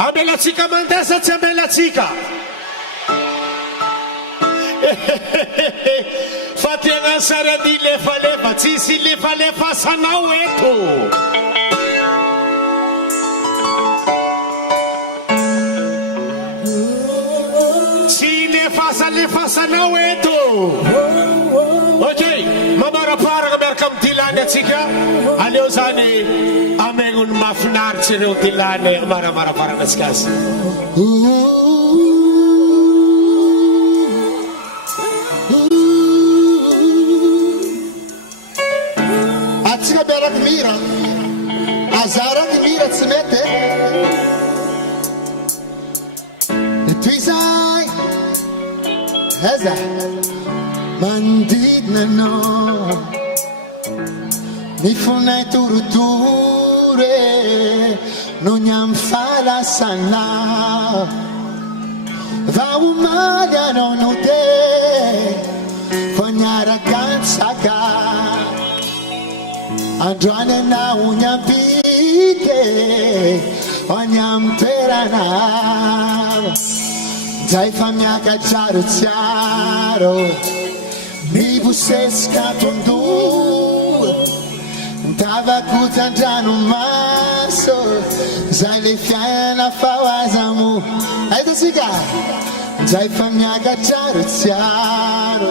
Abela tsika mandesa tsy amela tsika fa tegna sarany lefalefa tsisy lefalefasanao eto tsy lefasalefasanao eto. Okey, mamaraparaka miaraka amin'ny Dilany atsika aleo zany amegno ny mahafinaritsy ireo Dilany maramaraparaka atsika azy. Atsika miaraka mira azaraky mira tsy mety toy zay eza manodidina anao mifonay torotore no ny amin'ny fahalasana va omaly anao no de fa niaraka ny saka androany anao ny ampike ho any amin'ny toerana zay fa miakatraro tsiaro mibosesika tondolo ntavako tandranomaso zay le fiaina fa ho azamo aitatsika zay fa miakatraro tsiaro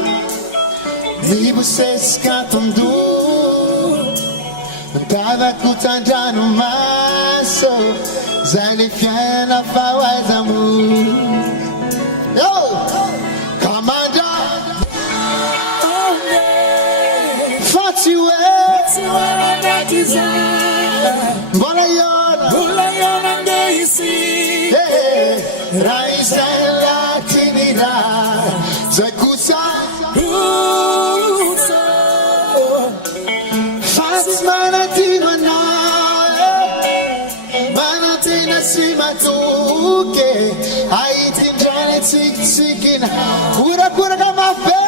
mibosesika tondolo ntavako tandranomaso zay le fiaina fa ho azamo. Yo, Commander, Fatiwe, Bolayona, Ndesi, Raisa Latinida, Zakusa, Fatima Timana, Manatina Simatuke, Sikin, kura kama fe.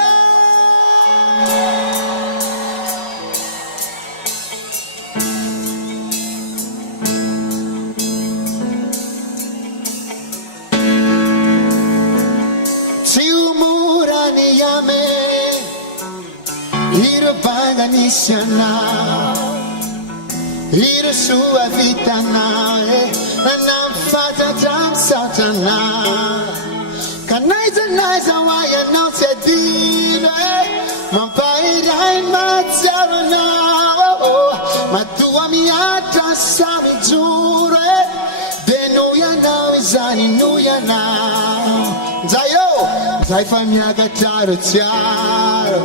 Ciumura ni yame, irabanga ni siana, irasua vitana, anam fata jam satana. Kanaiza waya now said dine Mampaira in Matsarana Matua miata sami jure Denuya now is ani nuya now Zayo Zaifa miaga charo charo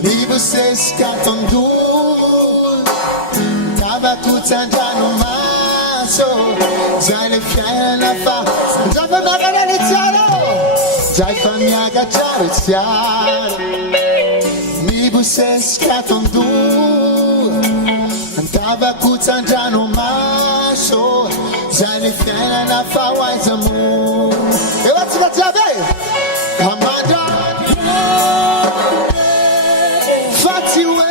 Nibuses katondu Tabakutanjano maso Zaile fiana fa Zaifa miaga charo Zaifa miaga charo charo Nibuseska tondu Tabakutanjano maso Zaile fiana fa waizamu what's that today? Commander Fatiwe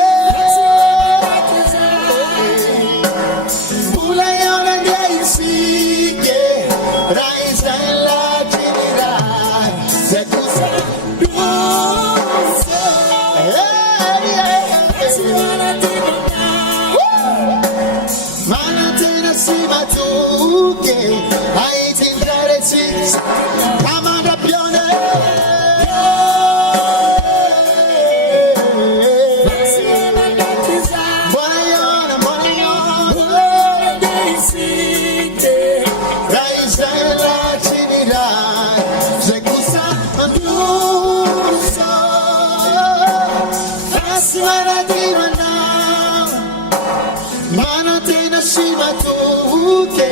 aitindraretsy amandrapione moiona moiona raizay latsiniray zay kosa androso fasy manatinanao manatena sy matoke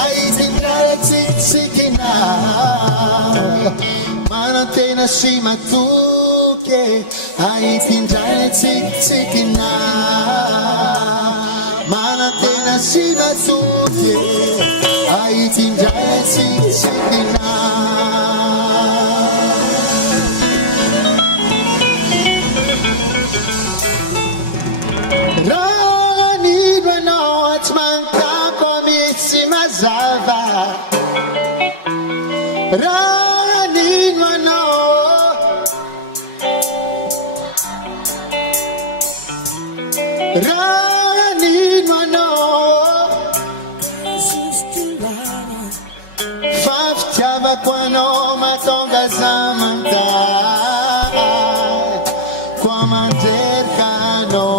aitindratsitsikinao manatena sy matoke aitindratsitsikinao manatena sy matoke aitindratsitsikinao Ranino anao ranino anao fafitiavako anao matonga zamantay koa mandrerika anao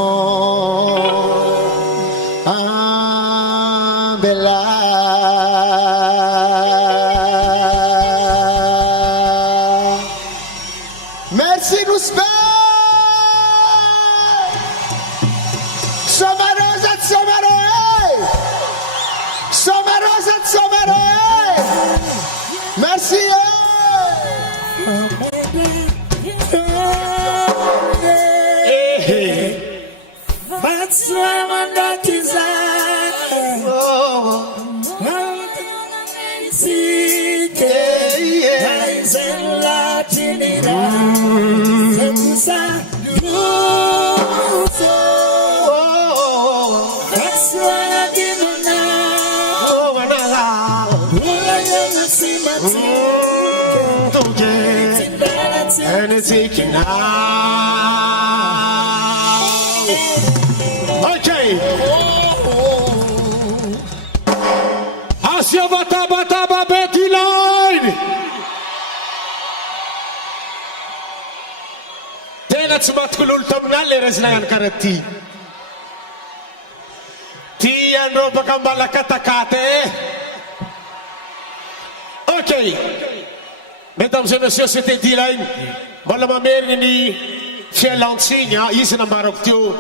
ambela merci Rousbeh Somarosa Somaroe Somarosa Somaroe merci and it's taking now. Okay. Asia bata bata babeti line. Tena tsy matokolo tamin'aly le rezinagna karati. Ty andro baka mbala katakate. Okay. Mesdames et messieurs, c'était D-Line. Mbola mamerigny ny fialan-tsiny izy nambarako teo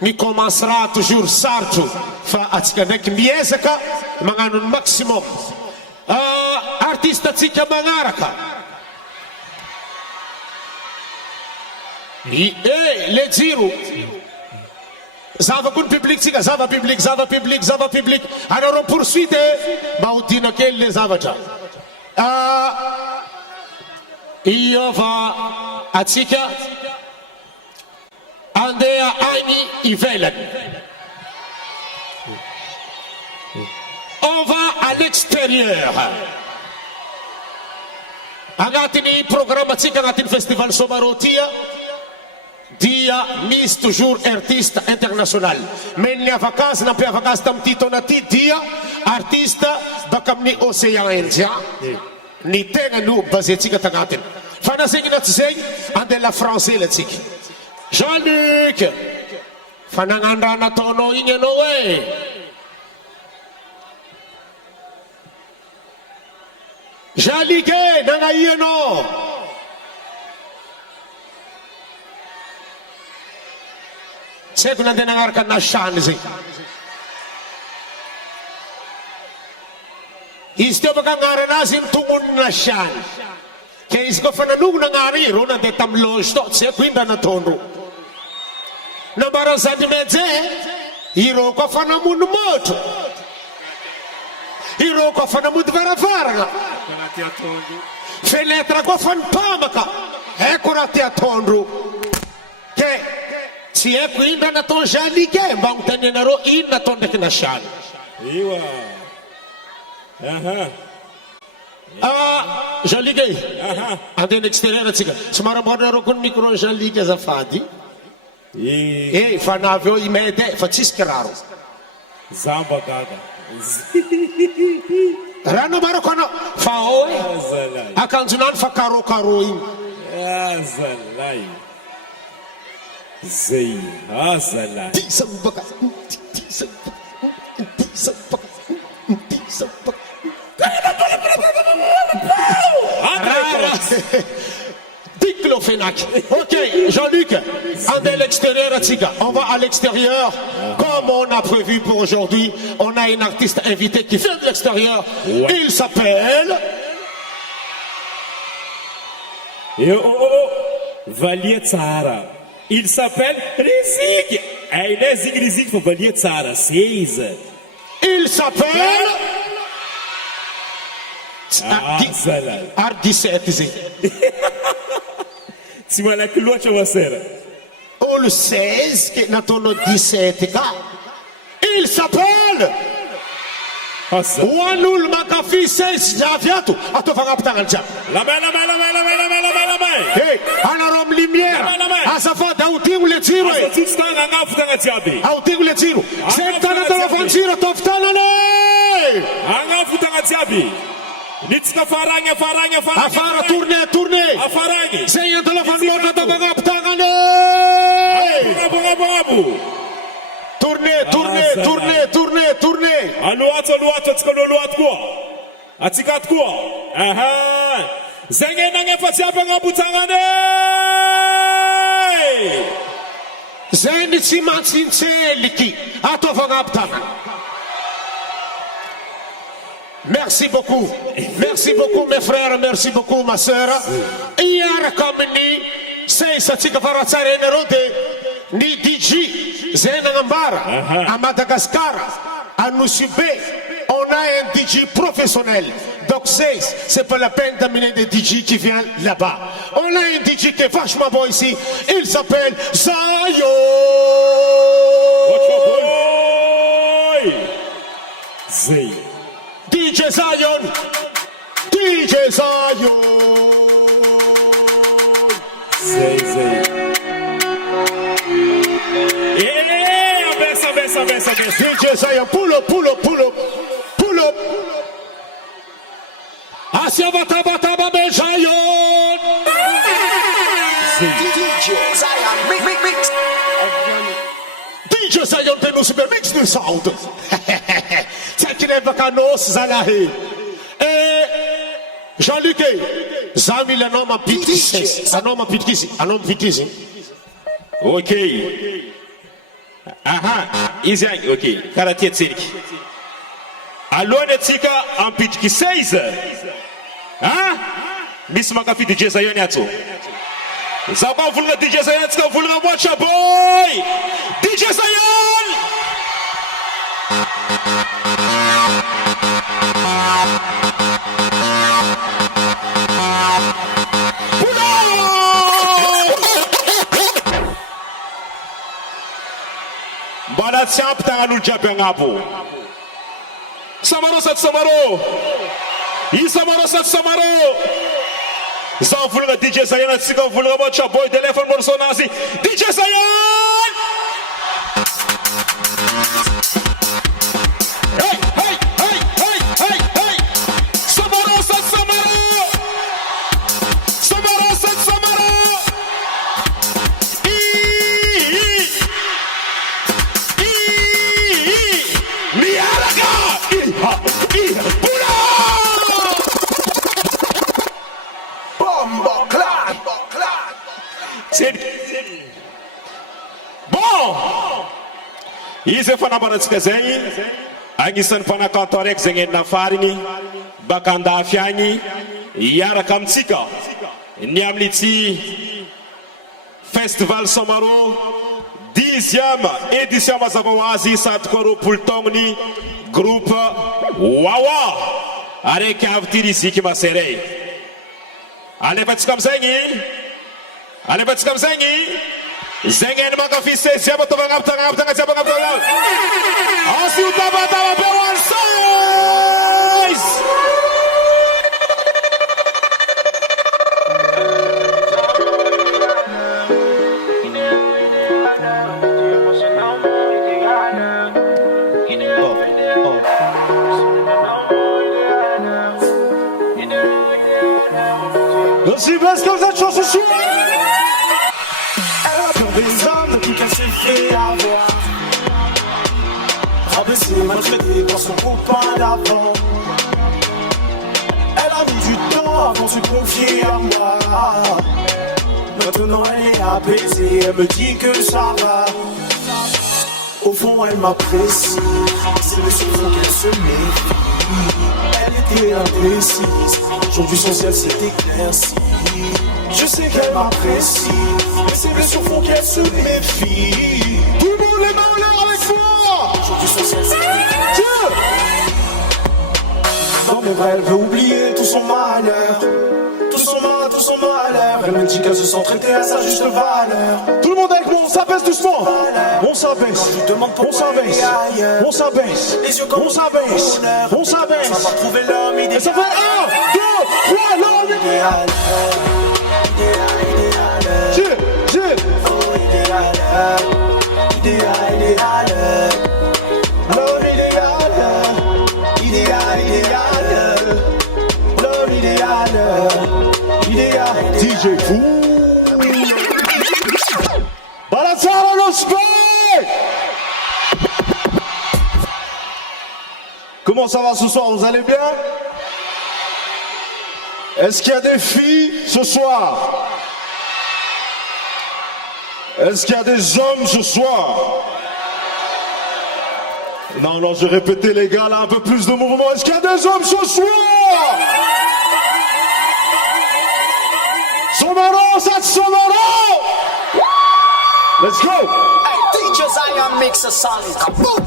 ny commencera toujours sarotro fa atsika ndraiky miezaka magnano ny maximum. Artiste atsika magnaraka le jiro zava-ko ny public tsika zava public zava public zava public anareo poursuite mahodina kely le zavatra iova atsika andeha agny ivelany. On va à l'extérieur. Agnatiny programme atsika agnatiny festival Somaro tia dia misy toujours artiste international. Mais ny avakazy nampiavakazy tamin'ity taona ty dia artiste baka amin'ny océan Indien. Ny tegna no basé tsika tagnatiny. Fa na zegny na tsy zegny andeha la français la tsika. Jean-Luc fa nagnano raha nataonao igny anao e. Jean-Luc e nagnahianao. Tsy haiko nandeha nagnaraka nasany zegny. Izy teo baka agnaranazy ny tongony nasany. Ke izy kofa nanongo nagnara i ro nandeha tamin'ny loge tao tsy haiko ino raha nataondro. Nambara zany medze ireo koa fa namono motro. Ireo koa fa namody varavarana. Fenetra koa fa nipamaka. Eko raha ty ataondro. Ke tsy haiko ino raha nataony Jean-Luc e mba agnontany anareo ino natao ndraiky nasany. Iwa. Jean-Luc e andeha ny extérieur atsika somary amboarinareo koa ny micro Jean-Luc azafady. Fa navy eo imedy fa tsisy kiraro. Zamba gaga. rano marako anao fa ao e akanjonany fa carreau igny azalay zay azalay Ok, Jean-Luc, on est à l'extérieur, on va à l'extérieur. Comme on a prévu pour aujourd'hui, on a un artiste invité qui vient de l'extérieur. Ouais. Il s'appelle... Valia Tsara. Il s'appelle Rizik. Rizik pour Valia Tsara. 16. Il s'appelle... Art 17. Si vous avez l'autre oh, le 16 qui est dans 17 cas. Il s'appelle Wanul Makafi 16 Javiato. Attends, va rappeler un jam. La main. Hey, Anarom Lumière. Asafa Daouti ou le tiro. Daouti ou le tiro. C'est Tana de l'offensive, Toftana. Nitska faranga afara tourner afarangi sey telefon mo ta banga ptangane tourner aluato tskolo kwa atikat kwa aha zenge nange fatsia banga putangane zendi simatsinseliki atovanga ptangane. Merci beaucoup mes frères, merci beaucoup ma sœur. Hier comme ni sei satika faratsara enerode ni DJ Zena Ngambara à Madagascar, à Nusibé, on a un DJ professionnel. Donc c'est pas la peine d'amener des DJ qui viennent là-bas. On a un DJ qui est vachement bon ici. Il s'appelle Zayo. DJ Zion. DJ Zion, pull up. Asia bata be Zion. DJ Zion, mix. DJ Zion tem no super mix do sound. Tekine bakanos zalahi. Jean-Luc, Zami le nom pitkisi. Ok. Aha, easy, ok. Karatie tsirk. Alone tsika en pitki 16. Hein? Miss Makafi DJ Zion yato. Zaba vulga DJ Zion tsika vulga watch boy. DJ Zion. Bala tiap tanganul jabe ngapo. Samaro. Zanvulga DJ Zion atsika vulga watch boy telefon morsonazi. DJ Zion. Hey. Samaro. Bon, izy fa nambarantsika zegny agnisan'ny mpanakanto araiky zegny na fariny baka andafy agny iaraka amitsika ny amin'ity festival Samaro 10e édition mazava ho azy sady koa roapolo taogny groupe Wawa araiky avy ty riziky maseray. Alevantsika amizegny zegny ny Makafi 16e atovagna tagna jiaby agnatovagna asi utaba be one size. Aussi best que vous êtes chaud ce soir. Elle a peur des hommes depuis qu'elle s'est fait avoir. Rabaissée, maltraitée par son copain d'avant. Elle a mis du temps avant de se confier à moi. Maintenant elle est apaisée, elle me dit que ça va. Au fond elle m'apprécie, c'est le secret qu'elle se méfie. Elle était indécise, aujourd'hui son ciel s'est éclairci. Je sais qu'elle m'apprécie, mais c'est le sur fond qu'elle se méfie. Tout le monde les mains en l'air avec moi. Aujourd'hui son ciel s'est éclairci. Dans mes rêves, elle veut oublier tout son malheur. Tout son malheur. Elle me dit qu'elle se sent traitée à sa juste valeur. Tout le monde avec moi, on s'abaisse doucement. On s'abaisse. Je lui demande On s'abaisse. On s'abaisse. Les yeux comme On s'abaisse. On ça s'abaisse. va trouver l'homme idéal. Et ça fait 1, 2, 3, l'homme idéal. J'ai. Oh, idéal. Idéal. L'homme idéal. Idéal. L'homme idéal. DJ Fou. Balazzare lo spray. Comment ça va ce soir? Vous allez bien? Est-ce qu'il y a des filles ce soir? Est-ce qu'il y a des hommes ce soir? Non, je vais répéter les gars là, un peu plus de mouvement. Est-ce qu'il y a des hommes ce soir? Sonoro, ça sonoro! Let's go! Hey, DJ Zion makes a solid. Kaboom!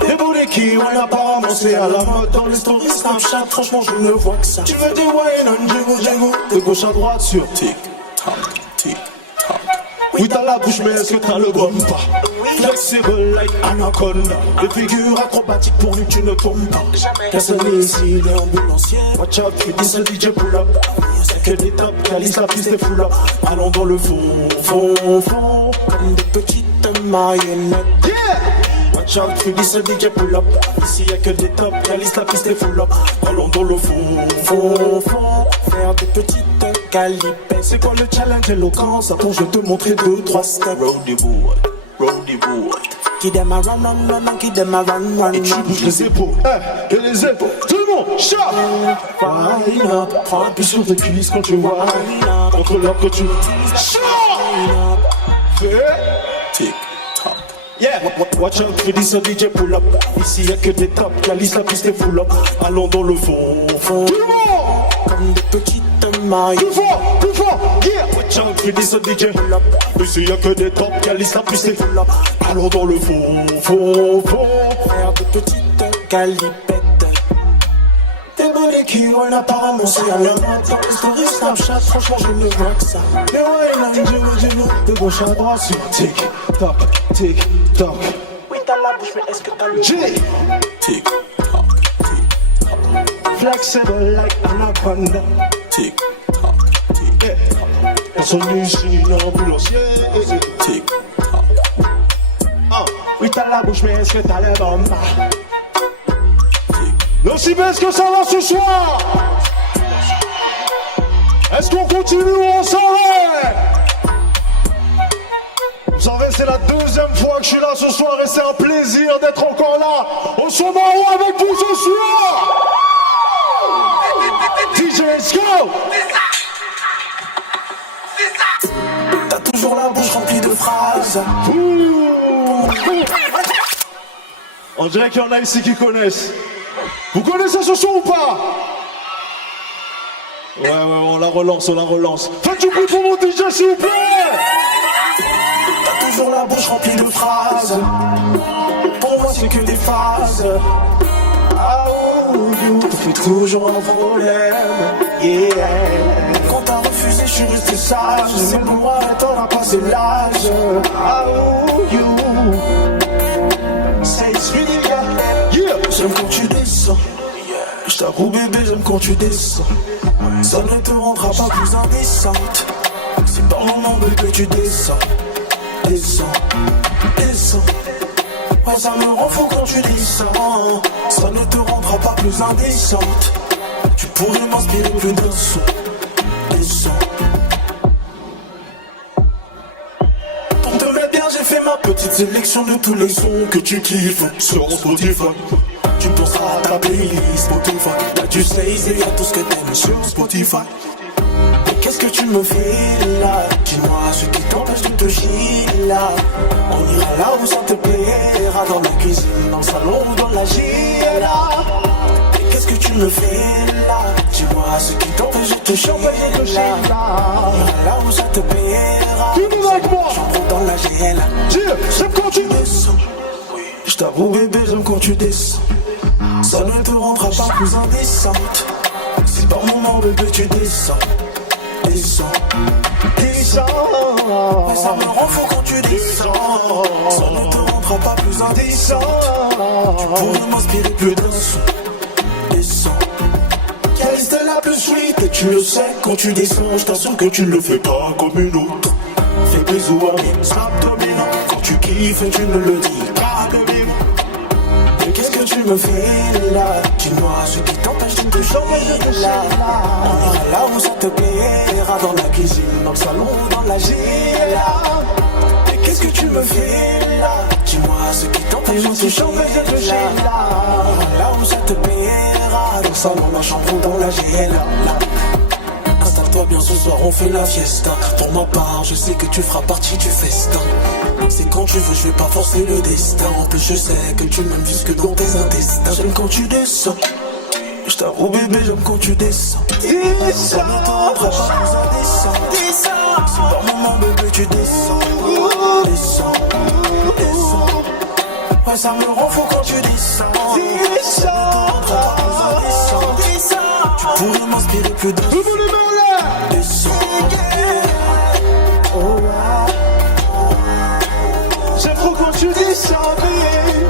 Des bonnets qui ont apparemment c'est à la mode dans les stories Snapchat, franchement je ne vois que ça. Tu veux des wine and jingle, de gauche à droite sur tic-tac, tic-tac. Oui t'as la bouche mais est-ce que t'as le bumper? Flexible like anaconda. Des figures acrobatiques pour lui tu ne tombes pas. Personne n'est ici, il est ambulancier. Watch out, tu dis ce DJ pull up. C'est que des tops, Calice la piste est full up. Allons dans le fond, comme des petites marionnettes. Watch out, tu dis ce DJ pull up. Ici y'a que des tops, Calice la piste est full up. Allons dans le fond, faire des petites calipettes. C'est quoi le challenge éloquence? Attends, je vais te montrer 2-3 steps. Roadie board. Qui démarre run, qui démarre run. Et tu bouges les épaules, et les épaules. Tout le monde, shot! Wine up, prends un peu sur tes cuisses quand tu wine up. Contre l'heure que tu shot! Fais tic-tac. Yeah, watch out, tu dis ce DJ pull up. Ici y'a que des tops, Calice la piste est full up. Allons dans le fond. Tout le monde! Comme des petites mailles. Plus fort, yeah! Watch out, tu dis ce DJ pull up. Ici y'a que des tops, Calice la piste est full up. Allons dans le fond. Faire des petites calipettes. Des bonnets qui roulent apparemment c'est à la mode. Dans les stories Snapchat, franchement je ne vois que ça. Mais ouais, là, je de gauche à droite sur tic-tac, tic-tac. Oui, t'as la bouche, mais est-ce que t'as le G? Tic-tac, tic-tac. Flexible like anaconda. Tic-tac, tic-tac. Personne ici, une ambulancier. Tic-tac. Oui, t'as la bouche, mais est-ce que t'as les bombes? Aussi bien que ça va ce soir? Est-ce qu'on continue ou on s'arrête? Vous savez, c'est la deuxième fois que je suis là ce soir et c'est un plaisir d'être encore là au Somaro avec vous ce soir. DJ, let's go! T'as toujours la bouche remplie de phrases. On dirait qu'il y en a ici qui connaissent. Vous connaissez ce son ou pas? Ouais, on la relance. Faites du bruit pour mon DJ s'il vous plaît. T'as toujours la bouche remplie de phrases. Pour moi c'est que des phases. Ah oh, you fais toujours un problème. Yeah. Quand t'as refusé, je suis resté sage. Mais pour moi, t'en as passé l'âge. Ah oh, you. Say it's really good. Yeah. J'aime quand tu descends. Je t'avoue bébé, j'aime quand tu descends. Ça ne te rendra pas plus indécente. Si par moment bébé tu descends, Descends, descends. Ouais, ça me rend fou quand tu descends. Ça ne te rendra pas plus indécente. Tu pourrais m'inspirer plus d'un son. Descends. Pour te mettre bien, j'ai fait ma petite sélection de tous les sons que tu kiffes sur Spotify. Tu penseras à ta playlist Spotify. Là tu sais, il y a tout ce que t'aimes sur Spotify. Mais qu'est-ce que tu me fais là? Dis-moi ce qui t'empêche de te chier là. On ira là où ça te plaira. Dans la cuisine, dans le salon ou dans la là. Mais qu'est-ce que tu me fais là? Dis-moi ce qui t'empêche de te chier là. On ira là où ça te plaira. J'entre dans la GL. J'aime quand tu descends. Je t'avoue bébé, j'aime quand tu descends. Ça ne te rendra pas plus indécente. Si par moment bébé tu descends. Descends, descends. Mais ça me rend fou quand tu descends. Ça ne te rendra pas plus indécente. Tu pourrais m'inspirer plus d'un son. Descends. Quelle est la plus sweet? Et tu le sais quand tu descends. Je t'assure que tu ne le fais pas comme une autre. Fais bisous à mes abdominaux. Quand tu kiffes et tu ne le dis pas de vivre. Mais qu'est-ce que tu me fais là? Dis-moi ce qui t'empêche de te chier là. On ira là où ça te plaira. Dans la cuisine, dans le salon ou dans la là. Mais qu'est-ce que tu me fais là? Dis-moi ce qui t'empêche de te chier là. On ira là où ça te plaira. Dans le salon, la chambre ou dans la là. Installe-toi bien ce soir, on fait la fiesta. Pour ma part, je sais que tu feras partie du festin. C'est quand tu veux, je vais pas forcer le destin. En plus, je sais que tu m'aimes jusque dans tes intestins. J'aime quand tu descends. Je t'avoue bébé, j'aime quand tu descends. Ça ne te rendra pas plus indécent. Si par moment bébé tu descends. Descends, descends. Ouais, ça me rend fou quand tu descends. Ça ne te rendra pas plus indécent. Tu pourrais m'inspirer plus d'un son. Descends. Oh là. J'aime trop quand tu descends, baby.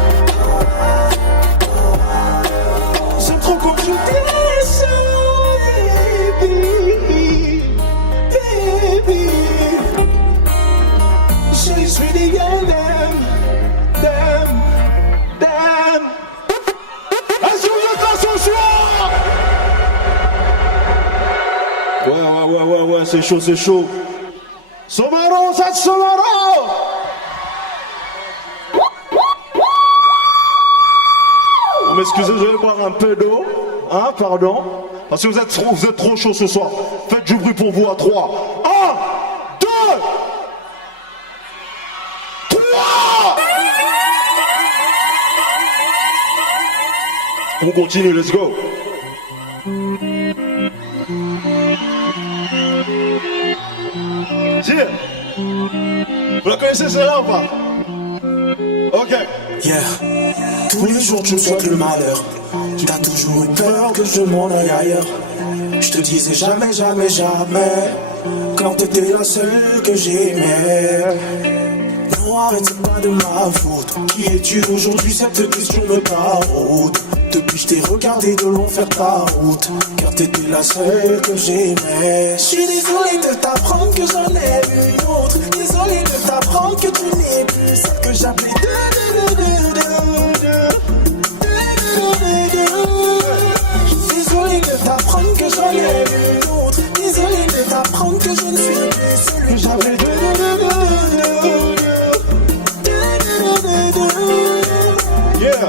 J'aime trop quand tu descends, baby. Baby. Je suis des gars, damn. Est-ce que vous êtes là ce soir? Ouais, c'est chaud. Somaro, ça Somaro. Excusez, je vais boire un peu d'eau, hein, pardon, parce que vous êtes trop chaud ce soir. Faites du bruit pour vous à 3. 1, 2, 3. On continue, let's go. Tiens, vous la connaissez celle-là ou pas? Ok. Yeah. Tous les jours tu me souhaites le malheur. T'as toujours eu peur que je m'en aille ailleurs. Je te disais jamais, quand t'étais la seule que j'aimais. Non, arrête, c'est pas de ma faute. Qui es-tu aujourd'hui? Cette question me taraude. Depuis je t'ai regardé de long faire ta route, car t'étais la seule que j'aimais. Je suis désolé de t'apprendre que j'en ai une autre. Désolé de t'apprendre que tu n'es plus celle que j'appelais Désolé de t'apprendre que j'en ai une autre. Désolé de t'apprendre que je ne suis plus celui que j'appelais Yeah.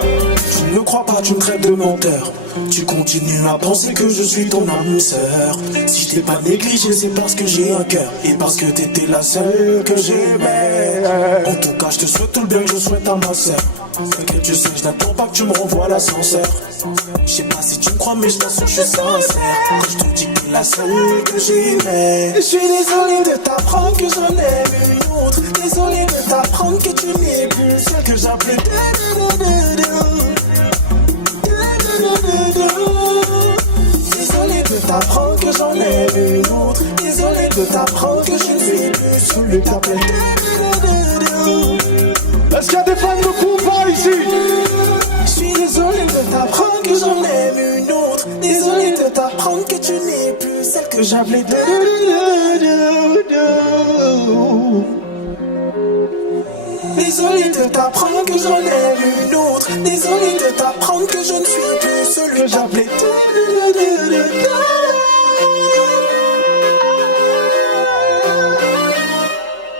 Tu ne me crois pas, tu me traites de menteur. Tu continues à penser que je suis ton âme sœur. Si je t'ai pas négligé, c'est parce que j'ai un cœur et parce que t'étais la seule que j'aimais. En tout cas, je te souhaite tout le bien que je souhaite à ma sœur. T'inquiète, je sais, je n'attends pas que tu me renvoies l'ascenseur. Je sais pas si tu me crois, mais je t'assure, je suis sincère quand je te dis que t'es la seule que j'aimais. Je suis désolé de t'apprendre que j'en aime une autre. Désolé de t'apprendre que tu n'es plus celle que j'appelais. Désolé de t'apprendre que j'en ai une autre. Désolé de t'apprendre que je ne suis plus celui que t'appelles. Est-ce qu'il y a des fans de compas ici? Je suis désolé de t'apprendre que j'en ai une autre. Désolé de t'apprendre que tu n'es plus celle que j'appelais. Désolé de t'apprendre que j'en ai une autre. Désolé de t'apprendre que je ne suis plus celui que j'appelais.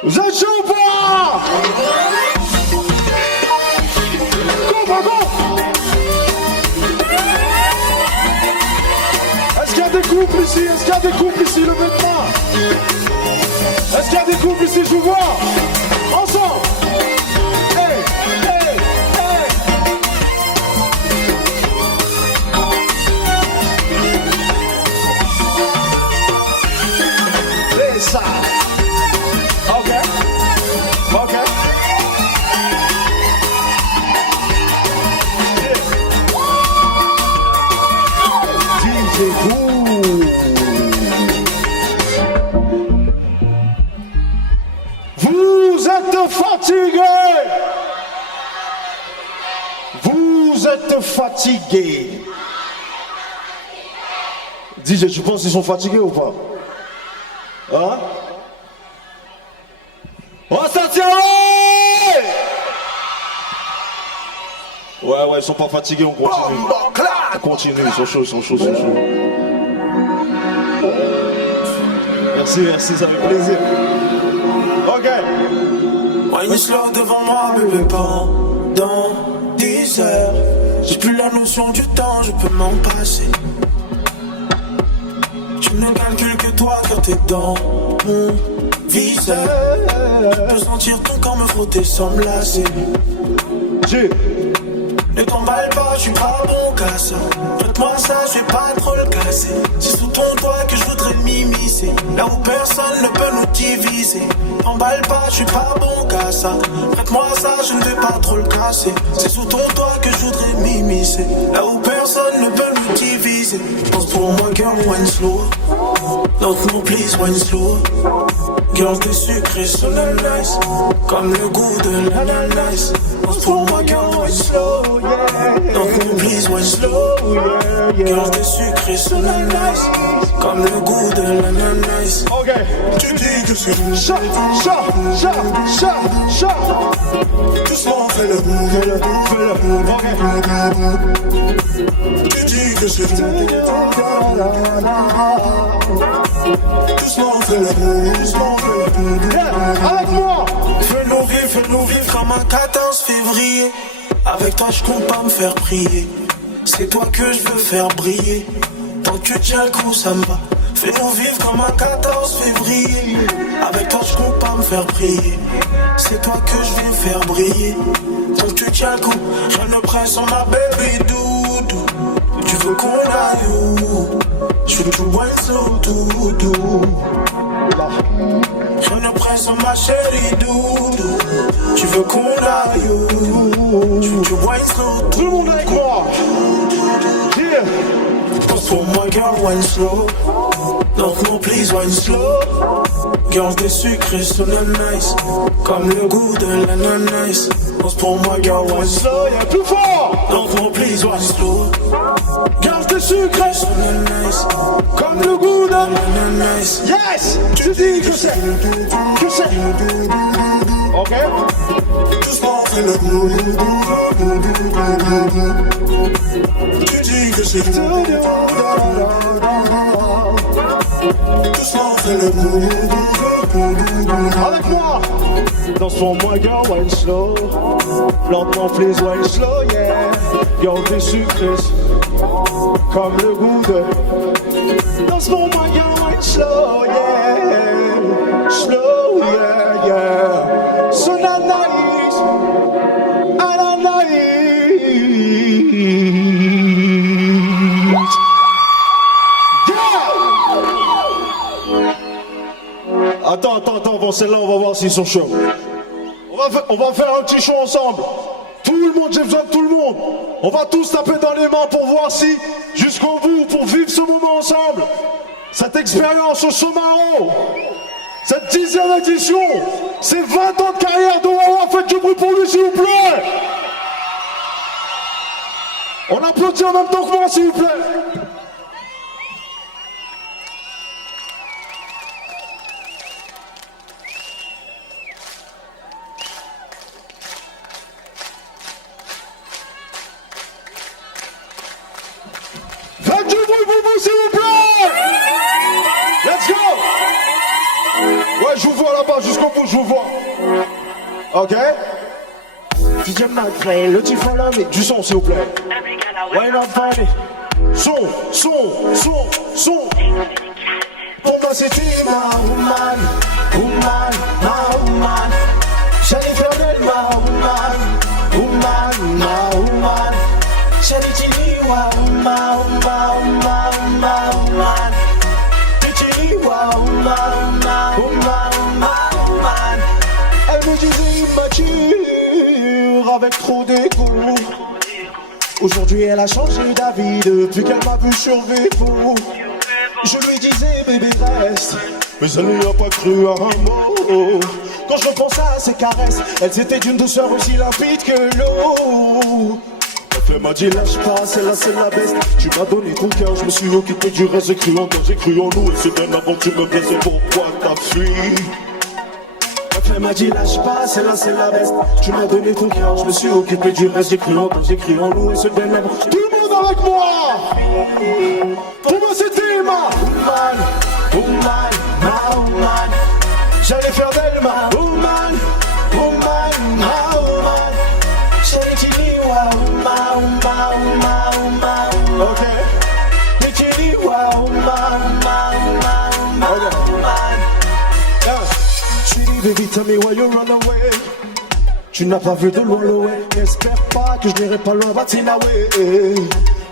Vous êtes chaud ou pas? Go, go, go! Est-ce qu'il y a des couples ici? Est-ce qu'il y a des couples ici? Levez-moi! Est-ce qu'il y a des couples ici? Je vous vois! Ensemble! Hey! Hey! Hey! Hey, ça! Ok. Ok. DJ Vous. Vous êtes fatigué. Vous êtes fatigué. DJ, tu penses qu'ils sont fatigués ou pas? Hein? On va sortir! Ouais, ils sont pas fatigués, on continue. On continue, ils sont chauds, ils sont chauds, ils sont chauds. Merci, ça fait plaisir. Ok. Wine slow devant moi, bébé, pendant 10 heures. J'ai plus la notion du temps, je peux m'en passer. Je ne calcule que toi quand t'es dans mon visage. Je peux sentir ton corps me frotter sans me lasser. Ne t'emballe pas, je suis pas bon qu'à ça. Prête-moi ça, je vais pas trop le casser. C'est sous ton doigt que je voudrais m'immiscer. Là où personne ne peut nous diviser. T'emballe pas, je suis pas bon qu'à ça. Prête-moi ça, je ne vais pas trop le casser. C'est sous ton doigt que je voudrais m'immiscer. Là où personne ne peut nous diviser. Pense pour moi, girl, wine slow. Don't no please, wine slow. Girl, t'es sucré, so nice. Comme le goût de l'ananas. Pense pour moi, girl, wine slow. Don't no please, wine slow. Girl, t'es sucré, so nice. Comme le goût de l'ananas. Ok. Tu dis que c'est une Chat. doucement, fais le move. Tu dis que c'est une doucement, fais le move. Avec moi! Fais-nous vivre comme un 14 février. Avec toi, je compte pas me faire prier. C'est toi que je veux faire briller. Tant que tu tiens le coup, ça me va. Fais-nous vivre comme un 14 février. Avec toi, je compte pas me faire prier. C'est toi que je veux faire briller. Tant que tu tiens le coup, rien ne presse sur ma baby doudou. Tu veux qu'on aille où? Je veux que tu bois slow doudou. Rien ne presse sur ma chérie doudou. Tu veux qu'on aille où? Tu veux que tu bois slow. Tout le monde avec moi! Yeah! Pense pour moi, girl, wine slow. Don't no please, wine slow. Girl, t'es sucré, so nice. Comme le goût de l'ananas. Pense pour moi, girl, wine slow. Yeah, plus fort! Don't no please, wine slow. Girl, t'es sucré, so nice. Comme le goût de l'ananas. Yes! Tu dis que c'est. Ok? Doucement, fais le move. Tu dis que c'est doucement, fais le move. Avec moi! Danse pour moi, girl, wine slow. Lentement, please, wine slow, yeah. Girl, t'es sucré, comme le goût de. Danse pour moi, girl, wine slow, yeah. Slow, yeah. So nice, Attends, bon, celle-là, on va voir s'ils sont chauds. On va faire un petit show ensemble. Tout le monde, j'ai besoin de tout le monde. On va tous taper dans les mains pour voir si, jusqu'au bout, pour vivre ce moment ensemble. Cette expérience au Somaro. Cette 10e édition. C'est 20 ans de carrière de Wawa. Faites du bruit pour lui, s'il vous plaît. On applaudit en même temps que moi, s'il vous plaît. Ok. DJ McFly, le petit follow me. Du son, s'il vous plaît. Why not funny? Son. Pour moi, c'était ma woman. Ma woman. J'allais faire d'elle ma woman. Ma woman. J'allais dire wa woman. Elle me disait immature avec trop d'égo. Aujourd'hui elle a changé d'avis depuis qu'elle m'a vu sur Vévo. Je lui disais bébé reste, mais elle n'y a pas cru à un mot. Quand je pense à ses caresses, elles étaient d'une douceur aussi limpide que l'eau. Elle m'a dit lâche pas, celle-là c'est la best. Tu m'as donné ton cœur, je me suis occupé du reste. J'ai cru en toi, j'ai cru en nous. Et c'est bien avant que tu me blesses, pourquoi t'as fui? Elle m'a dit lâche pas, celle-là c'est la best. Tu m'as donné ton cœur, je me suis occupé du reste. J'ai cru en toi, j'ai cru en nous. Et c'est bien avant. Tout le monde avec moi. Pour moi c'était ma woman. J'allais faire d'elle ma woman. J'allais dire wa woman. Ok. J'allais dire wa woman. Sweetie baby, tell me why you run away. Tu n'as pas vu de loin le way. N'espère pas que je n'irai pas loin.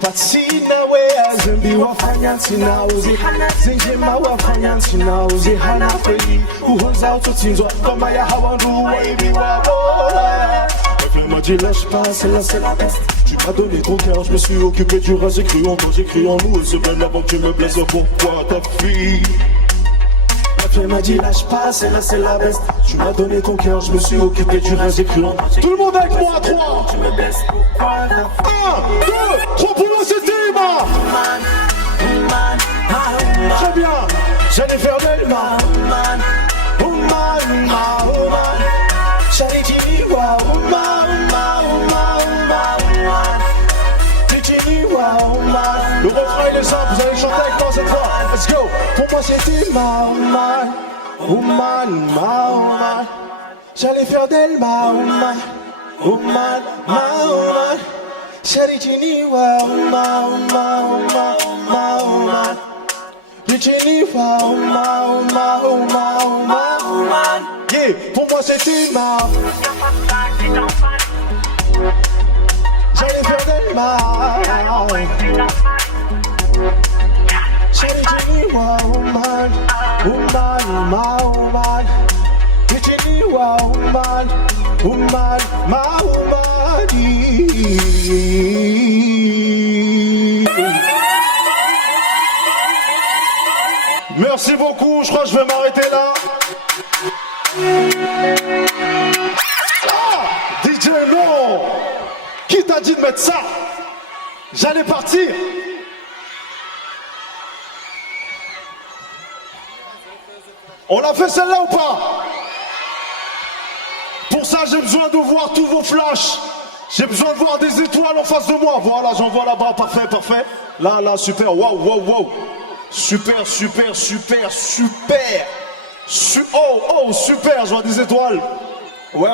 Batinawe, Zimbi wafanya tinauzi Zinjima wafanya tinauzi Hana pei Uhoza ututinzwa Kama ya hawandu Waibi wabola. Elle m'a dit lâche pas, celle-là c'est la best. Tu m'as donné ton cœur, je me suis occupé du reste. J'ai cru en toi, j'ai cru en nous. Et c'est bien avant que tu me blesses, pourquoi ta fille? Elle m'a dit lâche pas, celle-là c'est la best. Tu m'as donné ton cœur, je me suis occupé du reste. J'ai cru en toi. Tout le monde avec moi, 3. Tu me blesses, pourquoi ta fille? 1, 2, 3 pour moi c'était ma très bien. J'allais faire d'elle ma woman. J'allais dire wa woman. Le refrain il est simple, vous allez chanter avec moi cette fois. Let's go. Pour moi c'était ma woman. J'allais faire d'elle ma woman. J'allais dire wa woman. Yeah, pour moi c'était ma. J'allais faire d'elle ma. J'allais dire wa woman. Ma woman. J'allais dire wa woman. Ma woman. Merci beaucoup, je crois que je vais m'arrêter là. Ah, DJ non. Qui t'a dit de mettre ça? J'allais partir. On l'a fait celle-là ou pas? Pour ça j'ai besoin de voir tous vos flashs. J'ai besoin de voir des étoiles en face de moi. Voilà, j'en vois là-bas, parfait. Là, super, wow. Super. Oh, super, je vois des étoiles. Ouais.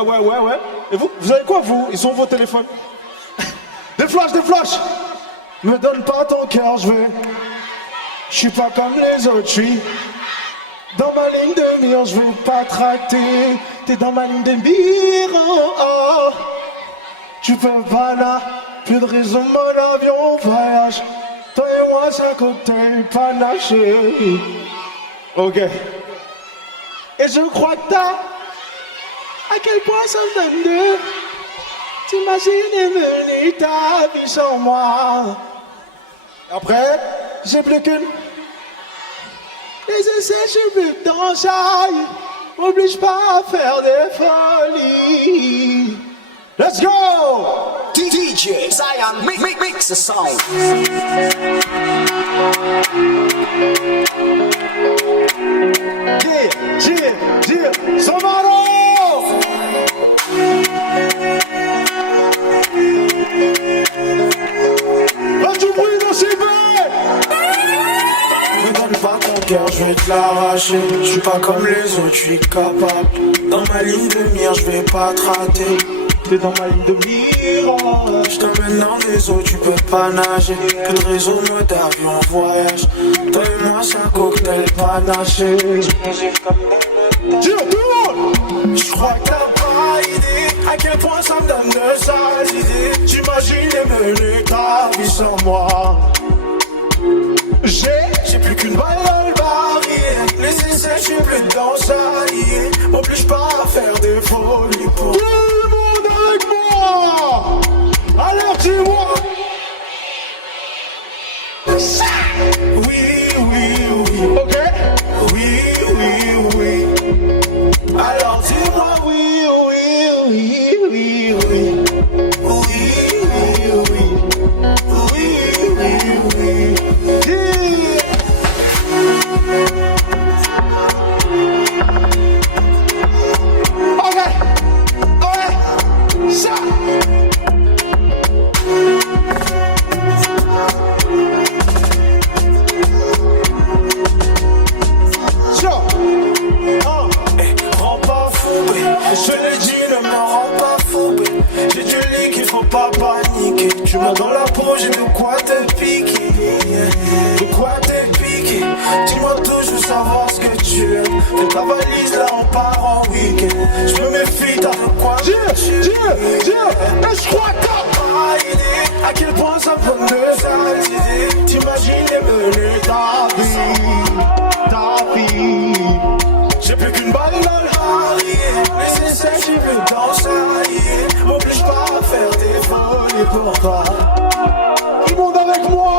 Et vous avez quoi, vous? Ils sont vos téléphones. Des flashs. Me donne pas ton cœur, je suis pas comme les autres, je suis dans ma ligne de mire, je vais pas te rater. T'es dans ma ligne de mire, oh. Tu peux pas là, plus de raison, mon avion voyage. Toi et moi, c'est un cocktail panaché. Ok. Et je crois que t'as à quel point ça me donne de t'imaginer mener ta vie sans moi. Après, j'ai plus qu'une. Les essais, j'ai plus que d'enchaille. M'oblige pas à faire des folies. Let's go! DJ Zion, mix the sound. Yeah, Somaro! Va du bruit dans ses mains! Me donne pas ton cœur, je vais te l'arracher. Je suis pas comme les autres, je suis capable. Dans ma ligne de mire, je vais pas te rater. T'es dans ma ligne de mire, je t'emmène dans les eaux, tu peux pas nager. Que de réseau, mode avion, voyage. Toi et moi, c'est un cocktail panaché. Tiens, tout le monde! Je crois que t'as pas idée à quel point ça me donne de sales idées. J'imagine mener ta vie sans moi. J'ai plus qu'une balle dans le barillet. Les essais, je suis plus dedans, ça y est. M'oblige pas à faire des folies pour Tout le monde avec moi! Alors dis-moi! oui, oui, oui. Ok? Oui, oui, oui. Alors dis-moi oui, oui, oui, oui, oui. Oui, oui, oui. Oui, oui, oui. Ok! Ok! Ça! Ça! Rends pas fou, je te l'ai dit, ne me rends pas fou. J'ai du lit qu'il faut pas paniquer. Tu m'as dans la peau, j'ai de quoi te piquer. De quoi te piquer. Dis-moi tout, je veux savoir ce que tu aimes. Fais ta valise, là on part en week-end. Je me méfie, t'as de quoi me tuer. Et je crois que Pas idée à quel point ça peut me sales idées. T'imagines mener ta vie. J'ai plus qu'une balle dans le barillet. Les essais, j'ai plus dans ça y est. M'oblige pas à faire des folies pour toi. tout le monde avec moi!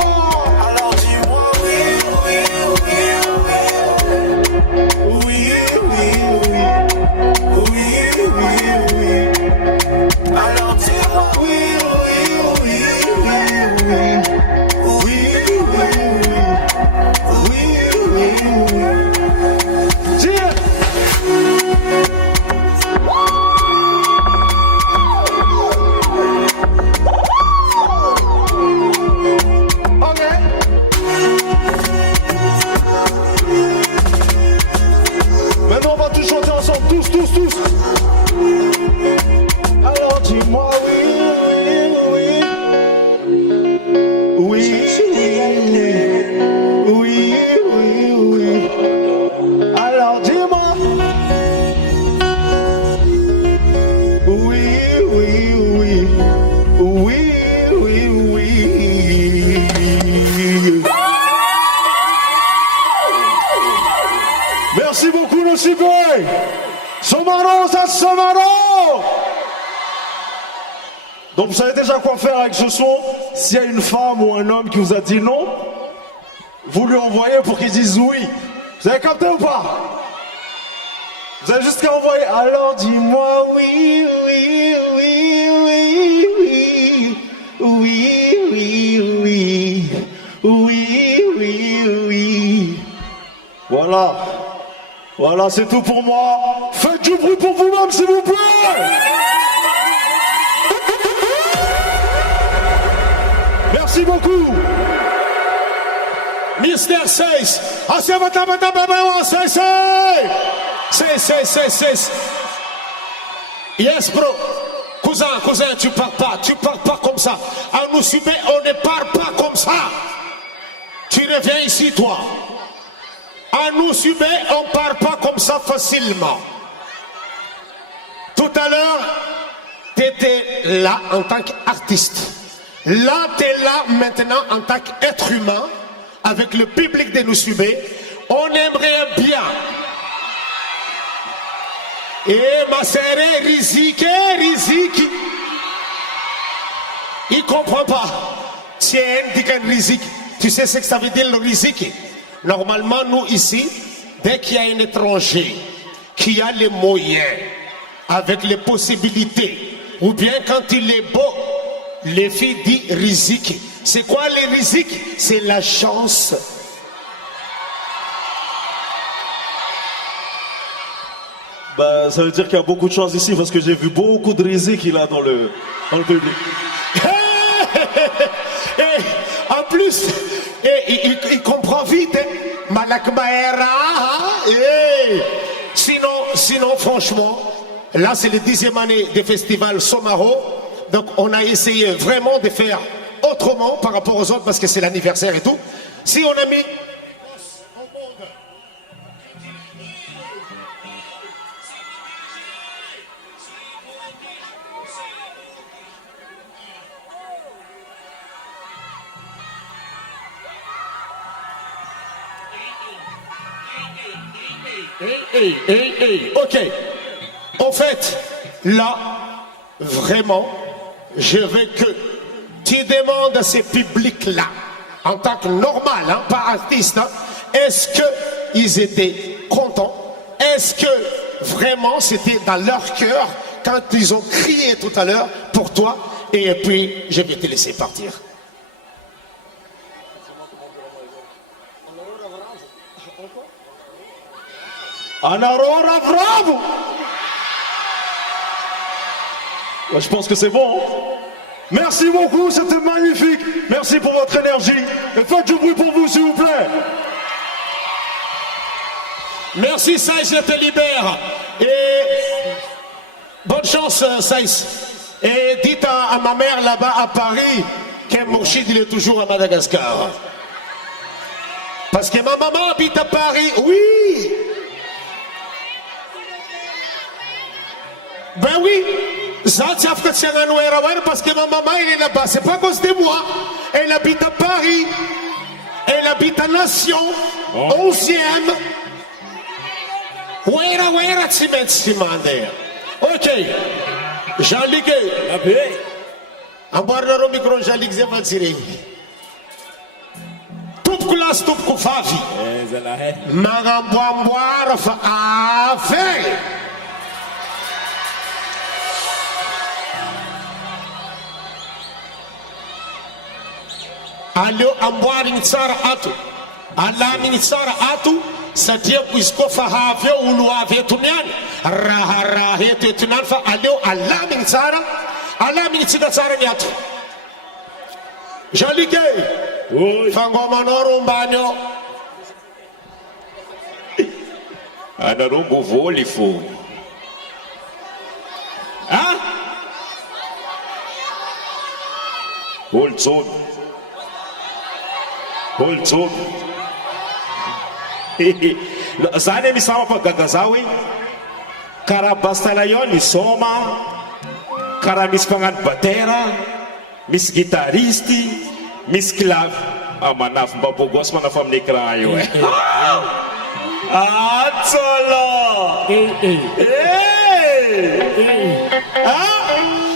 Alors dis-moi oui, oui, oui, oui. Oui, oui, oui. Oui, oui, oui. Alors dis-moi oui, oui, oui, oui, oui. Oui, oui, oui. Oui, oui, oui. Tiens! Ok! Maintenant on va tous chanter ensemble, tous! Alors dis-moi oui, oui, oui. Oui, oui, oui, oui. Alors dis-moi. Oui, oui, oui. Oui, oui, oui. Merci beaucoup, le Ciboy. Somaro, ça Somaro. Donc vous savez déjà quoi faire avec ce son. S'il y a une femme ou un homme qui vous a dit non, vous lui envoyez pour qu'il dise oui. Vous avez capté ou pas? Vous avez juste qu'à envoyer. Alors dis-moi oui, oui, oui, oui, oui. Oui, oui, oui. Oui, oui, oui. Voilà. Voilà, c'est tout pour moi. Faites du bruit pour vous-même, s'il vous plaît. Merci beaucoup. Mister 6. Yes, bro. Cousin, tu pars pas comme ça. À nous subir, on ne part pas comme ça. Tu reviens ici, toi. À nous subir, on part pas comme ça facilement. Tout à l'heure, tu étais là en tant qu'artiste. Là, tu es là maintenant en tant qu'être humain, avec le public de Nusubé. On aimerait bien. Et ma sœur Riziki, il comprend pas. Tiens, dit qu'un Riziki. Tu sais ce que ça veut dire le Riziki? Normalement, nous ici, dès qu'il y a un étranger qui a les moyens, avec les possibilités, ou bien quand il est beau, les filles disent Riziki. C'est quoi les Riziki? C'est la chance. Bah, ça veut dire qu'il y a beaucoup de chance ici parce que j'ai vu beaucoup de Riziki là dans le public. En plus, il comprend vite. Malak Maher, franchement, là c'est la 10e année des festivals Somaro. Donc on a essayé vraiment de faire autrement par rapport aux autres parce que c'est l'anniversaire et tout. Si on a mis... Ok. En fait, là, vraiment, je veux que tu demandes à ces publics-là, en tant que normal, hein, pas artiste, hein, est-ce qu'ils étaient contents? Est-ce que vraiment c'était dans leur cœur quand ils ont crié tout à l'heure pour toi? Et puis, je vais te laisser partir. Anarora, bravo! Ouais, je pense que c'est bon. Merci beaucoup, c'était magnifique. Merci pour votre énergie. Et faites du bruit pour vous, s'il vous plaît. Merci Saïs, je te libère. Et bonne chance Saïs. Et dites à ma mère là-bas à Paris que Mourchid il est toujours à Madagascar. Parce que ma maman habite à Paris, oui. Ben oui, parce que ma maman elle est là-bas, c'est pas à cause de moi. Elle habite à Paris, elle habite à Nation, 11e. Ok, Jean-Luc, aborda o micro Jean-Luc Zevansiri. Tup classe, tup kufavi. Magambwambwara fa ave. Alio amboaring tsara ato, alaming tsara ato, satria izy koa fa havy eo olo avy eto niany, raha eto niany fa aleo alaming tsara, alaming tsika tsara ny ato. Jean-Luc fangomanao rombany eo. Anareo mbo voly fo. Ah? Oltsony. Oltsony. Zany misama pagaga zao hoe karaha Bastalayon misoma, karaha misy mpagnano batera, misy gitaristy, misy clavy. Manafo mba bogosy manafo amin'ny écran io. Atsala!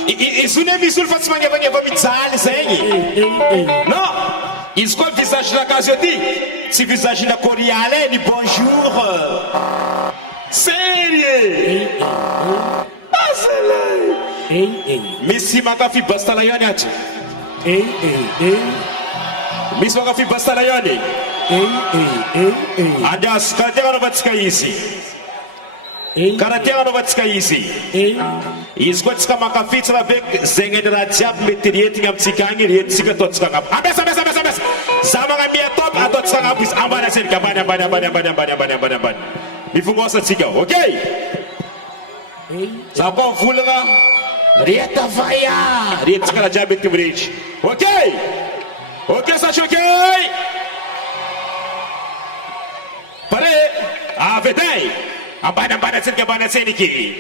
Izy io misy olo fa tsy magnevagneva mijaly zegny. Non! Izy koa visage nakazy io ty, tsy visage na Coriale ni bonjour. Sérieux? Misy mankafy Bastalayon ato. Misy mankafy Bastalayon. Andas, karaha tegna anaovantsika izy. Karaha tegna anaovantsika izy. Izy koa tsika mankafy tsara be zegny ny raha jiaby mety retigny amintsika agny, retintsika ataotsika agnabo. Ambesa. Za magnamia top ataotsika agnabo izy. Ambany asenika, ambany. Mifongosa atsika, ok? Za koa mivolagna reta vaya. Retintsika raha jiaby mety mirehitry. Ok? Ok, sachez ok? Pare, vedai. Ambany atseniky.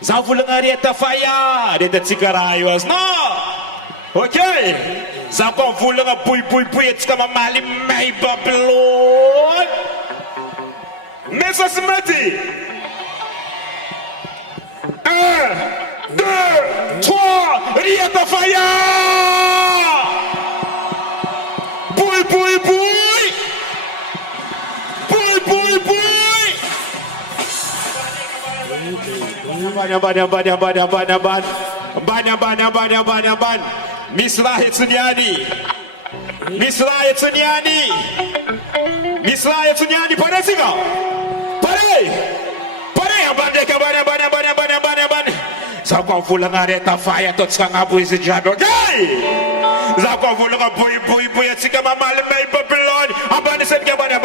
Za volagna reta faya, reta tsika raha io azy. Non! Ok? Za koa volagna boy atsika mamaly may Babylone. Mesa sy mety. 1, 2, 3, reta faya! Boy! Ambany. Miss Rahe Tsunyani. Pare siga. Pare ambany. Za koa volagna reta faya ataotsika agnabo izy jiaby. Okay? Za koa volagna boy atsika mamaly may Babylone. Ambany senika ambany.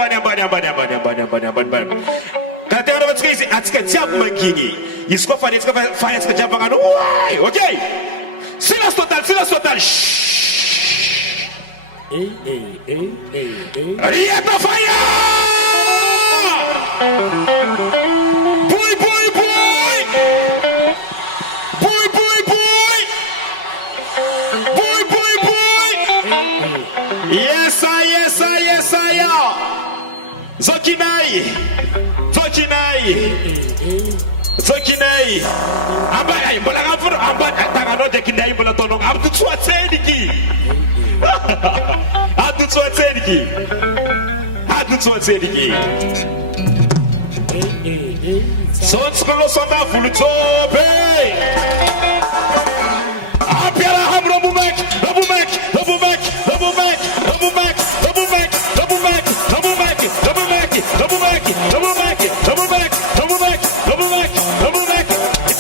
Karaha tegna anaovantsika izy, atsika jiaby mangigny izy koa fanetsika jiabagna ouay ok silence total Rieta fire boy yes I Zokinai Ambai mbola ngavur ambat tangano de kinai mbola tonong abdu tswatseniki Sonskolo sonda fulutsobe Apiara hamro bumek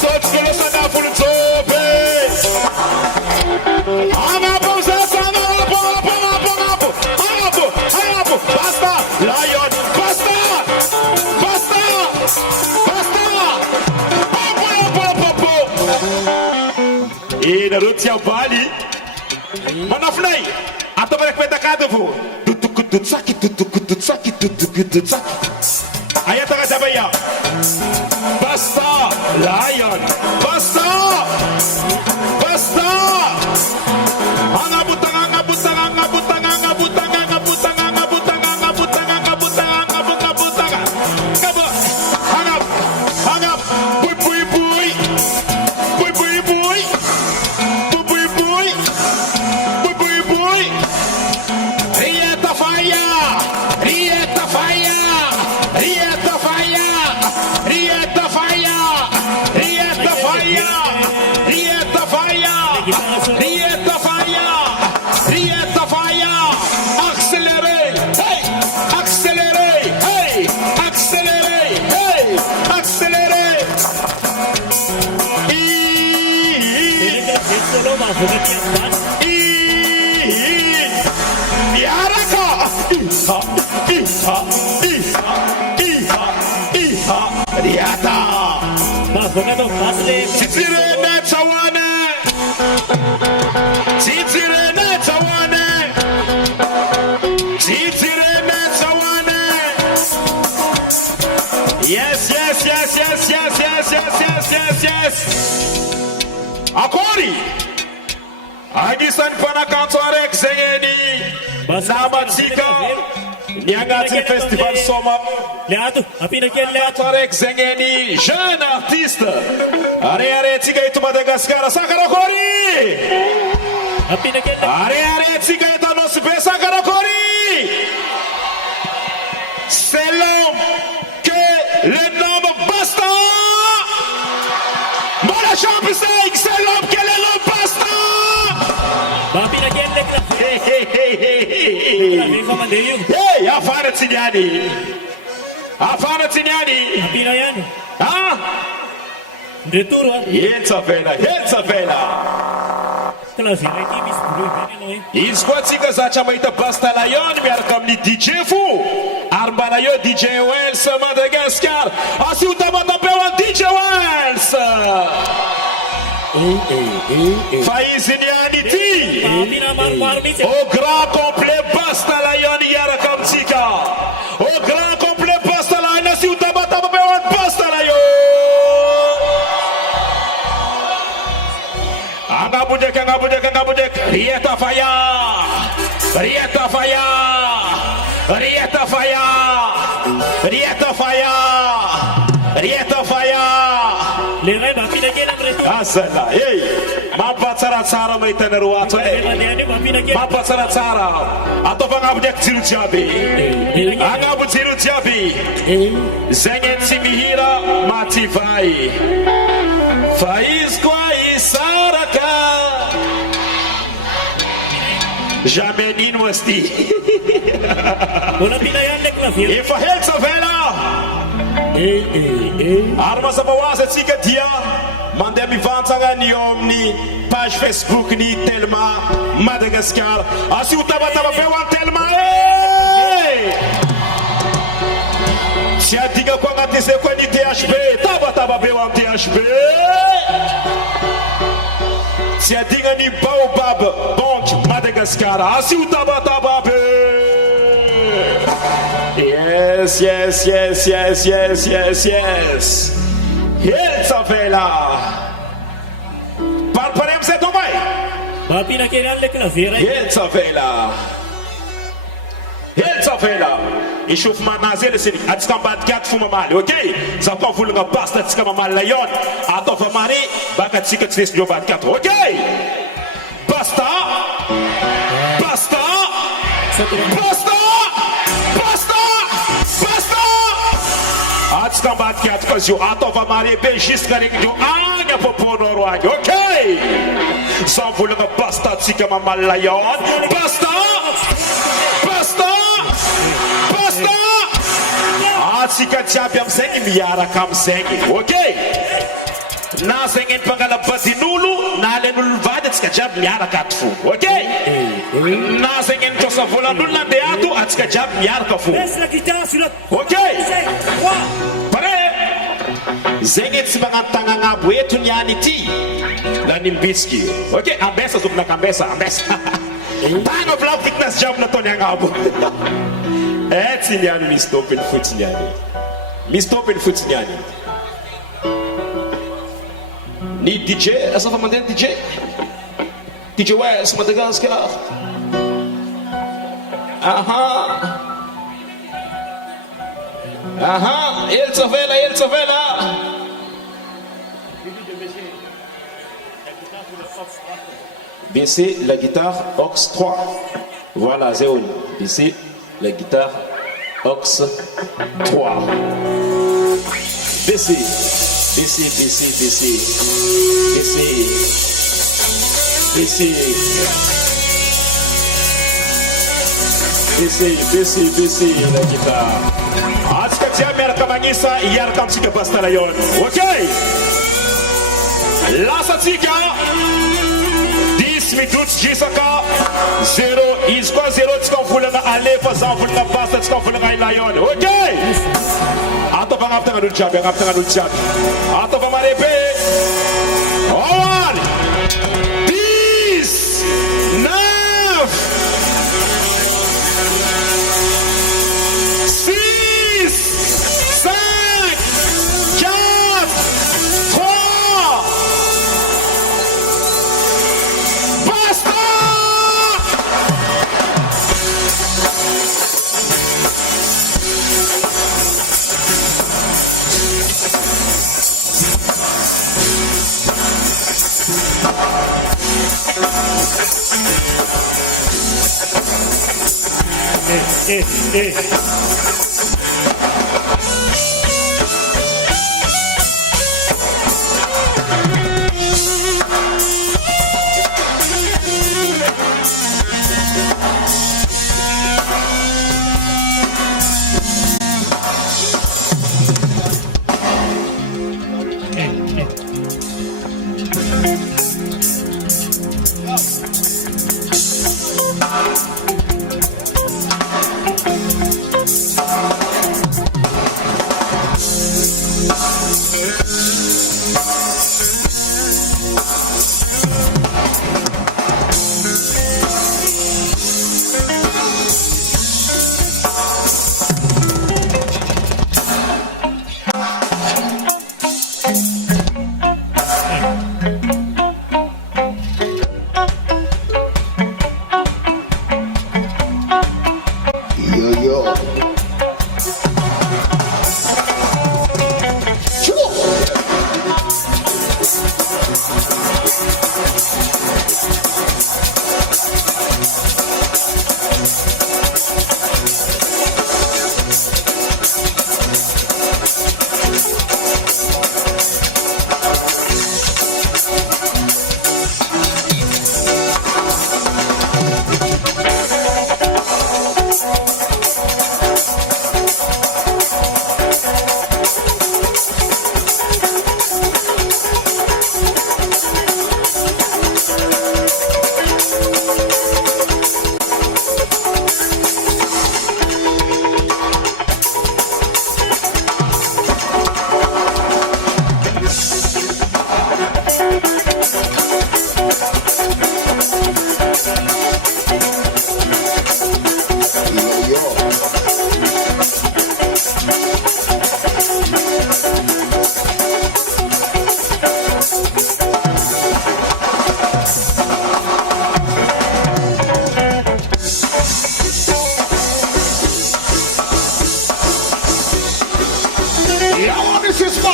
Sonskolo sonda fulutsobe Basta Lion basta Naruto ya Bali Manafnai Atau mereka petaka tu Tutukututsaki Ayat tengah jabaya Basta Lion Basta Yes. Akori. Agisan panakantuarek zengeni. Namatika. Nyangati Festival Soma. Leato, apina que ele Kantuarek zengeni. Jeune artiste. Are tika itu Madagascar. Sakarakori. apina que ele Are tika itu Nospe Sakarakori. C'est l'homme que le nom basta. Mola champion c'est l'homme que le nom basta. apina que ele comandei. Hey, afara Tiniani. Apina yani. Ah? Returwa. Yensa vela. Classe, a equipe exclui bem não é? Izy koa tsika zatra mahita Basta Lion miaraka amin'ny DJ Fo ary mbana eo DJ Wells Madagascar asiota matapeo an DJ Wells fa izy niany ity Apina maromaro mihitsy. au grand complet Basta Lion miaraka amintsika au grand complet Basta Lion asiota matapeo an Basta Lion Angabudek Rieta fire Le rêve apina que ele returwa. Asala hey mampatsaratsara mahita nareo ato Apina que mampatsaratsara ataova angabudek jiro jiaby angabo jiro jiaby zegny tsy mihira mativay fa izy koa isaraka jamais nino asti Bola apina yani le clavier. efa helsa vela ary mazava ho azy atsika dia mandeha mivantsagna ny eo amin'ny page Facebook ny Telma Madagascar asio tabataba be ho an Telma tsy adika koa agnaty izay koa ny THB tabata tababe wa MTHB. Tia dingani Baobab Banque Madagascar. Asi o tababe. Yes, yes, yes, yes, yes, yes, yes. Elsa Vela. Parparem se tomai. Papi na kailan le klavier. Elsa Vela. Elsa Vela. Échauffement nasal, c'est à ce qu'on bat 4 fois mal, ok? Ça pas vous le basta, à ce qu'on mal la yon. Attends, va marrer, bagat si que tu laisses le bat 4, ok? Basta! Basta! Basta! Basta! Basta! À ce qu'on bat 4 fois, attends, va marrer, ben jusqu'à l'église, ah, pour pour nos rois, ok? Sans vous le basta, si que mal la yon. Basta! Basta! Atsika tiaby am'zegny miaraka am'zegny, okey? Na zegny mpangalabadin'olo na alen'olo vady atsika jiaby miaraka ato fo, okey? Na zegny nitosa volan'olo nandeha ato atsika jiaby miaraka fo, Laisse la guitare sur la... okey? 3. Pare! Zegny tsy magnantagna agnabo eto niany ity na nimbitsiky, okey? Ambesa zokinaka ambesa, ambesa. Tagna volaviky na sy jiaby nataony agnabo. Tsy niany misy topiny fotsiny any. Misy topiny fotsiny any. Ni DJ, asa fa mandeha DJ? DJ West Madagascar. Aha. Aha, Elsa Vela, Elsa Vela. Baissez la guitare Ox 3. Voilà, Zéon. Baissez la guitare Ox 3. Baissez, baissez, baissez, baissez, baissez, baissez, baissez, baissez, baissez la guitare. Atsika tia miaraka magnisa iaraka amitsika basta la yon. Ok? Lasatsika 10 minutos jisaka 0 izy koa 0 tsika mivolagna alefa za mivolagna basta tsika mivolagna ila yon, ok? Ataova agnapitan'olo jiaby, agnapitan'olo jiaby. Ataova mare be. Oany 10 9 6 5 4 3 basta!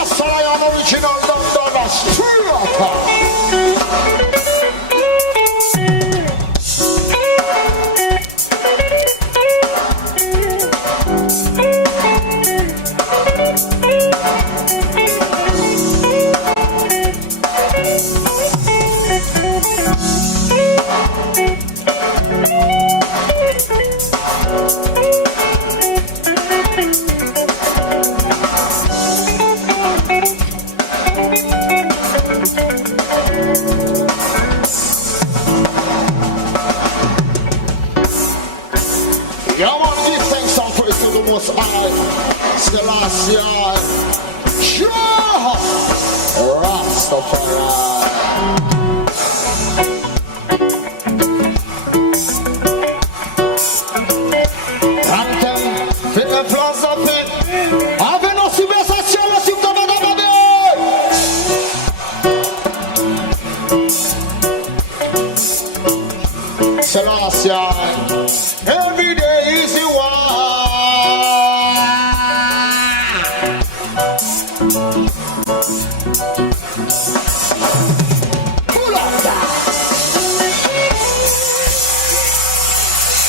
Master Lion original Dundada Yeah, man, give thanks and praise to the Most High. Selassie, sure, Rastafari. Anthem, fit the philosophy. Avec nos civilisations, le système de la Selassie, every day is the one. Pull up that.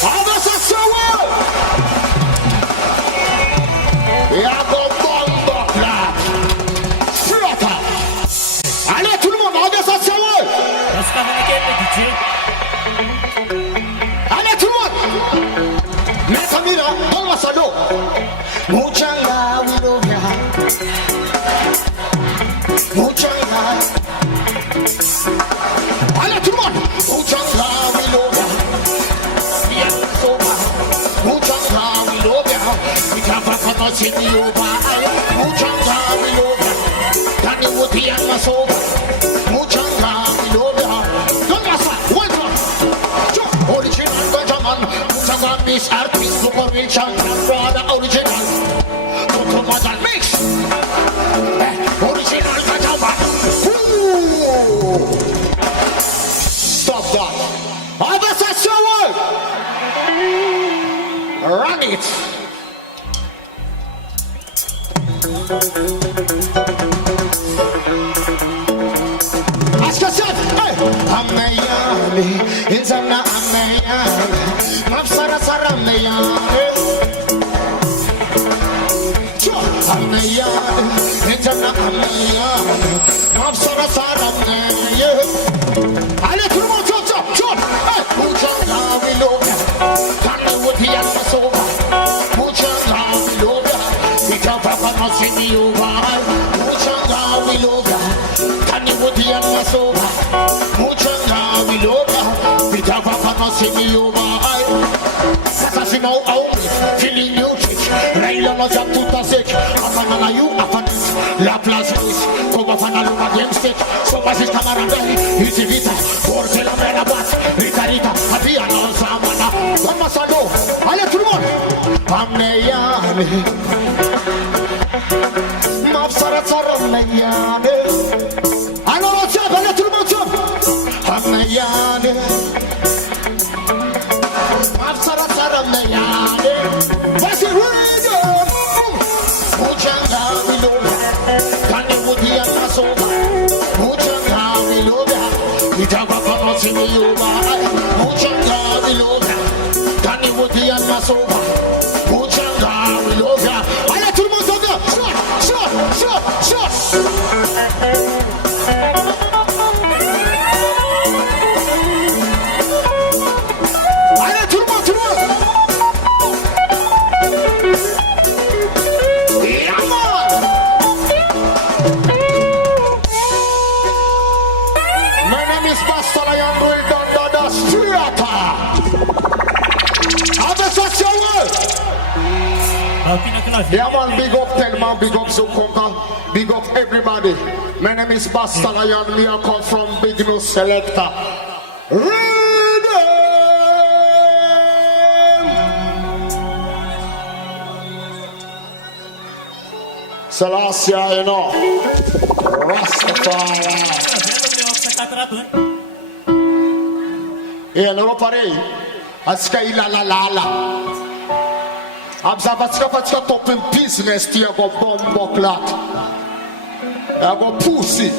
How does that show up? We are going back là. Straight up. Allez tout le monde, how does that show up? Parce qu'avec elle, DJ. Allez tout le monde. Mets Amira, donne-moi ça d'eau. Muchanga, we love ya. Muchanga. Allez tout le monde. Muchanga, we love ya. Yeah, so much. Muchanga, we love ya. We can't pass on us in the over. Muchanga, we love ya. Danny Woody and Masoba. Muchanga, we love ya. Donne-moi ça, welcome. Original Benjamin, Muchanga, Miss Artist, Super Rich and Brother Original. Toto Mazal Mix. Original Benjamin. Stop that. Other session work. Run it. Ask yourself, hey, Amayami, Inzana Amayami, Mapsara Saramayami, Amayami, Inzana Amayami, Mapsara Saramayami. Allez tout le monde, chop, hey, Muchanga, we love ya, Kanda Woody and Masoba, Muchanga, we love ya, we can't pass on us in the over, Muchanga, we love ya, Kanda Woody and Masoba, Muchanga, we love ya, we can't pass on us in the over, Assassin au homie, feeling you trick, Raila no jump tout à sec, Afana you, Afana, la place is, comme Afana Luma game stick, so much is camarade, easy vita, force la mera bat, Ricarita, Abia non samana, Damasado, allez tout le monde, Ameyane, Mafsara Sarameyane, alors on tient, allez tout le monde tient, Ameyane, Mafsara Sarameyane, voici Rhythm, Muchanga we love ya, Kanye Woody and Masoba, Muchanga we love ya, we talk about us in the over, Muchanga we love ya, Kanye Woody and Masoba, Muchanga we love ya, allez tout le monde s'en vient, shot. Allez tout le monde. Yeah, man. My name is Master Lion, real Dundada Straight. Have a such a word. Yeah, man, big up Telman, big up Zukonga, big up everybody. My name is Master Lion, me I come from Big News Selector. Rhythm. Selassie, you know, Rastafari. Yeah, no parei. Aska ila la. Observe aska top in business tiya go bombo clat. I go pussy.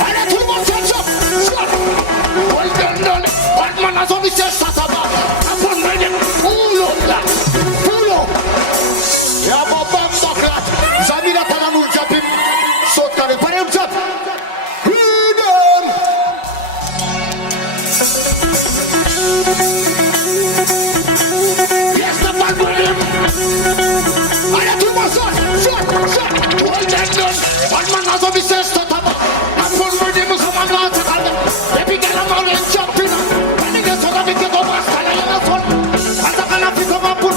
Allez, tout le monde, chop. Well done. Batman has only just started about. I'm on ready. Pull up. Yeah, my bam buckler. Zamina Tanamul jumping. So can you put him jump? Freedom. Yes, the bad William. Allez, tout le monde, shot. Well done. Batman has only just started about. I'm on ready. Musamman not to call them. Baby girl, I'm all in jumping. When you get to the big go past, I'm in the phone. I'm not gonna pick up a put.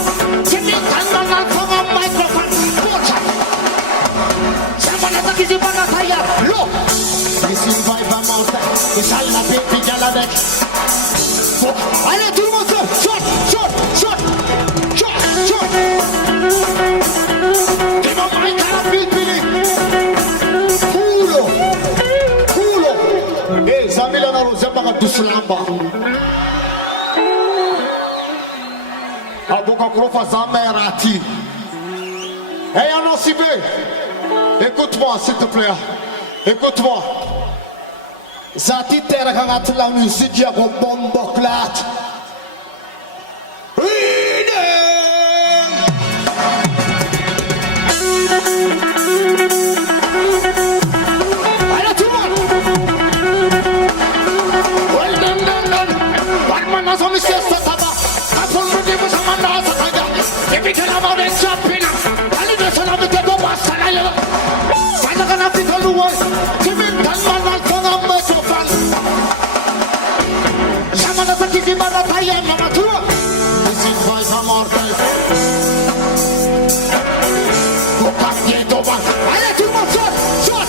Give me time, man, from a microphone. Watch out. Someone has a kizzy banana. Look. This is vibe a mountain. It's all a baby girl a deck. Allez, tout le monde, shot. Give me my kind of beat, Billy. Culo. Eh, Zamila na rozemba ka dusulamba. Aboka krofa zamerati. Hey, Anonsibé, écoute-moi, s'il te plaît. Écoute-moi. Zati terra kangati la musique ya go bombo clat. Allez, tout le monde. Well done. Batman has only just started about. I'm on ready. Musamman not to call them. Baby girl, I'm all in jumping. Allez, the son of the ghetto boss, and I am. I'm not gonna pick on the wall. Give me that man, I'll come on microphone. Someone has a kizzy banana, mama, too. This is vibe a mortal. Go back, get over. Allez, tout le monde, shot.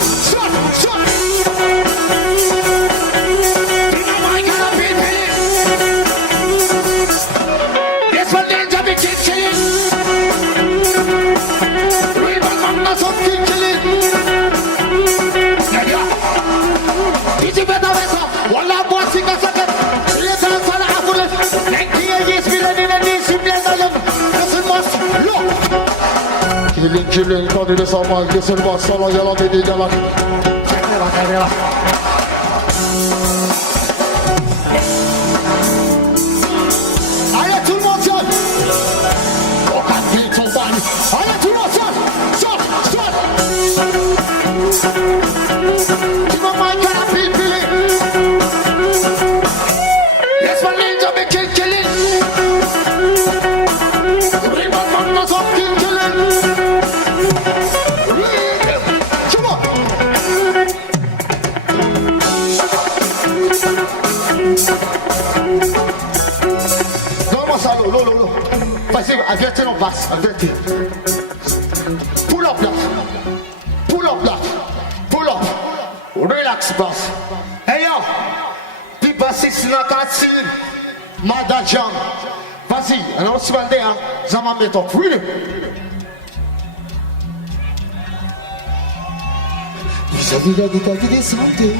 Bring a mic and a beat, Billy. Yes, one ninja be killing. Real Batman, that's what killing. Yeah. Easy better. Walla boy, sing a second. Later, son of a bullet. 98 years, million in a day, simply as I am. Listen, must look. Killing, quand il est sans mal, que c'est le boss, sans la galante et des galas. Caméra. Allez, tout le monde, shot. Oh, can't get so bad. Allez, tout le monde, shot. Give me my kind of beat, Billy. Yes, my ninja be killing. Real Batman knows how to killing. Come on. Donne-moi ça, l'eau. Vas-y, avertis, on passe, avertis. Pull up. Relax, boss. Hey, yo. Pipa 6 na katsi. Madajam. Vas-y, alors si balde, hein. Zama metok. Really? J'avais dit something.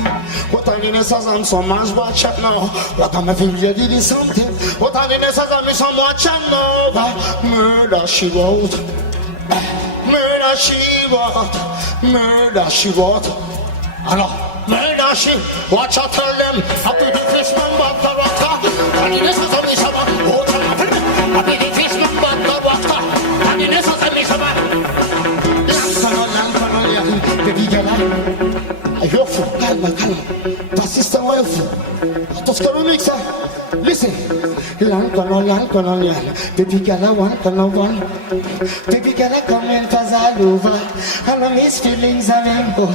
What I need is some much watch out now. What I'm feeling is something. What I need is some watch out now. Murder she wrote. Alors, murder she. Watch out, tell them. Happy the fish man, but the rocker. And it is a miss of a happy the fish man, but the rocker. And it is a miss of a baby girl. Ayofu, calma. Pasista wayofu. Tosca remix, listen. Lan kono, baby girl, one. Baby girl, come in Pazalova. I know his feelings are rainbow.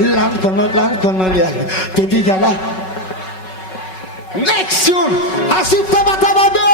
Lan kono, baby girl. Next tune, Asif Tabatabade.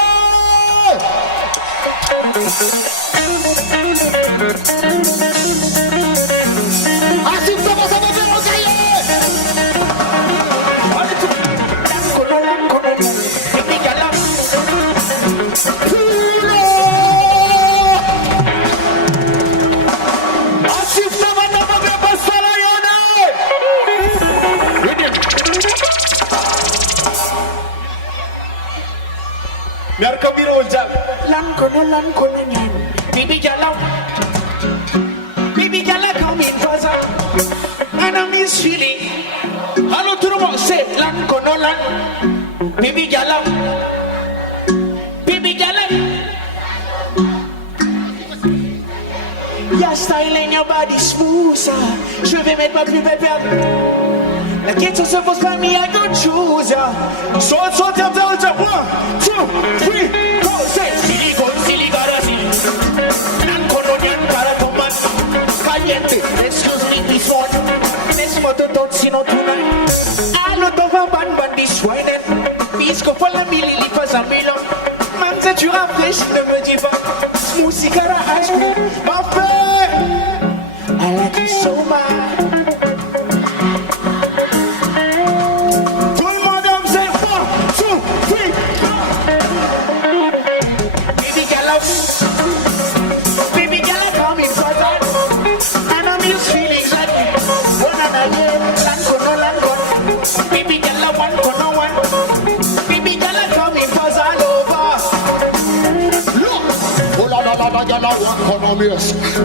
come here, old jam. Lan kono nyan. Baby girl, come in for and I'm is feeling. Hello to the boss, say lan kono lan. Baby girl, your style and your body smooth, ça. Je vais mettre ma plus belle paire. La question se pose pas, mais I don't choose, ya. So, tap, 1, 2, 3, go, say. Silly, nan kono nyan para toman. Caliente, excuse me, this one. Next moto don't see no tonight. Allo dova ban this wine. Bisco for la mili, pas un milo. Man, c'est tu rafraîchis, ne me dis pas. Smoothie, cara, ice cream. Ma frère, I like you so much.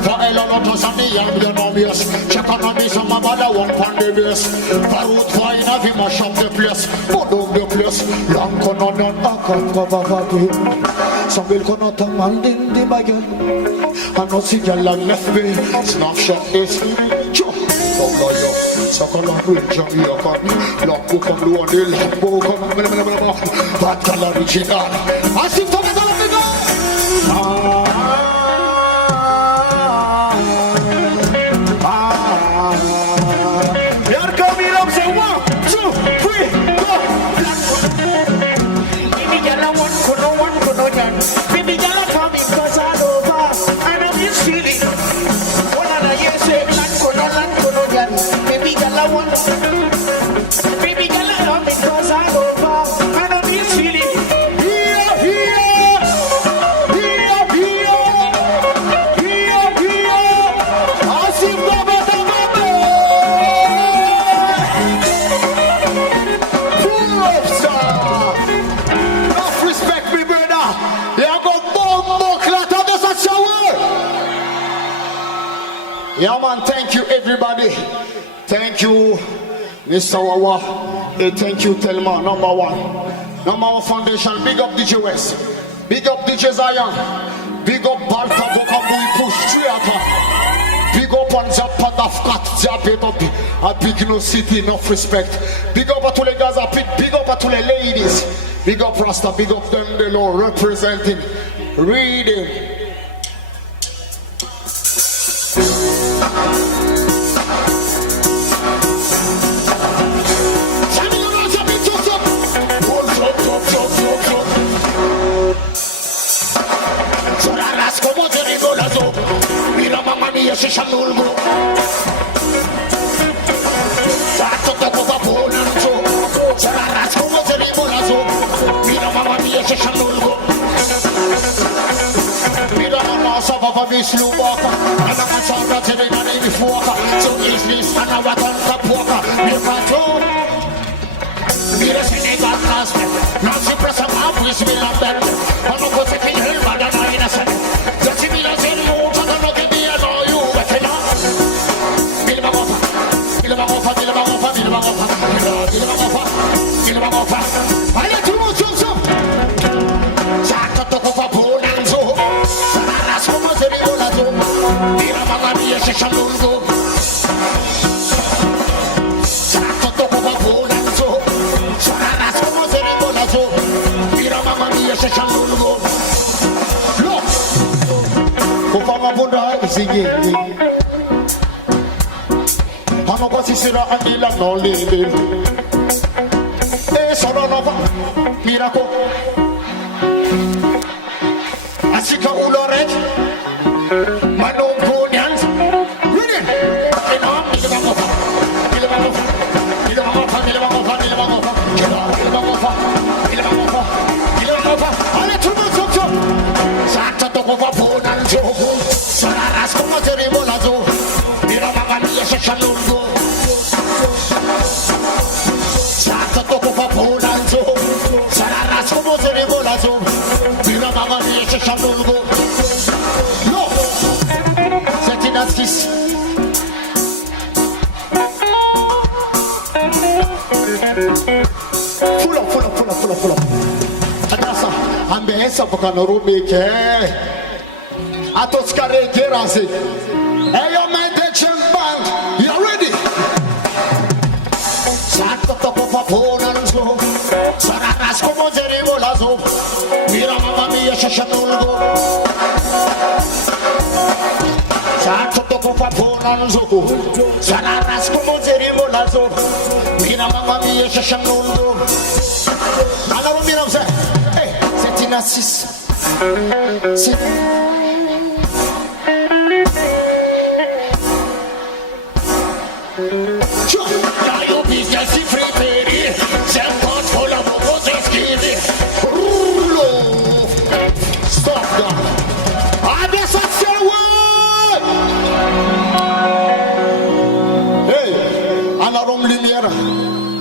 For a lot of Sunday, you know me. Check on me, some of the one from the base. For root for in a mash up the place. Put down the place. Long con on, I can't cover for some will come out and man in the bag. I know see girl and left me. Snapshot this. Chop. Suck on a green Jamaica. Lock book on the one, the lock book on. Bad color original. I see for the Baby girl, come in cause all over and I'm just feeling. One of the years say lan kono yan. Baby girl, I want. Baby girl, come in cause all over and I'm just feeling. Here. As if enough respect me, brother. Yeah, man, thank you, everybody. Thank you, Mr. Wawa. Hey, thank you, Telma, number one. Number one foundation, big up DJ West. Big up DJ Zion. Big up Balta Bokabui Push Theater. Big up on Zapadafkat, Zabetopi. A big no city, enough respect. Big up to the Gaza pit, big up to the ladies. Big up Rasta, big up them below, representing, reading. Mira mamma mia se sciannulgo Fatto dopo vaponanzo Sarà rascomo se rimolazo Mira mamma mia se sciannulgo Mira mamma sa papa mi slubaka Alla mazzara te rimane mi fuoca So easily stanna va tanta poca Mio fatto Mira se ne va trasme Non si presa ma poi si la belle Ma non cose che il vada mai in assente Già si mi la sento Hanno quasi sera a Milan non liberi E sono nova Miraco Asika ulore Ma non con niente Quindi E no, mi devo fare Ale tu non so Santa dopo va buona il gioco Sarà rascomo se rimolato Mira mamma mia se sciannulgo Santa dopo va buona il gioco Sarà rascomo se rimolato Full up. Adasa, ambesa bukanurumike. Atoskare kerase. Hey, your meditation band, you ready? Saco toco papona nzo. Sararas como jerimo lazo. Mira mamma mia shashanulgo. Saco toco papona nzo. Sararas como jerimo lazo. Mira mamma mia shashanulgo. Alors mira você. Hey, c'est une assise. C'est stop that. Hey, en arôme lumière,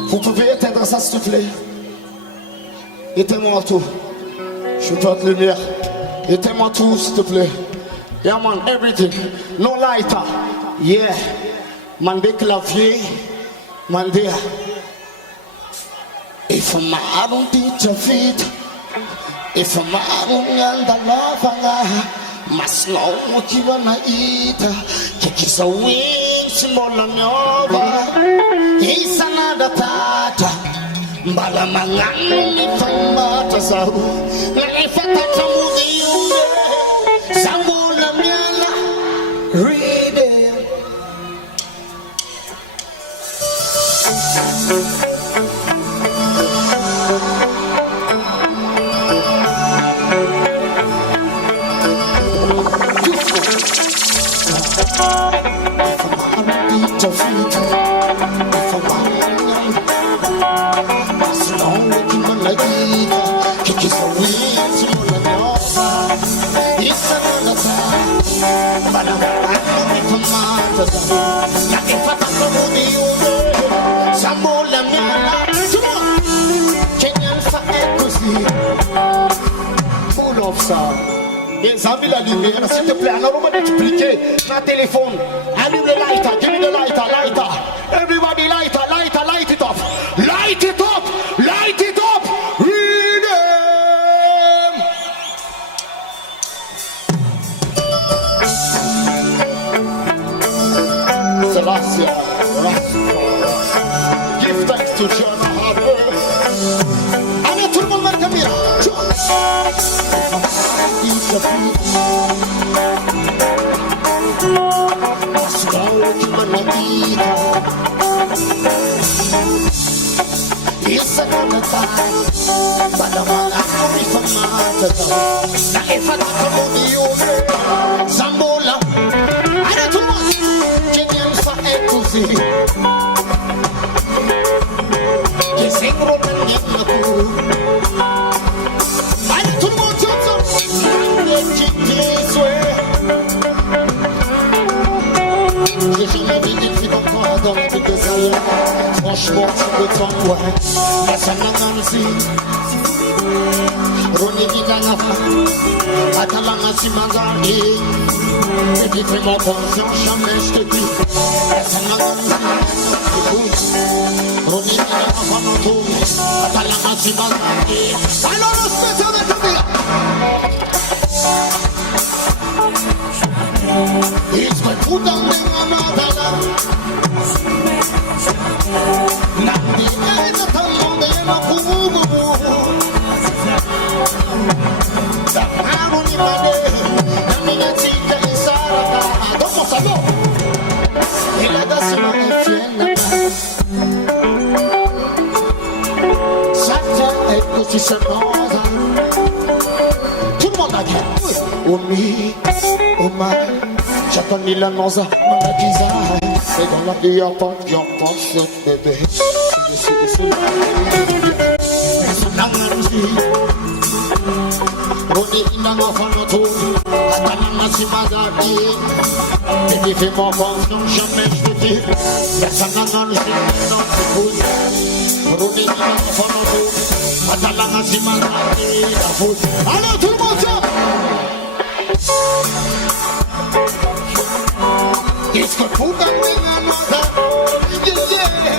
vous pouvez éteindre ça s'il te plaît. Éteins-moi tout. Je veux votre lumière. Éteins-moi tout s'il te plaît. Yeah man, everything. No lighter. Yeah. Man des claviers. Man des. If I'm out on teacher feet. If I'm out on yanda lava. Mas não que vai na ita. Que kisa wings mola nova. Isa nada tata. Mbala mangani famata saru. Nalifata chamudi yunge. Zambula miana. Read it. Les amis, la lumière, s'il te plaît, alors on va t'expliquer. Ma téléphone, allume le lighter, give me the lighter. Everybody lighter, light it up. Light it up. Read them. Selassie, give thanks to John Harper. Allez, tout le monde, marque bien. It's another time, but I'm not happy for my time. Now if I talk about the old Zambola, I don't want Kenyan for equity. Yes, I'm broken in the pool. I don't want to keep this way. J'ai jamais vu des filles comme toi dans la vie des ailleurs. Franchement, tu peux t'en ouais. Mais ça n'a pas aussi. Roni Vidalava. Atalanga Simazari. Et puis fais-moi confiance, jamais je te dis. Mais ça n'a pas aussi. Roni Vidalava, Atalanga Simazari. Alors, le spécial de Kabila. It's my food down there, another love. Nandi eza tamonde yema kububu. Sababu ni made, nami natika isaraka. Domo sabo, ila dasima ifiena. Satya ekusi sanoza. Tout le monde a dit, Omi, Oma, j'attends ni la noza, mon design. Et dans la vie, y'a pas de bébé. C'est son amour. Roni inanga fanoto, atananga simazaki. Baby, fais-moi confiance, jamais je te dis. Y'a son amour, dans tes couilles. Roni inanga fanoto, atananga simazaki. La faute. Allez, tout le monde, ça! It's good food and bring another. Yeah.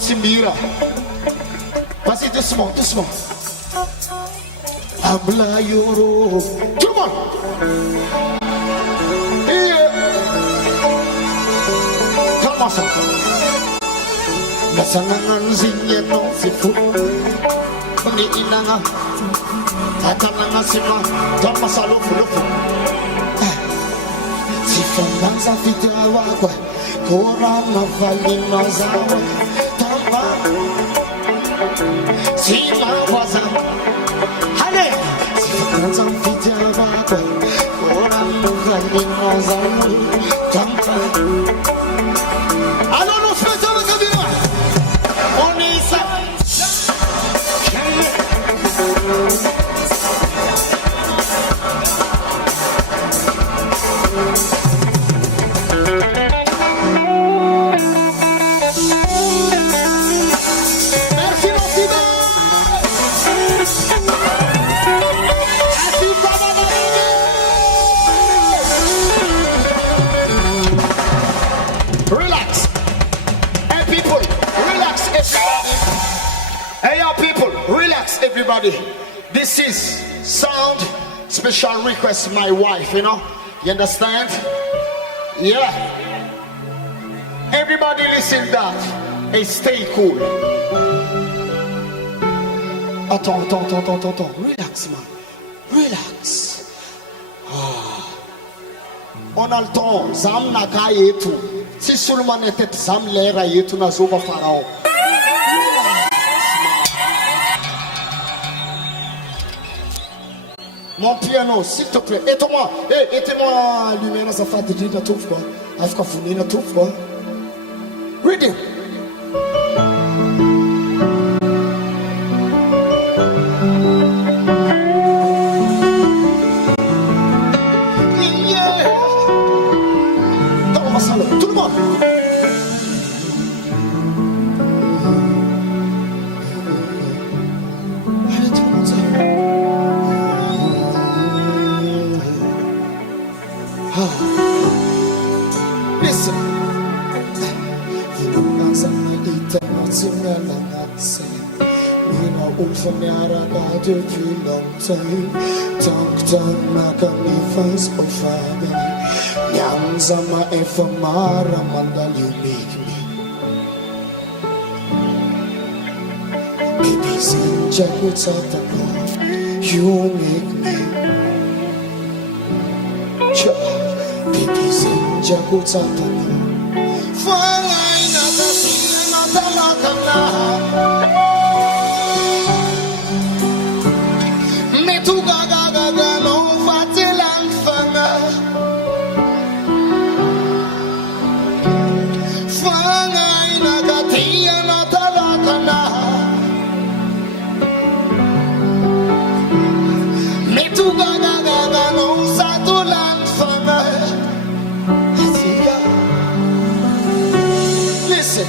Simbira. Vas-y doucement, doucement. Habla Yoro. Tout le monde. Comment ça? Nasanangan zinye non si fou. Ni inanga. Atananga sima. Tama salo fulufu. Si fondang sa fitra wakwa. Korama valima zawa. Tama. Si ma wazam. Allez. Si fondang sa fitra wakwa. Korama valima zawa. Tama. Alors nous faisons le cabinet. On est ça. Merci mon Simon. Merci Papa. Relax. Hey people, relax everybody. Hey y'all people, relax everybody. This is sound special request my wife, you know. You understand? Yeah. Everybody listen that. Hey, stay cool. Attends. Relax, man. Relax. On a le temps. Zam naka yetu. Si seulement était zam lera yetu na zoba farao. Mon piano, s'il te plaît, aide-moi. Aide-moi, lui-même, ça fait de la touffe, quoi. Afka founi la touffe, quoi. Read it. Yeah. Dans ma salle, tout le monde. Allez, tout le monde, ça. Listen. Depuis longtemps, tant que ma connaissance au femme, Yamzama Efamara Mandal, you make me. Baby, sing Jakutsata, you make me. Baby, sing Jakutsata. Listen.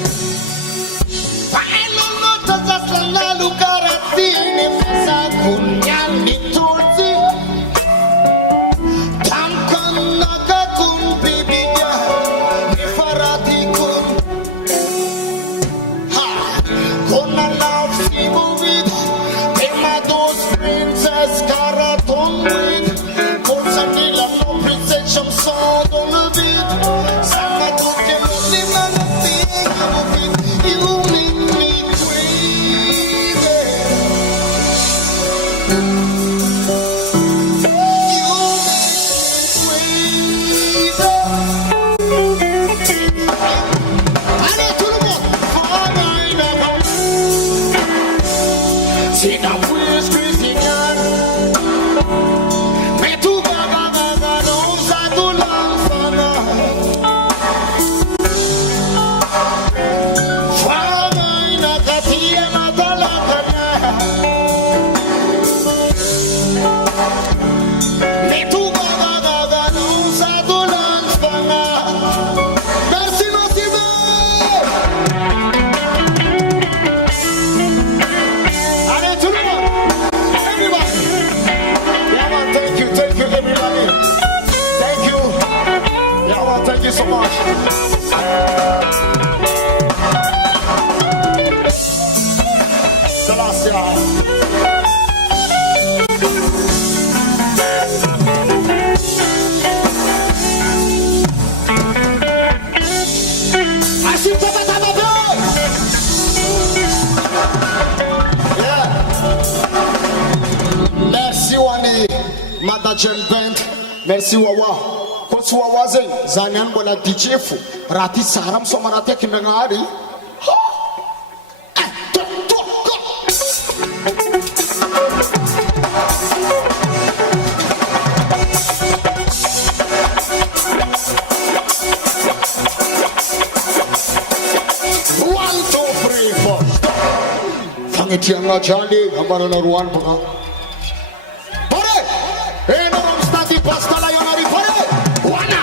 so much. Gel Bank. Merci Wawa. Kots Wawa zay zany any mbola DJ fo. Raha ty sara misoma raha ty akindragnary. Tianga jali hambara na ruan baka pare eno ram stati pasta la yonari pare wana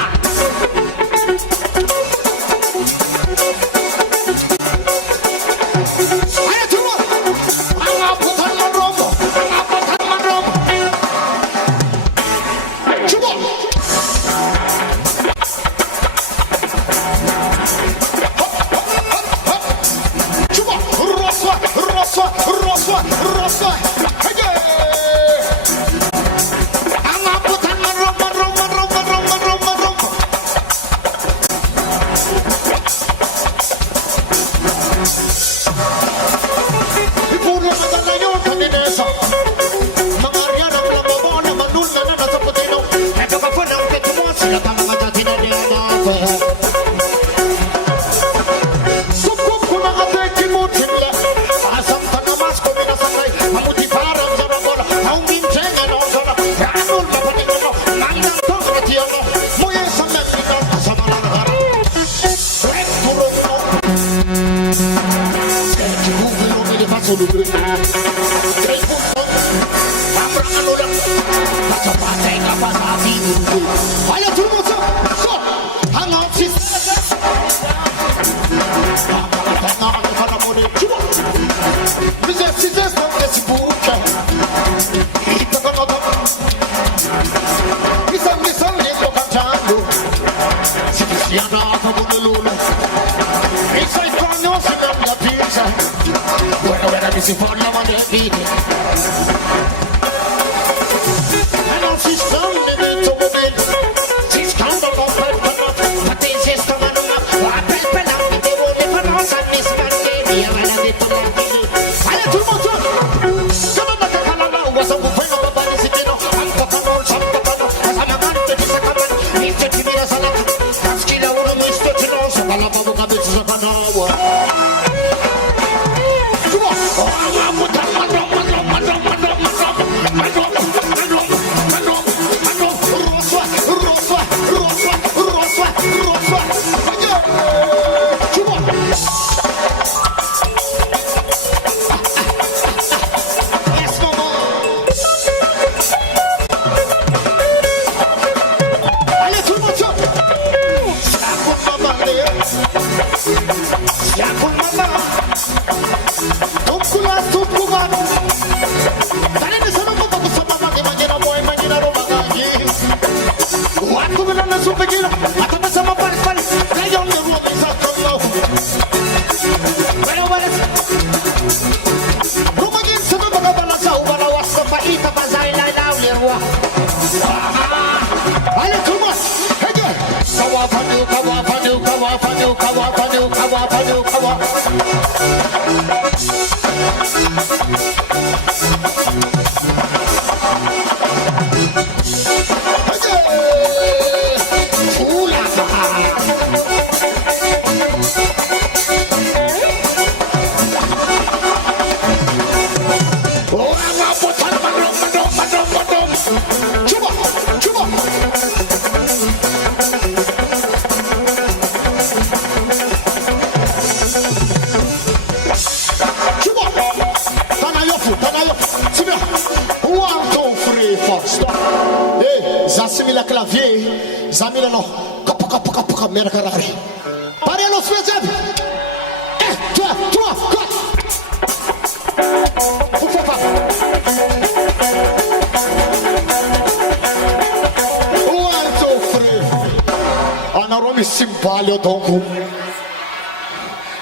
aya tuwa anga potan manromo chubo Roswa, hey! Anga putan Roma. Ipuno magana yon kaninesa. Mangaria na plababona manulna na natapotino. Eka mafuna uketumo sila kama matatina ni anafe. Allez tout le monde ça alors si si for la mano de vida. Non si stanno dentro model. Si stanno con quel pano. Ma te si sta mano ma per pelare devo le pano sa mi sparche via la detto la vida. Allez tout le monde. Come ma che la was a buffalo ma bari si teno. Anche pano sappa pano. Asa magante di sacca. Mi te ti mira sala. Schila uno mi sto celoso. Ma la babo cabezza sa pano. Zasimila clavier, Zamila no, kapa, mera carari. Pare los fezeb. 1, 2, 3, 4. Ufa. One, two, three. Anaromi simbalio donc.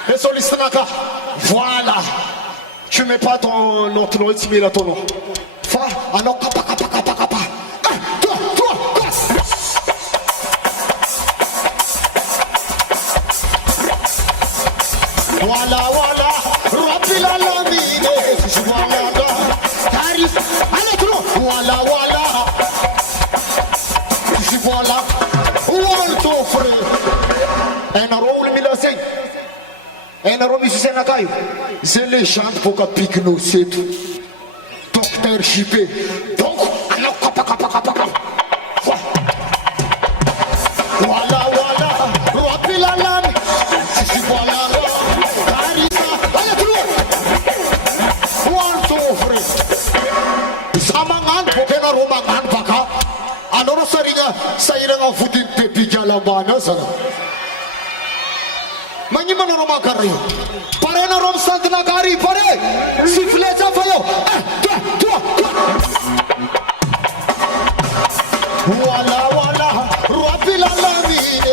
Et soliste naka. Voilà. Tu mets pas ton nom, tu mets ton nom. Fa, alors kapa. Wala, Rabbil Alamin, Wala, Tarif, allez tout le monde, Wala, voilà. One, two, three. Un rôle milasei. Un rôle musicien na kayo. C'est légende pour qu'on pique nos sites. Docteur JP. Donc, alors, voilà, voilà. Rapilalan. Si, voilà. Carissa. Allez, tout le monde. One, two, three. Samangan, pokena romangan baka. Alors, ça ira en foutu pépi galabana, ça. Mani mana Roma kar rahi ho. Pare na Rom sant na gari pare. Sifle sa fayo. Wala wala Rabbil alamin.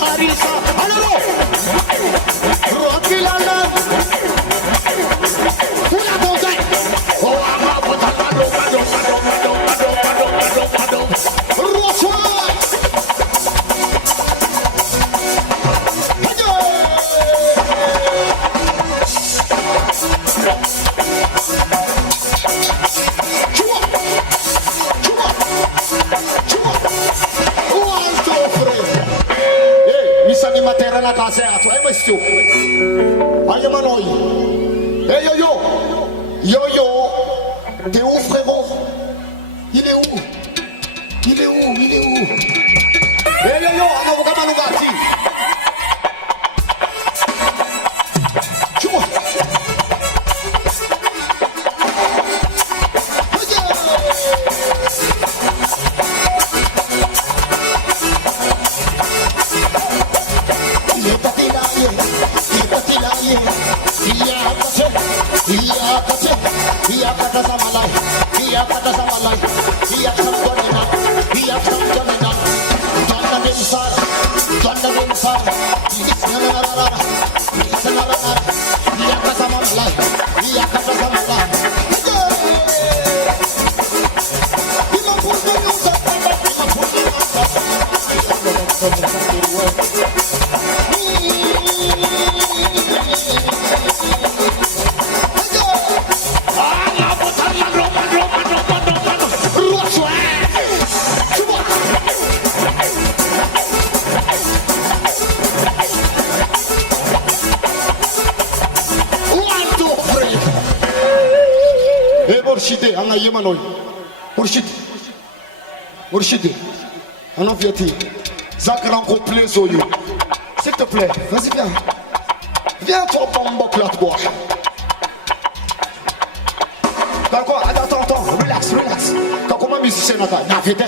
Harisa allo. Rabbil alamin. Pula bozai. Oh ama bota kado. Rosa. Animatera na casa é tua, é mais teu. Aí manoi. Hey yo, t'es où frérot? Il est où? Hey yo, on va voir Manugati. Tu vois? Murshid, anga yemanoi. Murshid, on a viati. Zach complet Zoyo. S'il te plaît, vas-y viens. Viens toi bomboc là toi. D'accord, attends, relax. Quand comment musicien naka, na vite.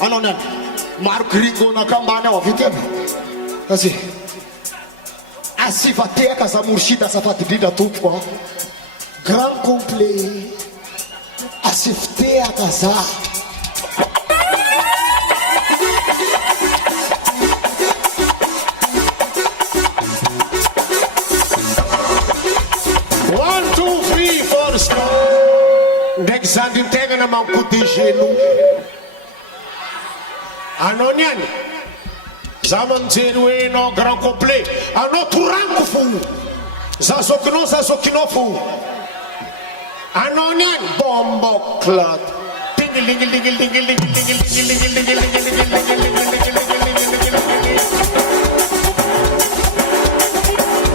Anonen. Marc Rigo na kambana wa vite. Vas-y. Asifate kaza Murshid asafati dida tout quoi. Grand complet. Asifte a casa. One, two, three, four, stop. Dexand intègre na manco de genou. Anonian. Zaman zenou no grand complet. Ano turango fou. Zasokino fou. Anonian bombo clot.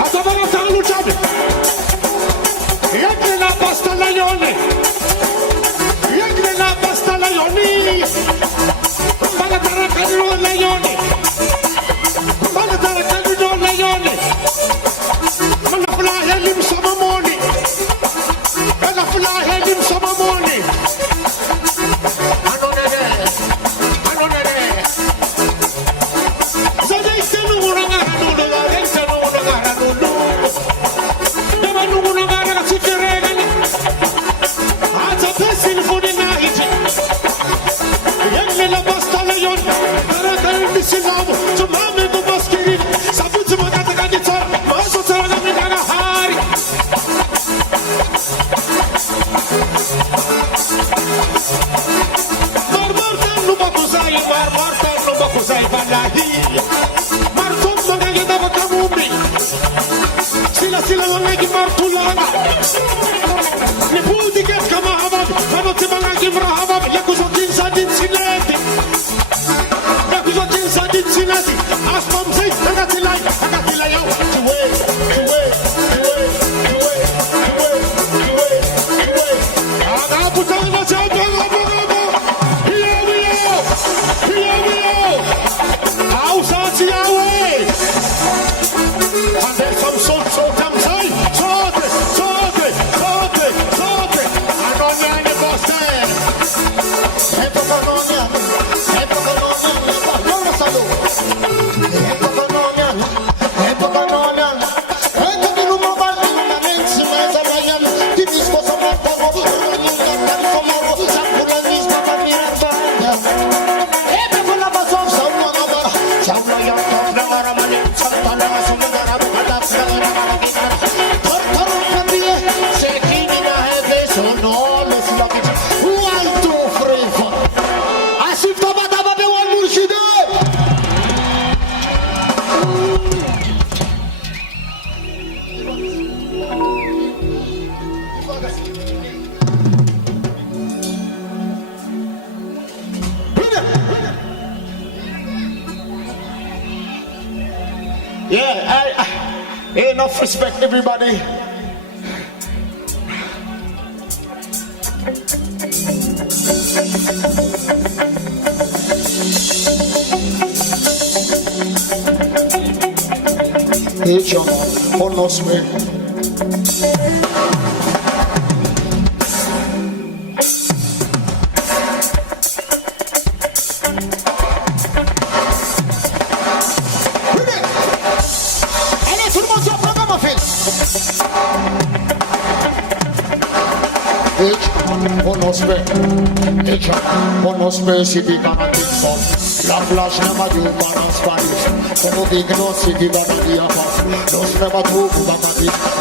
Atavano sta luciando. Yekle na pasta la yoni. Bala tara kadro la yoni. Mana fla helim sama moni. Mana fla helim sama moni. Anonere. Zade istenu uranga nulo la istenu uranga nulo. Dama nulo ngara sikerega. Ata pesil funi na hiti. Yekle la basta la yon. Tara kan bisilamo. Tumame do baskiri. Sabuti magata kanita. Maso tara na mina hari. Marmartan no bakuzai balahi. Marton magagi da bakamumbi. Sila magagi martulana. Ni pudi get kama habab. Ano ti magagi mrahabab. Yakuzo kinsa din sineti. Enough respect, everybody. Hey, John, honors me. Allez, tout le monde sur programme, en fait. Honors me, city cannot son. La flash never do balance Spanish. Como big no city but the apart. Nos never do back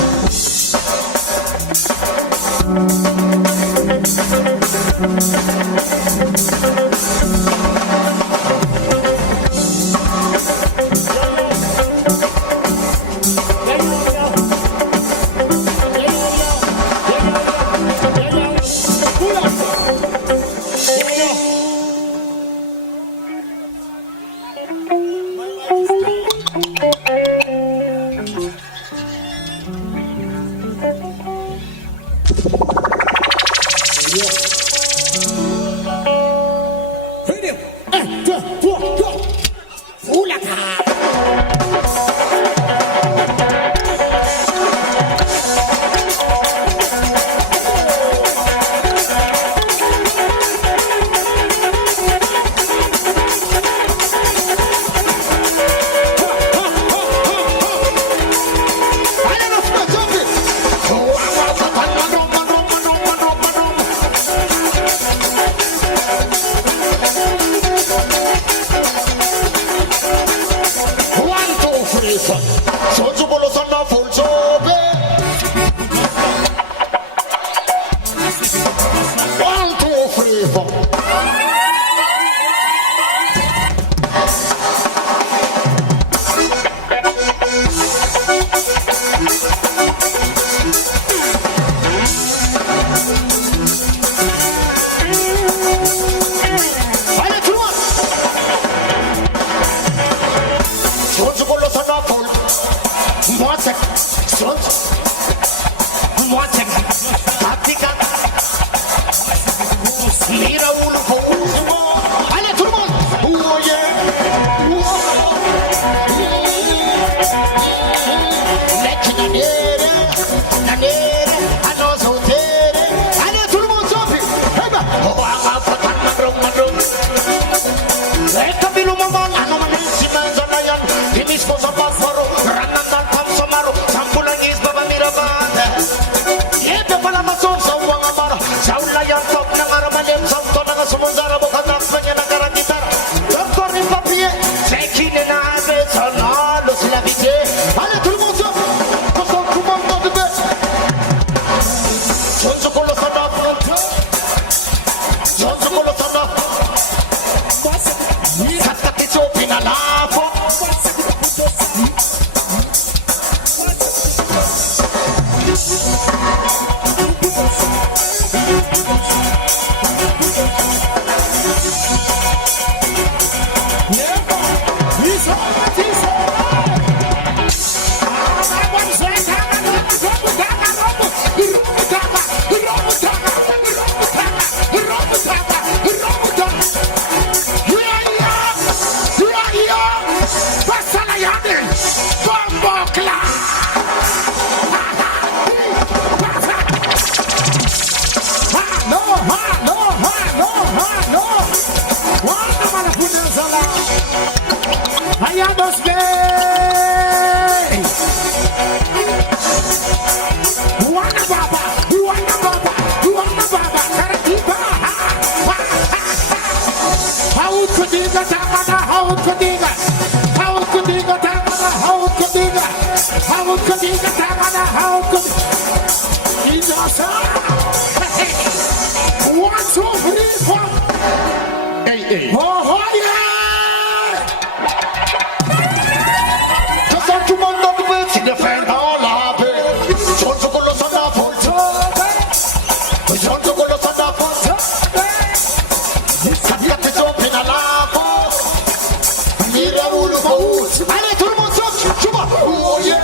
Allez, tout le monde saute, tu vois. Oh yeah.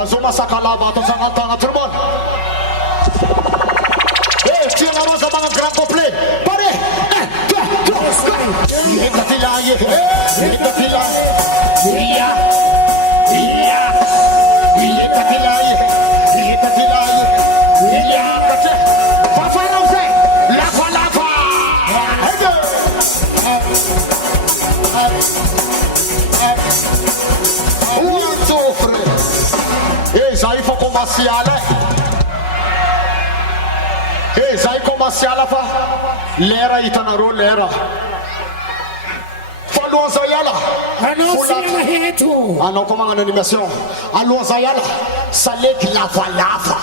Azuma sakalaba to sangat tangan terbang. Tiens la voix avant un grand complet. Paré. Zai komasiala fa lera itanaro lera Falou Zayala ano comment en animation Allons Zayala salek lava lava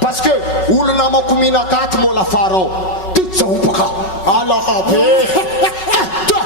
parce que où le nama kumina kat mo la faro tout ça upaka ala habe toi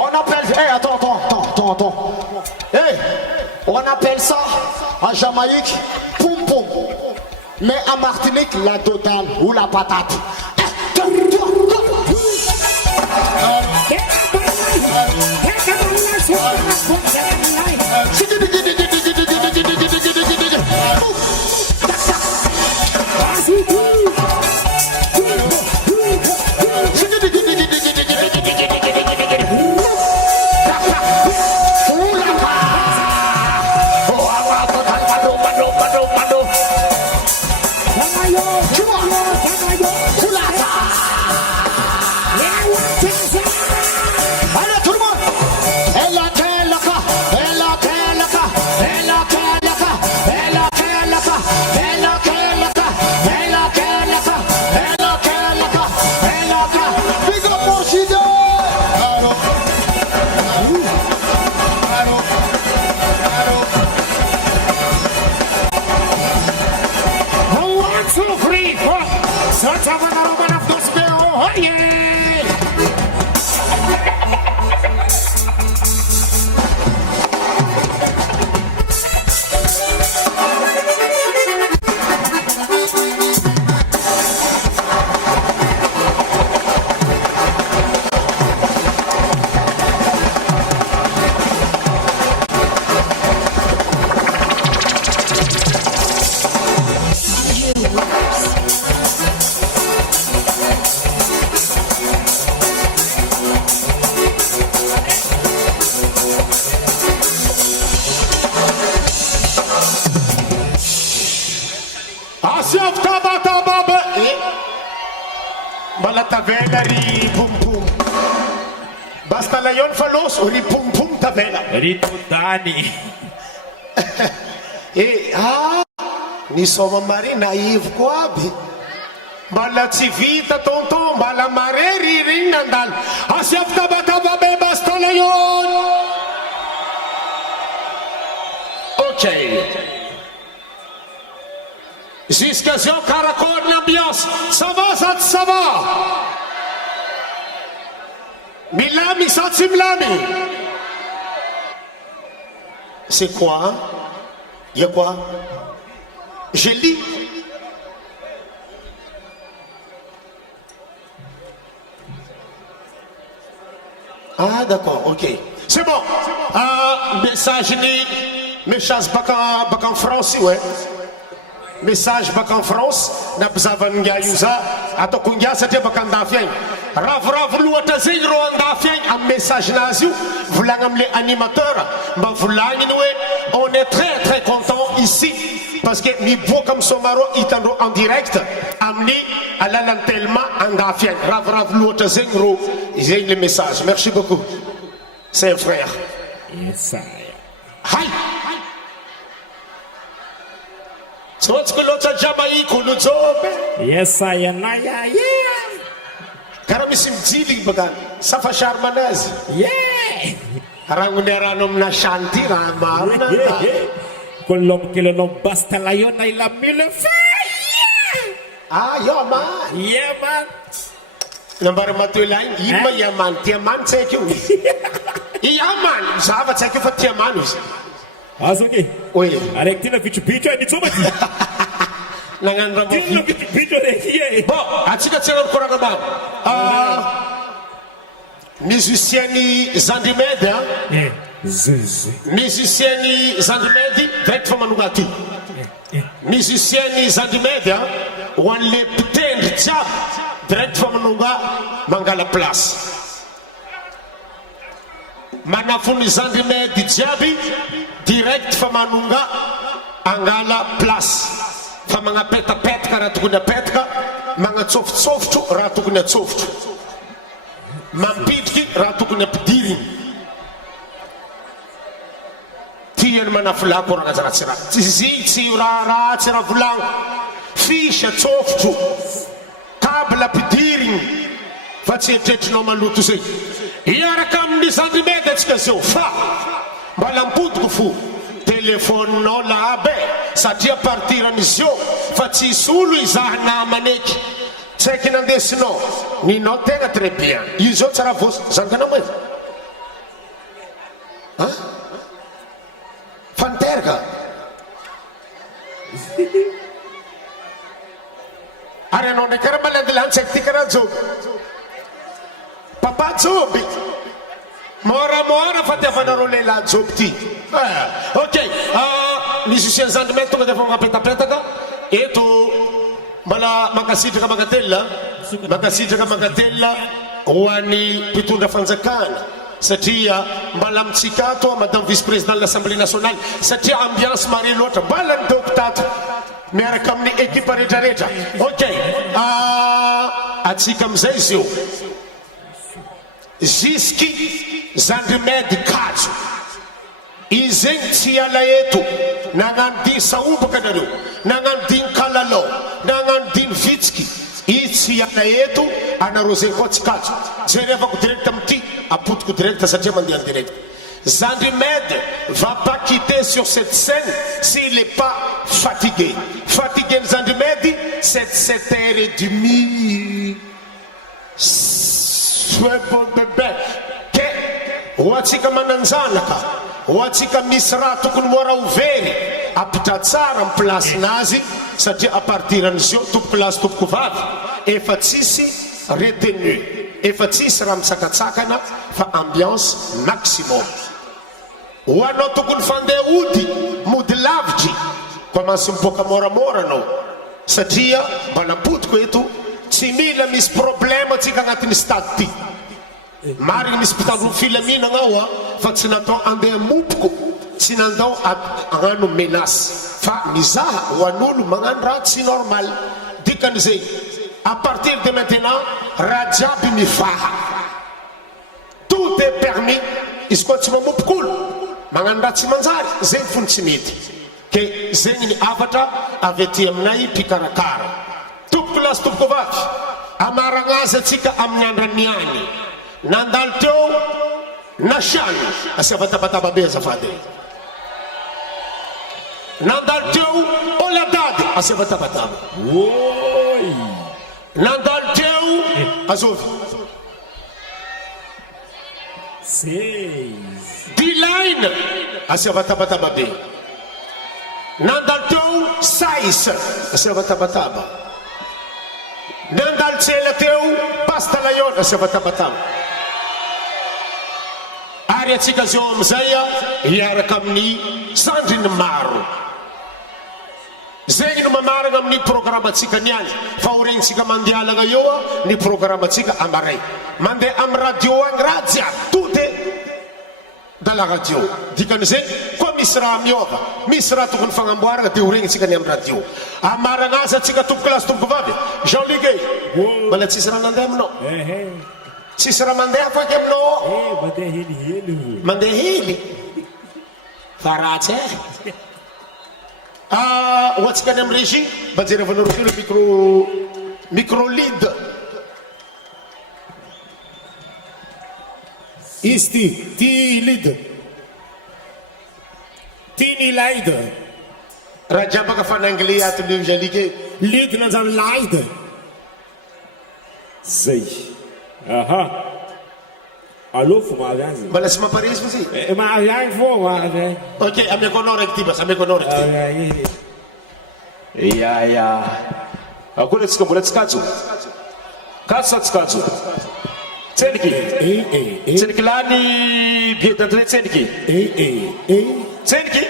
On appelle, attends. On appelle ça en Jamaïque poum poum, mais en Martinique la totale ou la patate. asiavy tabataba mbala tavela ry pompom basta layon fa loso ry pompom tavela Ritodany. ny soma mari naivo ko aby mbala tsy vita tonton mbala mare ririny nandalo asiavy tabataba be basta layon ok jusqu'à caracolle l'ambiance ça va ça va milami sa tsy milami c'est quoi y a quoi je lis ah d'accord ok c'est bon message ni message baka en France ouais message baka en France na bizavany nga io za ataoko nga satria baka andafy agny ravoravo loatra zegny ro andafy agny amin'ny message nazy io volagna amile animateur mba volagniny hoe on est très content ici parce que miboaka amin'ny somaro hitandro en direct amin'ny alalany tellement andafy agny ravoravo loatra zegny ro zegny le message merci beaucoup c'est un frère Yes, I. hay Sotsiko loatra Jamaïque olo jobe Yes, I am. Yeah. karaha misy mijily baka safashary manazy Yeah. ragnony arano amina shanty raha maro nanda Kolom kilolom basta layon ay lamile ah yaman Yeah, man. nambara matoelagny ino ma yaman tiaman tsy haiko io yaman zava tsy haiko fa tiaman izy Azo okay. oe Alek tina vitu-vitu ni tsoma ti. nagnano raha Tina mavi vitu-vitu ne. bon atsika tsy hanano koragna bany musicienny Zandimedy Zuzu. musicienny Zandimedy direct fa manonga aty musicienny Zandimedy ho an'le mpitendry jiaby direct fa manonga mangala place manafony Zandimedy jiaby direct fa manonga angala place fa magnapetapetaka raha tokony apetaka magnatsofitsofotro raha tokony atsofotro mampitriky raha tokony ampidiriny tiany manafilako raha ratsiraha tsy zy tsy raha tsy raha volagno fisy atsofotro kabla ampidiriny fa tsy etretrinao maloto zay iaraka amin'ny Zandimedy atsika zao fa mbala mpodiko fo telefoninao lahabe satria partiran'izy io fa tsisy olo izaha namany eky tsy haiky nandesinao ninao tegna très bien io zao tsara vosy zanganao moe fanteraka ary anao ndraiky raha malandilany tsy haiky ty karaha joby papa joby moramora fa tiavanareo lehilahy joby ty ok musicien Zandimedy tonga defa magnapetapetaka eto mbala mankasitraka mankatelina ho an'ny mpitondra fanjakana satria mbala amitsika ato madame vice président de l'Assemblée nationale satria ambiance mare loatra mbala ny doko tato miaraka amin'ny équipe rehetrarehetra ok atsika amizay izy io jusky Zandimedy kajo izy zegny tsy ala eto nagnano diny saombaka nareo nagnano diny kalalao nagnano diny vitsiky izy tsy ala eto anareo zegny koa tsy kajo jerevako direct amity apotiko direct satria mandeha direct Zandimedy va pas quitter sur cette scène s'il n'est pas fatigué fatigué Zandimedy 7h30 bebe ho atsika mananjanaka ho atsika misy raha tokony mora overy apitra tsara amin'ny placinazy satria apartiran'izy io tompo place tompoko vavy efa tsisy retenu efa tsisy raha mitsakatsakana fa ambiance maximum ho anao tokony fandeha ody mody lavitry komansy miboaka moramora anao satria mbala apotiko eto tsy mila misy problème atsika agnatin'ny stade ty marigny misy mpitandro filaminagna ao fa tsy natao andeha mopoko tsy nandao agnano menace fa mizaha ho an'olo magnano raha tsy normal dikan'izay à partir de maintenant raha jiaby mifaha tout est permis izy koa tsy mamompok'olo magnano raha tsy manjary zegny fony tsy mety ke zegny ny afatra avy aty aminay mpikarakara tompoko lasy tompoko vavy amaragna azy atsika amin'ny andrany any nandalo teo nasiany asiavatabataba be azafady nandalo teo oladady asiavatabataba nandalo teo azovy dilaina asiavatabataba be nandalo teo sais asiavatabataba nandalo tsela teo pastalayon asiavatabataba ary atsika zao amizay hiaraka amin'ny sandriny maro zegny no mamaragna amin'ny programme atsika niany fa horegnitsika mandialagna eo ny programme atsika amaray mandeha amin'ny radio agny raha jiaby tout est dans la radio dikan'izay koa misy raha miova misy raha tokony fagnamboaragna de horegnitsika ny amin'ny radio amaragna azy atsika tompoko lasy tompoko vavy Jean-Luc e mbola tsisy raha nandeha aminao tsisy raha mandeha foiky aminao mandeha hely fa ratsy hoatsika any amin'ny régie mba jerevanao le micro lead izy ty lead ty laid raha jiabaka fa n'anglais atolio Jean-Luc e lead nanjany laid zay aha Alô, fumava azi. Mbola tsy mamparisy fa si Mahavy agny fô mahavy agny. ok ameko anao raiky ty basa ameko anao raiky ty ya akory atsika mbola tsy kajo kajo sa tsy kajo tseniky tseniky lany billet d'entrée tseniky tseniky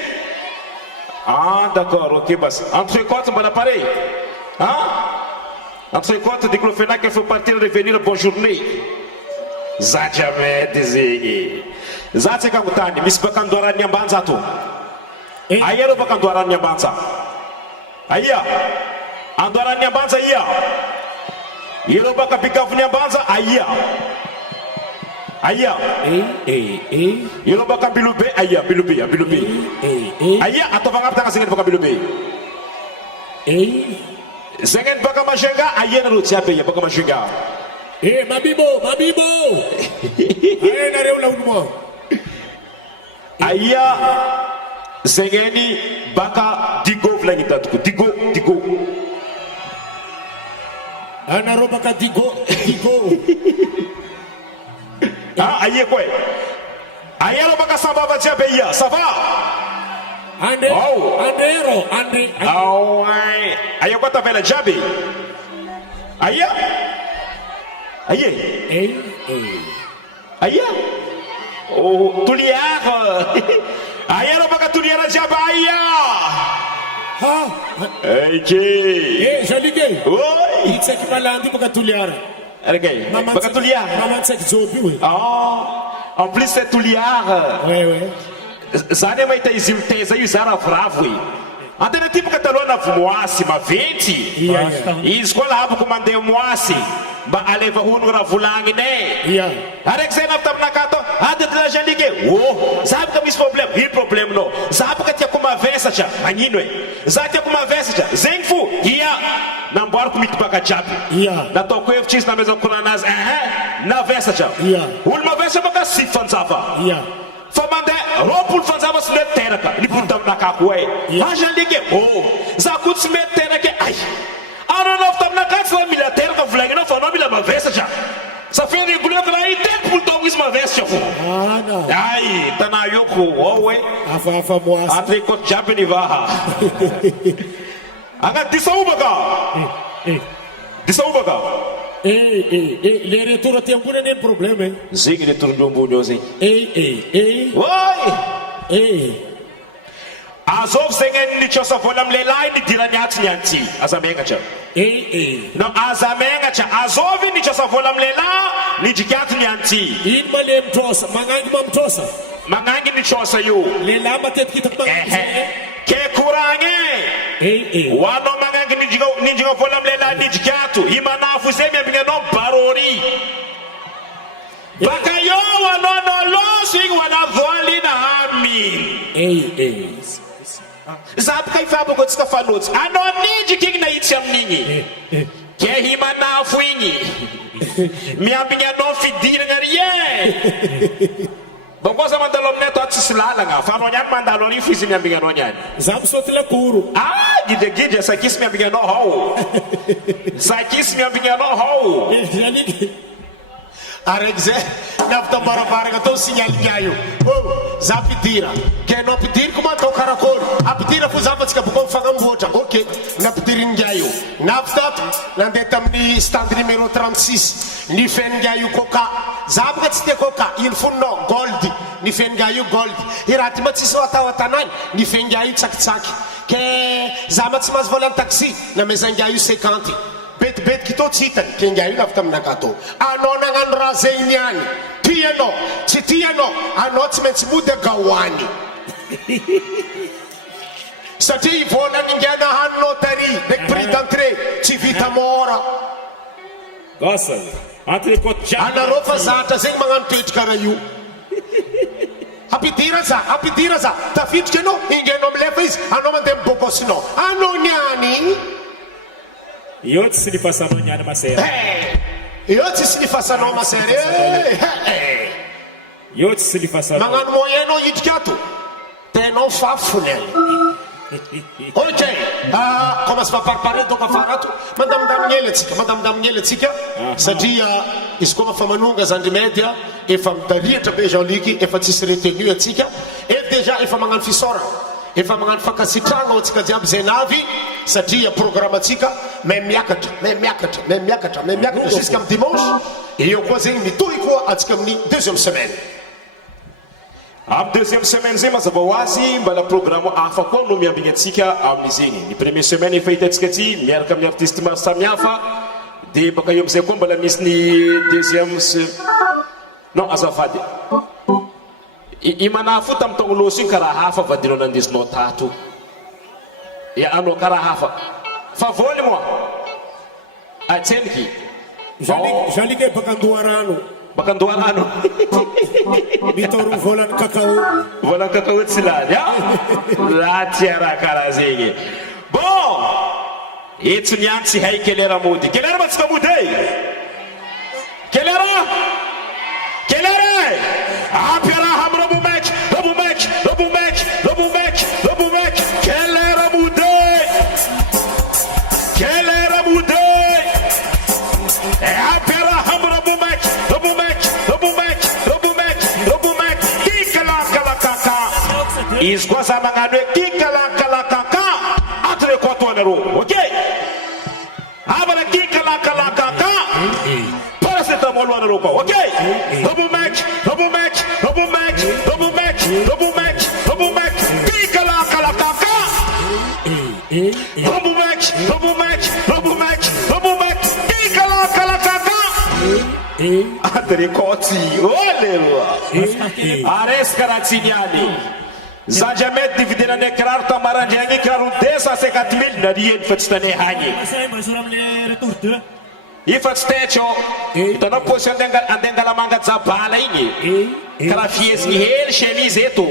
ah d'accord ok bas entrecôte mbola pareil entrecôte diclofenac il faut partir revenir bonne journée za jamedy zegny za tsika ngotany misy baka andoaran'ny ambanja ato aia rô baka andoaran'ny ambanja aia andoaran'ny ambanja ia irô baka bikavon'ny ambanja aia aia irô baka bilobe aia bilobe aia ataovagna aby tagna zegneny baka bilobe zegneny baka mazenga aia narô jiaby ia baka mazenga mabibo aia nareo laolo mo aia zegneny baka digo volagny dadoko digo anareo baka digo aia koe aia rô baka sambava jiaby ia sava ande aia koa tavela jiaby aia oh tuliara aia rô baka tuliara jiaby aia Jean-Luc oi itsaky malandy baka tuliara regay baka tuliara mamantsaky joby io en plus c'est tuliara ouais zany mahita izy miteza io za ravoravo e antena ty baka taloha navo moasy maventy izy koa lahabako mandeha moasy mba aleva hono raha volagnine araiky zay navy taminaka atao adetena Jean-Luc za baka misy problème ino problème nao za baka tiako mavesatra magnino e za tiako mavesatra zegny fo ia namboariko mity baka jiaby nataoko hevitra izy namezako koranazy navesatra olo mavesatra baka sivy fanjava fa mandeha roapolo fanjava sy mety teraka nipolo taminaka koa e Jean-Luc za ko tsy mety teraka ay anao taminaka tsy mila teraka volagninao fa anao mila mavesatra ça fait rigoleko raha itelopolo taogno izy mavesatra fo ay tana ioko oe afafa moasy entrecôte jiaby ny vaha agnaty disaobaka le retour aty ambony ane problème zegny retourndreo ambony ao zegny oy azovy zegny nitrosa vola amy lehilahy nidirany atsy ny anty aza megnatra non aza megnatra azovy nitrosa vola amy lehilahy nidriky ato ny anty ino male mitrosa magnangy ma mitrosa Magnangy ny chance io. lehilahy matetika hitako Ke koragny eh ho anao magnangy nindrigna vola amin'ny lehilahy nidrika ato imanafo zay miambigny anao barôry baka eo anao noloso igny ho ana voalina aminy za baka ifabako tsika fanotsy anao nidriky igny nahitsy amin'igny ke imanafo igny miambigny anao fidiragna rien Bongoza mandalo aminay ato tsisy lalagna fa anao niany mandalo any fo izy miambigny anao niany za misaoty lakoro gidegidra sakisy miambigny anao hao sakisy miambigny anao hao Araiky zay navitambarabaraga atao signalinga io za mpidira ke anao mpidiry koa atao karakory ampidira fo za fa tsika boko mifagnamboatra ok nampidiringa io navitato nandeha tamin'ny stand numéro 36 nifenga io coca za boka tsy tia coca ino foninao gold nifenga io gold i raha ty ma tsisy atao atanany nifenga io tsakitsaky ke za ma tsy mahazo vola taxi namezanga io 50 betibetiky to tsy hitany ke nga io lafy taminaka atao anao nagnano raha zay niany tianao tsy tianao anao tsy maintsy mody agahoany satria ivolany ingana haninao tary ndraiky prix d'entrée tsy vita mora gosa anareo fa zatra zegny magnano toetry karaha io apidira za tafidriky anao inganao milefa izy anao mandeha mibobosinao anao niany io tsy nifasanao niany masera io tsisy nifasanao masera io tsy nifasanao magnano moyenao hidriky ato tenao fafony ok commence va parparer donc afara ato mandamindamignely atsika satria izy koa mafa manonga zandry media efa midarihatra be Jean-Luc efa tsisy retenu atsika e déjà efa magnano fisora efa magnano fakasitragna atsika jiaby zay navy satria programme atsika mais miakatra jusqu'à dimanche eo koa zegny mitohy koa atsika amin'ny deuxième semaine Am deuxième semaine zay mazava ho azy mbala programme hafa koa no miambigny atsika amin'izegny ny première semaine efa hitantsika ty miaraka amin'ny artiste maro samihafa de baka eo amizay koa mbala misy ny deuxième non azafady imanafo tamy taogno loso igny karaha hafa vadinao nandesinao tato ya anao karaha hafa fa voly moa atseniky Jean-Luc baka andoharano baka andoharano mitoro volany kakao volany kakao tsy lany raty raha karaha zegny bon etsy niany tsy hay kelera mody kelera matsika mody kelera ampiaraha amy robomek kelera mody ampiaraha amy robomek kikalakakaka izy koa za magnano hoe kikalakakaka atore koa ataonareo ok avana kikalakakaka paracetamol anareo koa ok robomek kikalakakaka robomek kikalakakaka atore koty oleroa aresy karaha tsy niany za jamais dividena ny kiraro tamarandragny kiraro 250 000 narieny fa tsy tane hagny ifa tsy tetso hitanao posy andengalamanga jabala igny karaha fiezigny hely chemise eto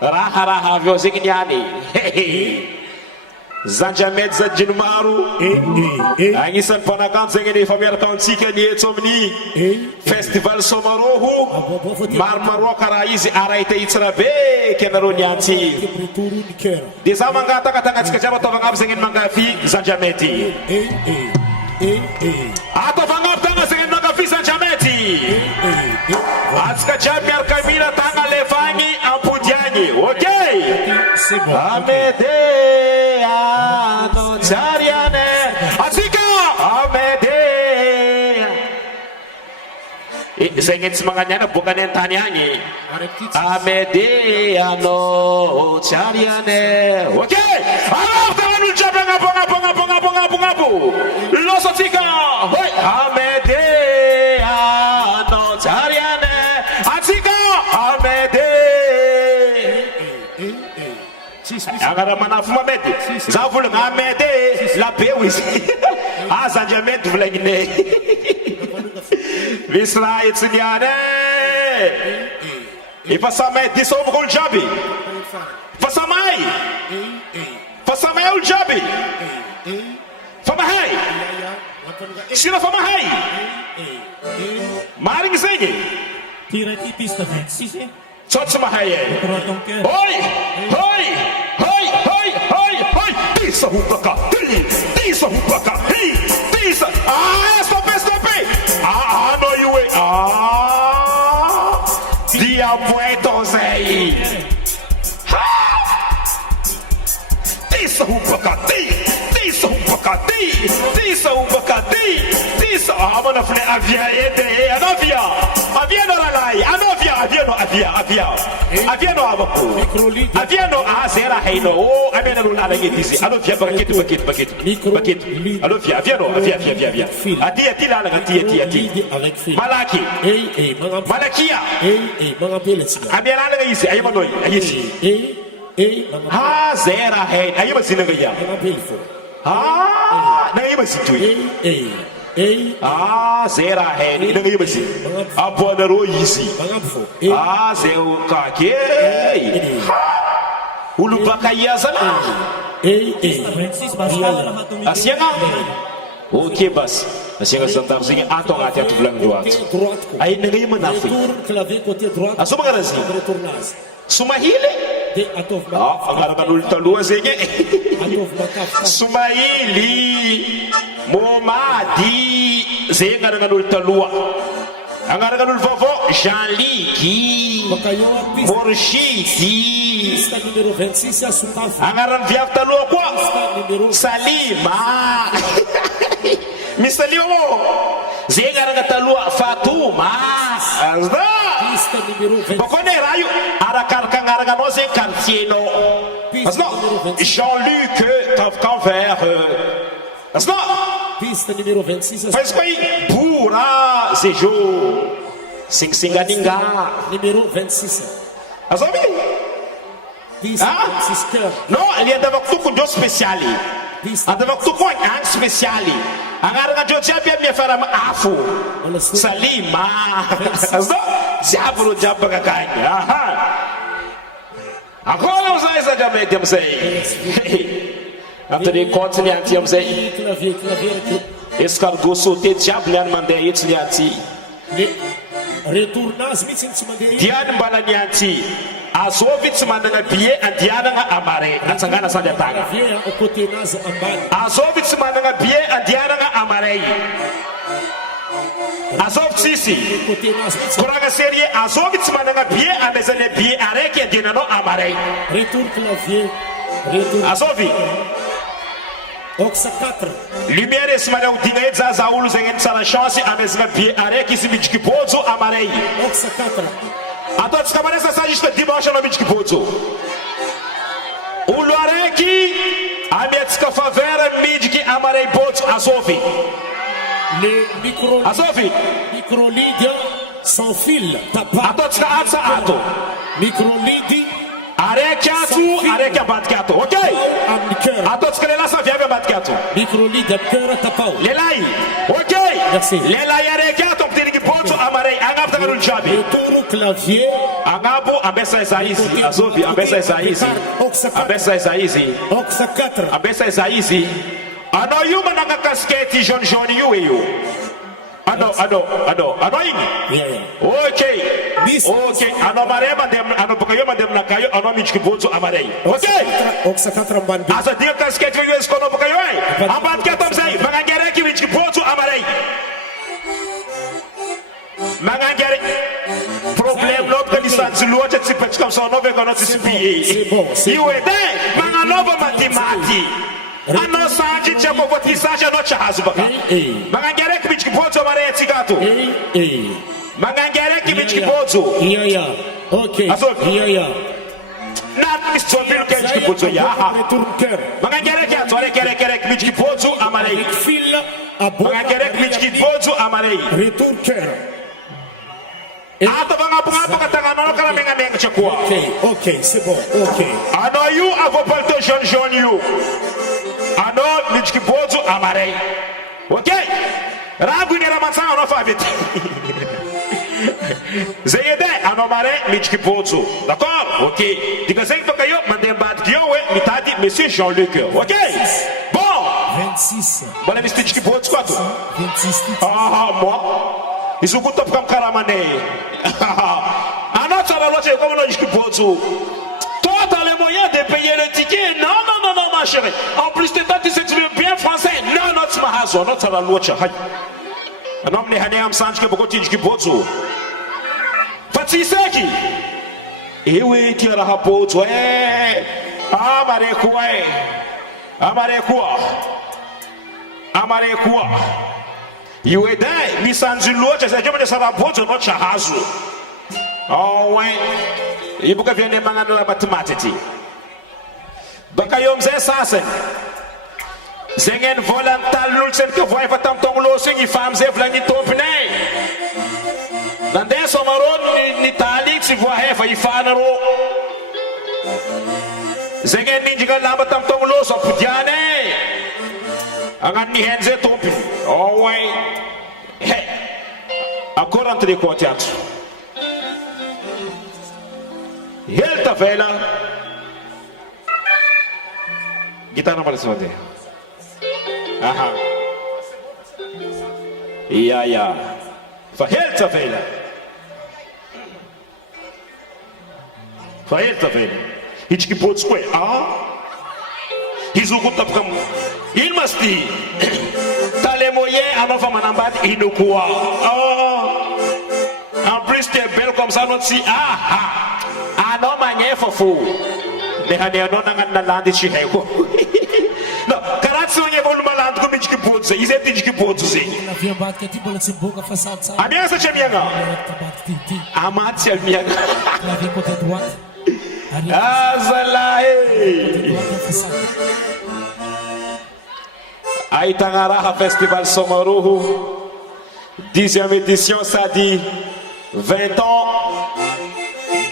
raha avy eo zegny niany zanjamedy za jinomaro agnisan'ny mpanakanto zegny efa miaraka antsika nietso amin'ny festival somaroho maromaro karaha izy arahita itsira be kenareo niantsy de za mangatakatagnatsika jiaby ataovagna aby zegny ny mangafi zanjamedy ataovagna aby tagna zegny ny mangafi zanjamedy atsika jiaby miaraka mila tagna lefagny ampodiagny ok amede ano tsariane atsika amede zegny tsy magnaniana boka any antany agny amede ano tsariane ok anaotagnan'olo jiaby agnapo loso atsika hoy amede ano tsariane atsika amede Agora manafo mamede. Zavul ngamede la bewis. Azanja med vlegne. Visla itsiniane. E passa mai di sopra col jabi. Passa mai. Passa mai o jabi. Fama hai. Sila fama hai. Maring zenye. Tira aqui pista sisi. Tot sama hai. Hoi, hoi, hoi, hoi, hoi, hoi. Tisa hupaka. Tisa hupaka. Tisa. Ah, stop. Ah, no you way. Ah. Dia muertos aí. Tisa hupaka. Tisa hupaka. Tisa hupaka. Tisa. Ah, mana fle avia ede. Anavia. Avia no lalai. Anavia. Avia no avia. Avia no avaku. Avia no azera heino. Oh, amena no lalai disi. Anavia baket. Anavia. Avia no. Avia. Ati lala ati. Malaki. Malakia. Amia lala isi. Ayama no. Ayisi. Ha zera heino. Ayama sinagaya. Ah, na ayama situi. Ah, zera heino. Na ayama si. Apo na ro isi. Ah, zeu kake. Ulu bakaya zala. Asianga. Ok bas. Asianga santar singa atong ati atu bulan dua. Ay na ayama nafi. Asuma garasi. Sumahile. Ah, ang arakan ultalua sige. Sumaili Momadi zenga dengan ultalua. Ang arakan ulfofo Jean-Liki Morshidi. Ang aran viaf talua kwa Salima. Misalio mo zenga dengan talua Fatuma. Azda Pokone rayo arakar kang arakan ose quartier-no. Asno Jean-Luc Tafkanver. Asno Pista número 26. faz quoi pura sejo singaninga. Número 26. Azomi Pista 26. no ali andava com dois especiali. Andava com um especiali. Agora que eu já vi minha fara afu Salima. Asno Jabro jabaga kanya. Aha. Agora os ais já me tem sei. Antônio continue anti am sei. Escargot sauté diable mandei its liati. Retornas mitsin mandei. Diane balanianti. Azovits mandanga bie andiana nga amare. Atsangana sa detanga. Via o potenaz ambani. Azovits mandanga bie andiana nga amare. Azov sisi. Potenaz mitsin. Kuraga serie azovits mandanga bie amezane bie areke andiana no amare. Retour clavier. Retour. Azovi. Oxa 4. Lumière esse manhã o dinheiro já zaúlos em essa chance a mesma bie areke se me que pozo amare. Oxa 4. A todos que aparecem essa lista de baixo no que pozo. O Luareki a metska favela midki amare pozo Azovi. Le micro. Azovi. Micro lead sans fil. A todos que atsa ato. Micro lead. Areke atu, areke batkato. OK? A todos que lá sa viave batkato. Micro lead cœur tapau. Lelai. OK? Merci. Lelai areke atu que pozo amare angapta garul jabi. Retour clavier. Angabo abessa Isaízi. Azovi abessa Isaízi. Abessa Isaízi. Oxa 4. Abessa Isaízi. Ano yuma nanga casquete John you. Ano ini. Okay. Okay. Ano marema dem ano pakayo mandem na kayo ano michki bozo amarei. Okay. Oxa 4 bambi. Asa dia casquete yo escono pakayo ai. Ambat que tom sei, mangangere ki michki bozo amarei. Mangangere. Problème l'autre que distance l'autre tu peux comme ça on va qu'on se piller. C'est bon. You est manganova mathématique. Ano sanji chako votisage no chahazbaka. Mangangere ki michki bozo amarei tigato. Mangangere ki michki bozo. Yeah. Okay. Yeah. Not Mr. Bill Kenchi bozo ya. Retour cœur. Mangangere ki atore kere ki michki bozo amarei. Fil à bon. Mangangere ki michki bozo amarei. Retour cœur. Ata vangapungapa katangano kala menga chakua. Ok, c'est bon, ok. Ano you avopalto jaune you. Ano nijki bozo amarei. Ok? Ragu ni ramansanga no favit. Zeyede ano mare nijki bozo. D'accord? Ok. Diga zeng toka yo mandem bad kiyo we mitadi monsieur Jean-Luc. Ok? Bon. 26. Bala nijki bozo quoi? 26. Ah, moi. Ils ont coupé comme Karamane. Un autre à la loi, c'est comme on a dit que pour tout. Toi, tu as les moyens de payer le ticket. Non, ma chérie. En plus de ça, tu sais que tu veux bien français. Non, tu m'as raison. Non, tu as la loi. Un homme n'est pas un sanche qui est beaucoup de tickets pour tout. Fatih Seki. Eh oui, tu as la rapote. Ouais. Ah, Marekoué. Ah, Marekoué. You dai mi sanzi locha se jomene sara boto no chahazu. Oh ouais. Ibuka viene mangana la matematiki. Baka yom ze sasen. Zengen volantal lulsen ke voy fatam tong lo singi fam ze vlani topne. Nande somaron ni talik si voy fa ifanaro. Zengen ninjiga la batam tong lo so pudiane. Angan ni henze topi. Oh ouais. Hey. Encore entre les quartiers. Helta vela. Guitarra para cima dele. Aha. Ja. Verhelta vela. Verhelta vela. Iets gepoot square. Ah. Hizukuta kam. Il must be. Talemoye anofa manambat inukua. Oh. En plus tu es belle comme ça non si ah. Ano manye fofu. Dehane no nanga landi chiheko. No, karatsu nye voluma land ko mitiki potse. Izeti mitiki potse. Na via bat que tipo le boca façade. Amiga sa chemianga. Amat chemianga. Na via côté droite. Azalae. Aitangaraha Festival Somaruhu, 10e édition, ça dit 20 ans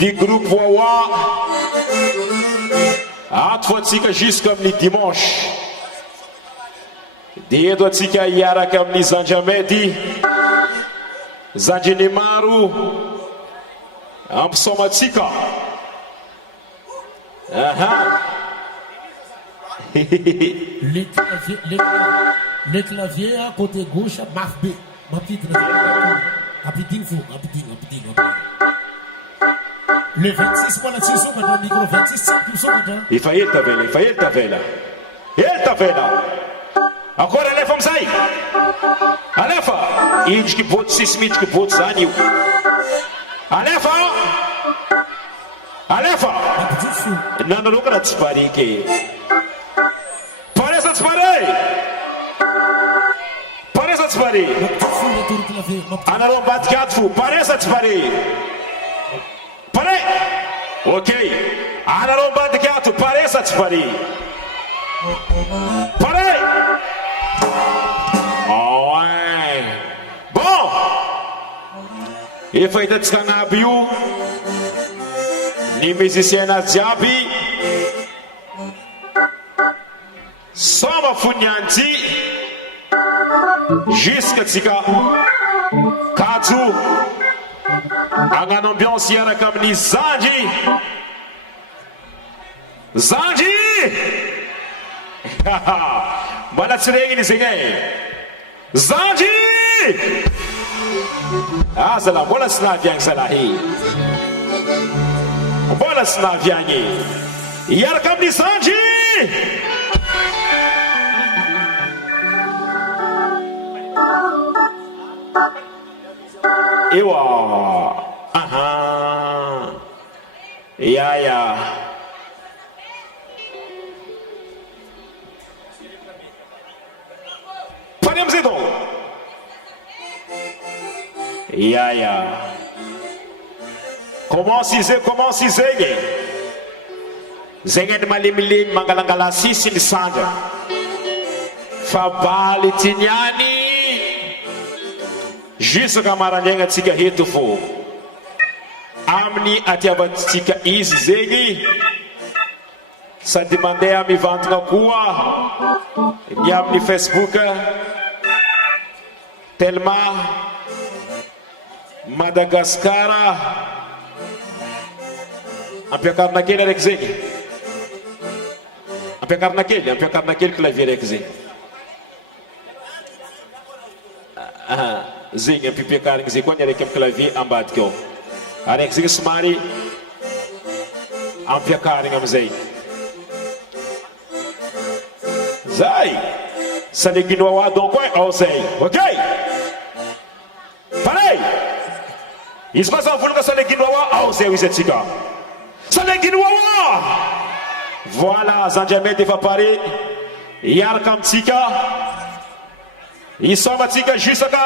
du groupe Wawa. Atfotika jusqu'à comme le dimanche. Diedotika Yara comme les Zanjamedi, Zanjinimaru, Amsomatika. Le clavier à côté gauche, marque B. Ma petite rapidine. Le 26, voilà, tu es maintenant, micro 26, tu es maintenant. Il fallait ta vela. Encore allez, femme Saï. Allez, fa. Il dit que pot 6 minutes que pot Zani. Allez, fa. Non, non, non, dispari che. Parece dispari. Ana rombat gatfu, parece dispari. Pare. Ok. Ana rombat gatfu, parece dispari. Pare. Oh, ouais. Bon. Il faut être scannabiou. Ni musicien Aziabi Soma Funyanti jusqu'à Tika Katsu Angan ambiance yara comme ni Zanji Voilà tiré ni Zengay Zanji Ah salam voilà sna bien salahi Bola snavianye. Yar kamni Zanji. Ewa. Aha. Ya. Padem zedo. Ya. Comment si zenge? Zenge de malimilin mangalangala sisil sanga. Fabali tinyani. Juste kamaranyenga tsiga hitu fu. amin'ny atiavantsika izy zegny sady mandeha mivantana koa ny amin'ny Facebook Telma Madagascar ampiakarina kely araiky zegny ampiakarina kely clavier araiky zegny zegny ampipiakarigny zegny koa ny araiky amin'ny clavier ambadika ao araiky zegny somary ampiakarigny amizay zay saleginoa donc ao zay ok pareil izy mazavolagna saleginoa ao zay izy atsika saleginoa voilà Zandiamedy efa pare iaraka amitsika isomatsika jusaka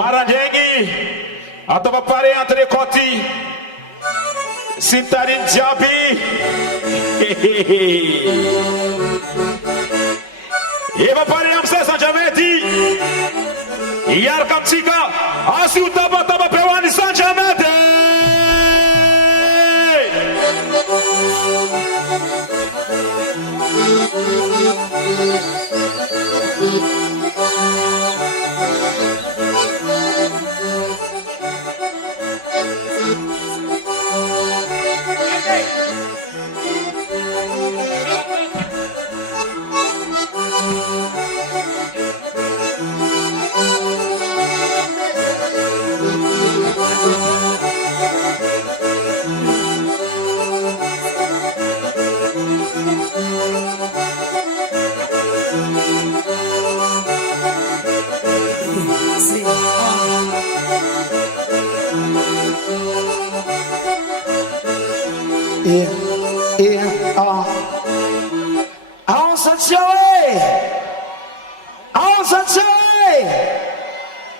marandraigny atava pare entre côty sy ny tariny jiaby efa pare amizay Zandiamedy iaraka amitsika asy ho tabataba be hoany Zandiamedy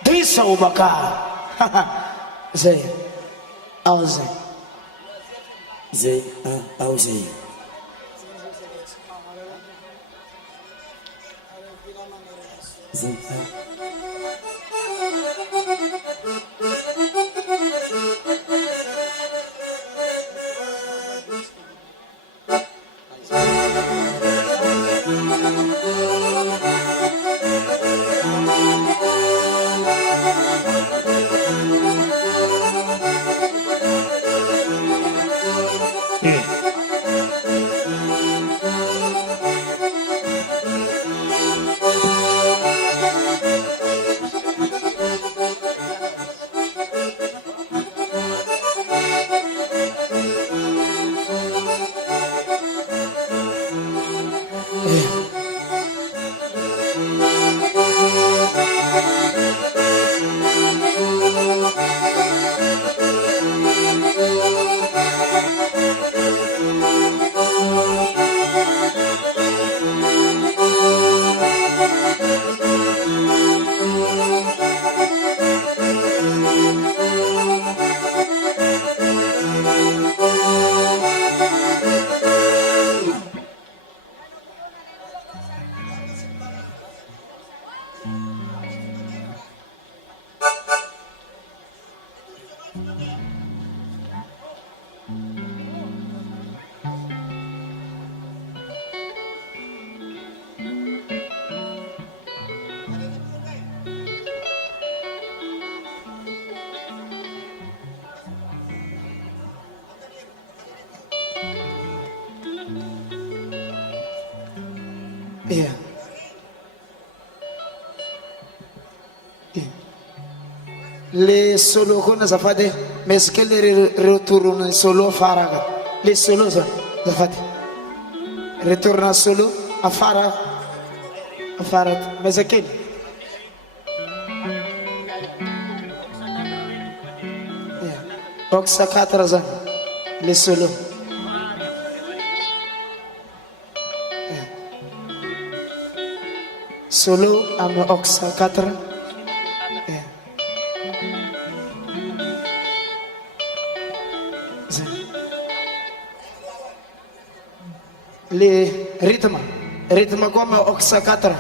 Disso baka zay ao zay ao zay les solo kuna zafade meskele retourne solo faraga les solo zafade retourne solo afara meskele oxa 4 ans les solo solo am oxa 4 les rythmes comme oxa 4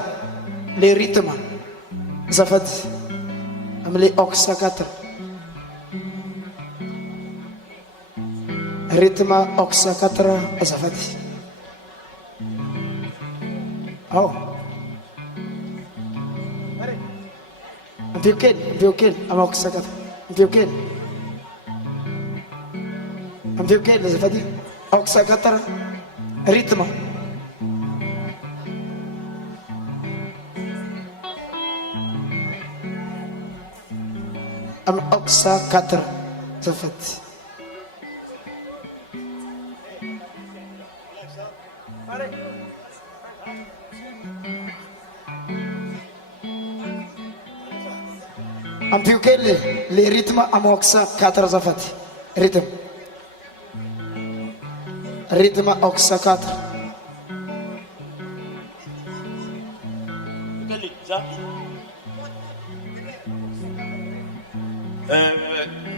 les rythmes zafady am les oxa 4 rythme oxa 4 azafady. Ao. Ampio kely amy oxa 4. Ampio kely azafady. Oxa 4 rythme. Amy oxa 4 azafady. Ampio kely le rythme amy oxa 4 azafady. Rythme oxa 4.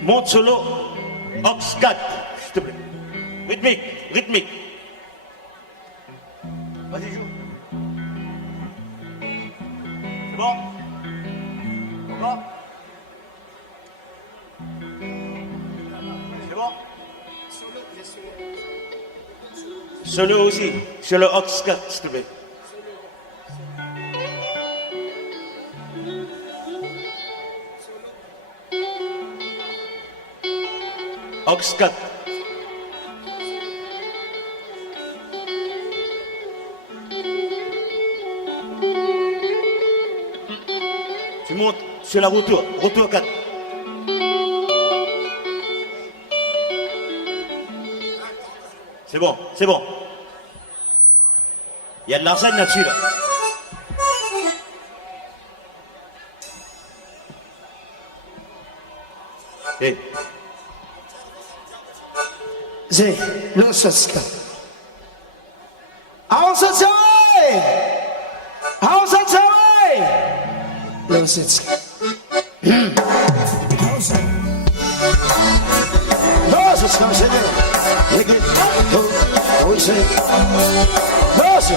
Monte solo, ox 4, s'il te plaît. Rythmique. Vas-y, joue. C'est bon? Encore? C'est bon? Solo aussi, solo ox 4, s'il te plaît. Ox 4. Tu montes sur la retour 4. C'est bon. Il y a de l'arsène là-dessus là. Hey. Zé, Losowska. Losowska. Losowska, senhor. Ligue, hoje. Losowska.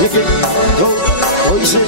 Ligue, hoje.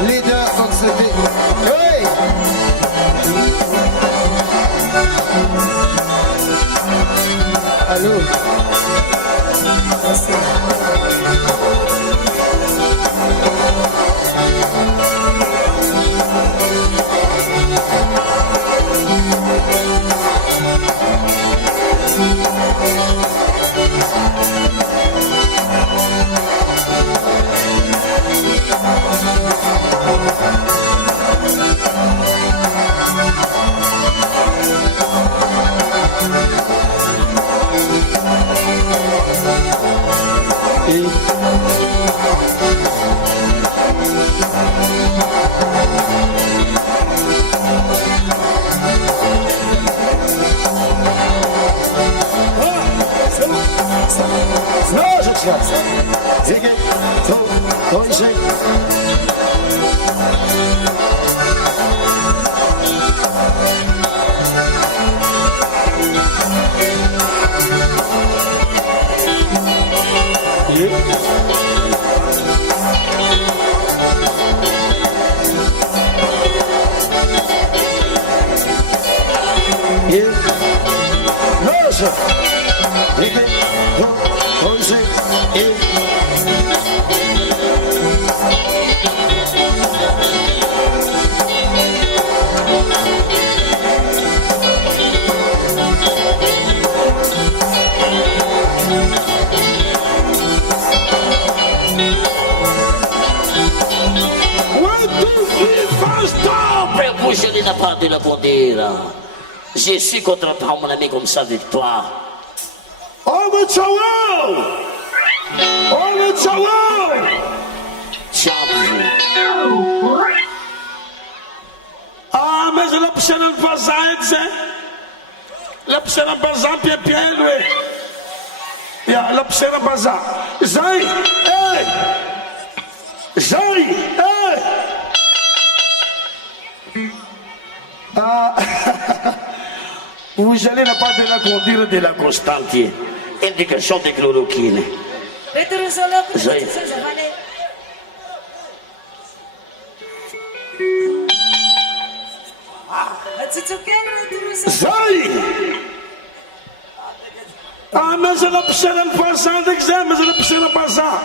Leader of the day. Hey! Allô? Ziggy, Toyshay. Yeah. Loge. Bouge de la part de la bandiera. Je suis content de mon ami comme sa victoire. Oh, mais ciao! Oh, mais ciao! Ah, mais je l'ai pris dans le bazar, la pris dans le bazar, bien, lui. Ya, la pris dans le bazar. Zay, hey! Zay, hey! Ah, vous allez la part de la conduire de la constantie. Indication de chloroquine. Zay. Zay! Ah, mas ela precisa de passar de exame, mas ela precisa passar.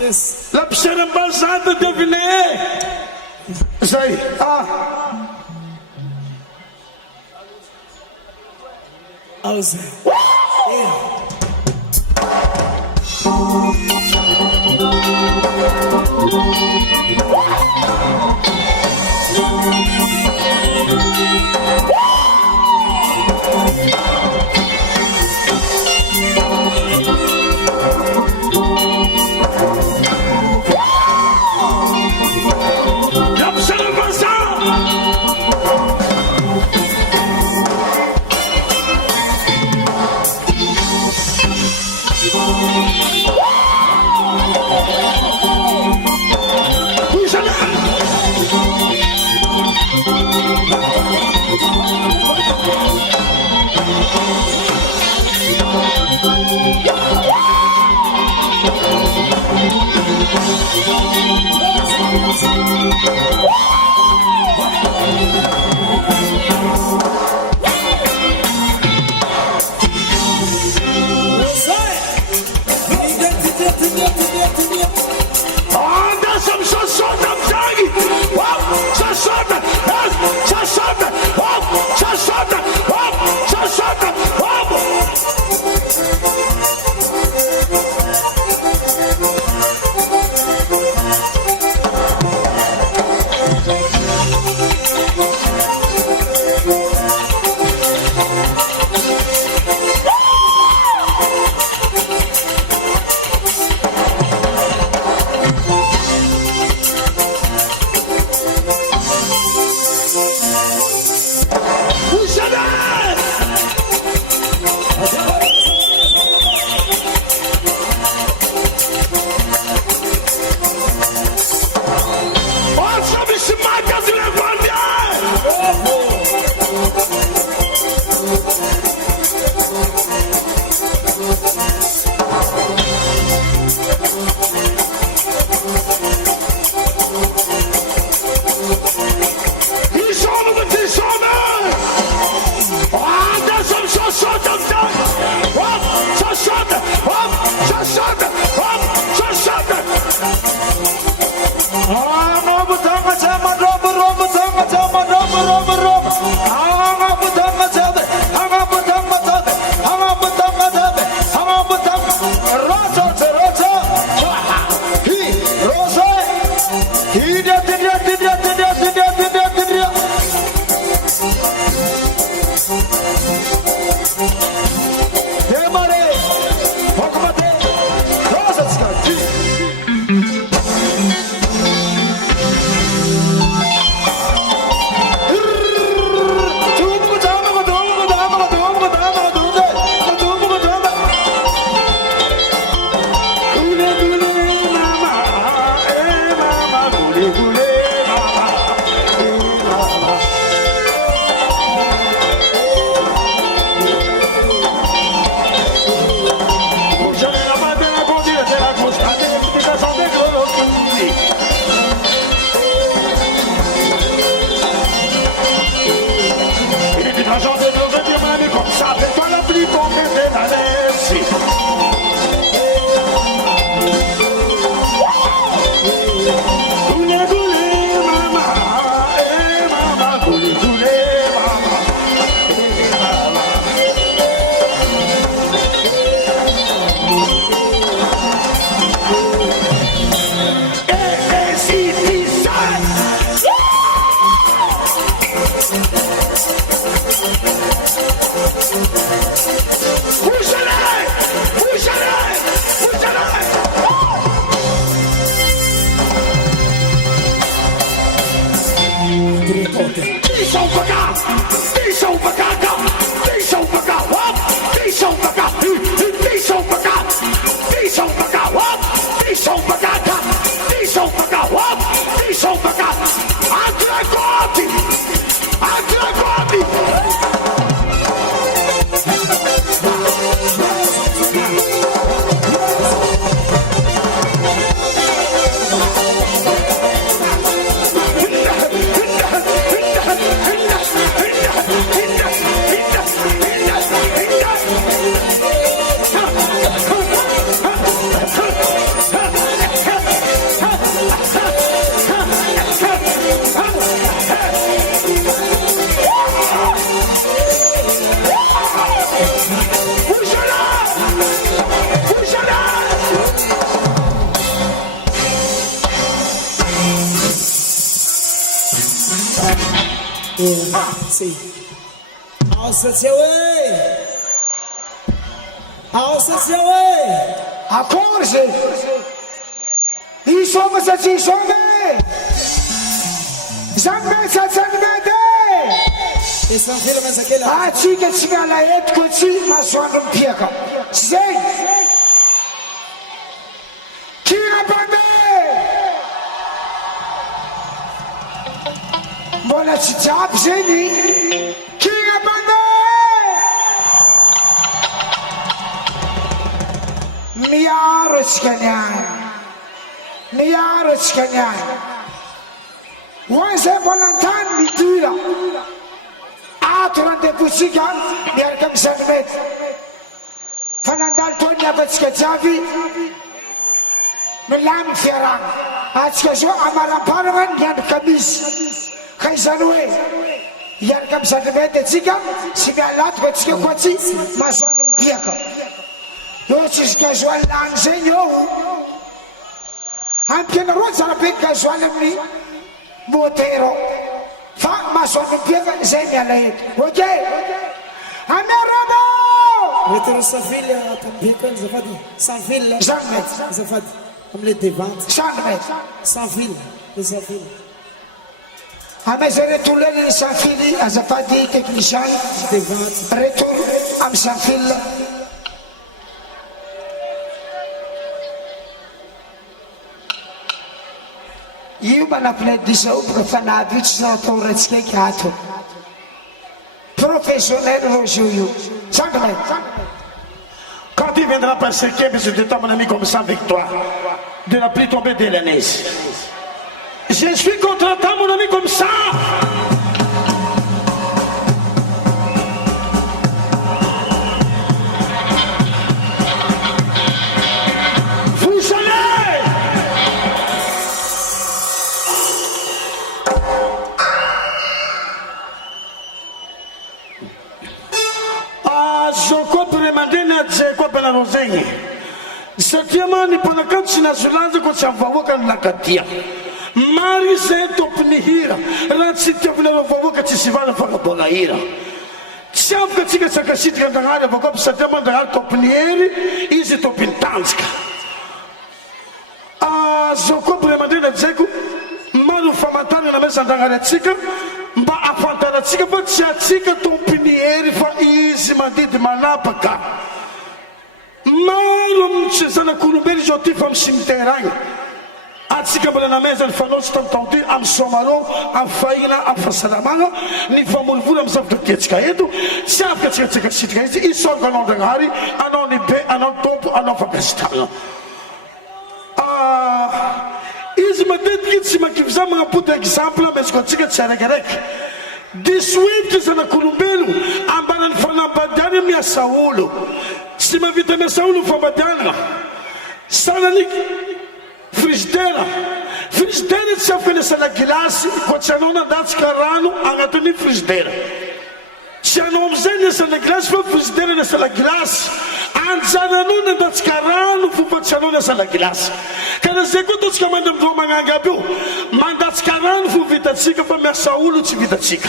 Ela precisa passar de definir. Zay, ah. Oh, Zé. Agent de nos Acorze! Isonga sa isonga! Zangmeta zangmete! Atsika tsika lahetiko tsy masoandro mipiaka. Zay! Kira bande! Mbola tsy jiaby zany. Kira bande! Miaro atsika niany. Miaro atsika niany. Hoy zay mbola antany midira. Ato randevotsika miaraka amin'ny zanimety. Fa nandalo tao niavantsika jiaby milamy fiarahana. Atsika zao amaram-parana ny andro kamisy. Ka izany hoe iaraka amin'ny zanimety atsika sy mialatoko atsika koa tsy masoandro mipiaka. Eo tsisy gazoaly lany zegny eo. Ampianareo tsara be gazoaly amin'ny motero. Fa masoandro mipiaka zay miala eto. Okey? Amerabo! Retro Saville Tambekon Zafadi. Saville. Zanimety. Zafadi. Amle devant. Zanimety. Saville. Saville. Amezay retoleny Saville azafady technicien. Devant. Retour amin'ny Saville. Io manapilaidiza oboka fanavy io tsy zao atao ratsika eky ato. Professionnel Roger io. Zanimety. Quand il viendra par cinquième, je te mon ami comme ça avec toi. De la pluie tombée de la neige. Je suis content, mon ami, comme ça. Vous allez. Zoko demander na Zeko pela rosenye. Septiema ni panakat sinazulaza kwa chamvawoka na katia. Mari zeto pinihira. Ratsi tevna vawoka tsisivala fakabola hira. Chaf katika sakashiti kandangara vakop septiema ndangara topnieri izi topintanska. Zoko demander na Zeko malu famatani na mesa ndangara tsika. Mba afantara tsika fa tsika tompinieri fa izy mandidy manapaka. Maro amin'ny zanak'olombelo zao ty fa amin'ny cimetière agny. Atsika mbola namezany fanotsy tamtamty amin'ny somaro, amin'ny fahina, amin'ny fahasalamagna, ny famolivolo amin'ny zavatra tiatsika eto, tsy afaka tsikatsika sitrika izy, isôroko anao Ndragnahary, anao ny be, anao tompo, anao fankasitragna. Izy matetiky tsy makivy za magnampody exemple ameziko atsika tsy araikaraiky. 18 zanak'olombelo ambanany fanambadiana miasa olo. Tsy mavita miasa olo fambadianana. Sanany frizidera. Frizidera tsy afaka nasana gilasy koa tsy anao nandatsika rano agnatin'ny frizidera. Tsy anao amizay nasana gilasy fa frizidera nasana gilasy. Anjananao nandatsika rano fa tsy anao nasana gilasy. Kana zay koa ataotsika mandamindreo magnanga aby io. Mandatsika rano fo vitatsika fa miasa olo tsy vitatsika.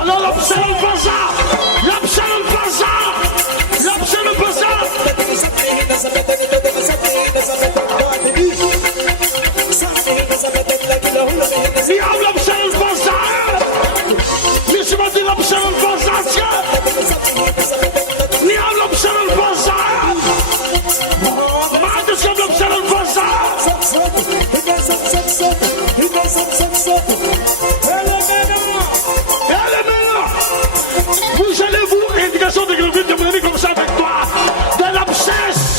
Alors l'observe pas ça. L'observe pas ça. L'observe pas ça. Diable l'observe pas ça. Laisse-moi dire l'observe pas ça. Diable l'observe pas ça. Maldition l'observe pas ça. Vous allez vous, indication de gravité de mon ami comme ça avec toi. De l'abscesse.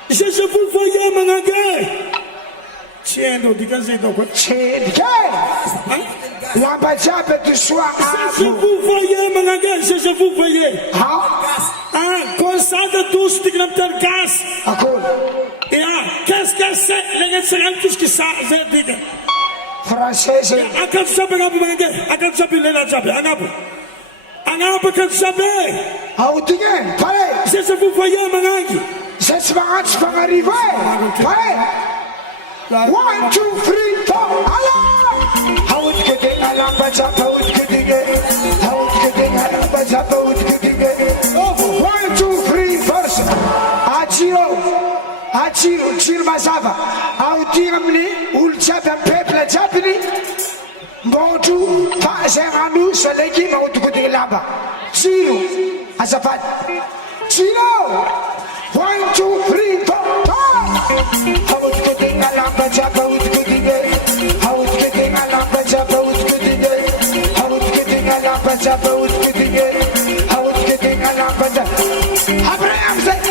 Je vous voyais, Manangé. Tiens, donc, dis-moi, donc, je vous voyais, Manangé, je vous voyais. Quand ça de tous, tu n'as pas de gaz. Et qu'est-ce que c'est? Les gens qui sont ça, c'est dit. Français, c'est. Akab Sabé, Manangé. Akab Sabé, Lela Sabé. Anab, Akab Sabé. Je vous voyais, Manangé. C'est pas arrivé. 1, 2, 3, 4. Alors, how would you get a lamp? How would you get it? How would you get a lamp? How would you get it? 1, 2, 3, first. Achiro, Chir Masava. Autirmni, Ulchapam Pepla Japini. Montu, Paseranu, Saleki, Mautukuti Lamba. Chiro, Azafat. Chiro. 1, 2, 3, 4. How would you get a lamp? How would you get it? How would you get a lamp? How would you get it? How would you get a lamp? How would you get it? How would you get a lamp? Abraham said,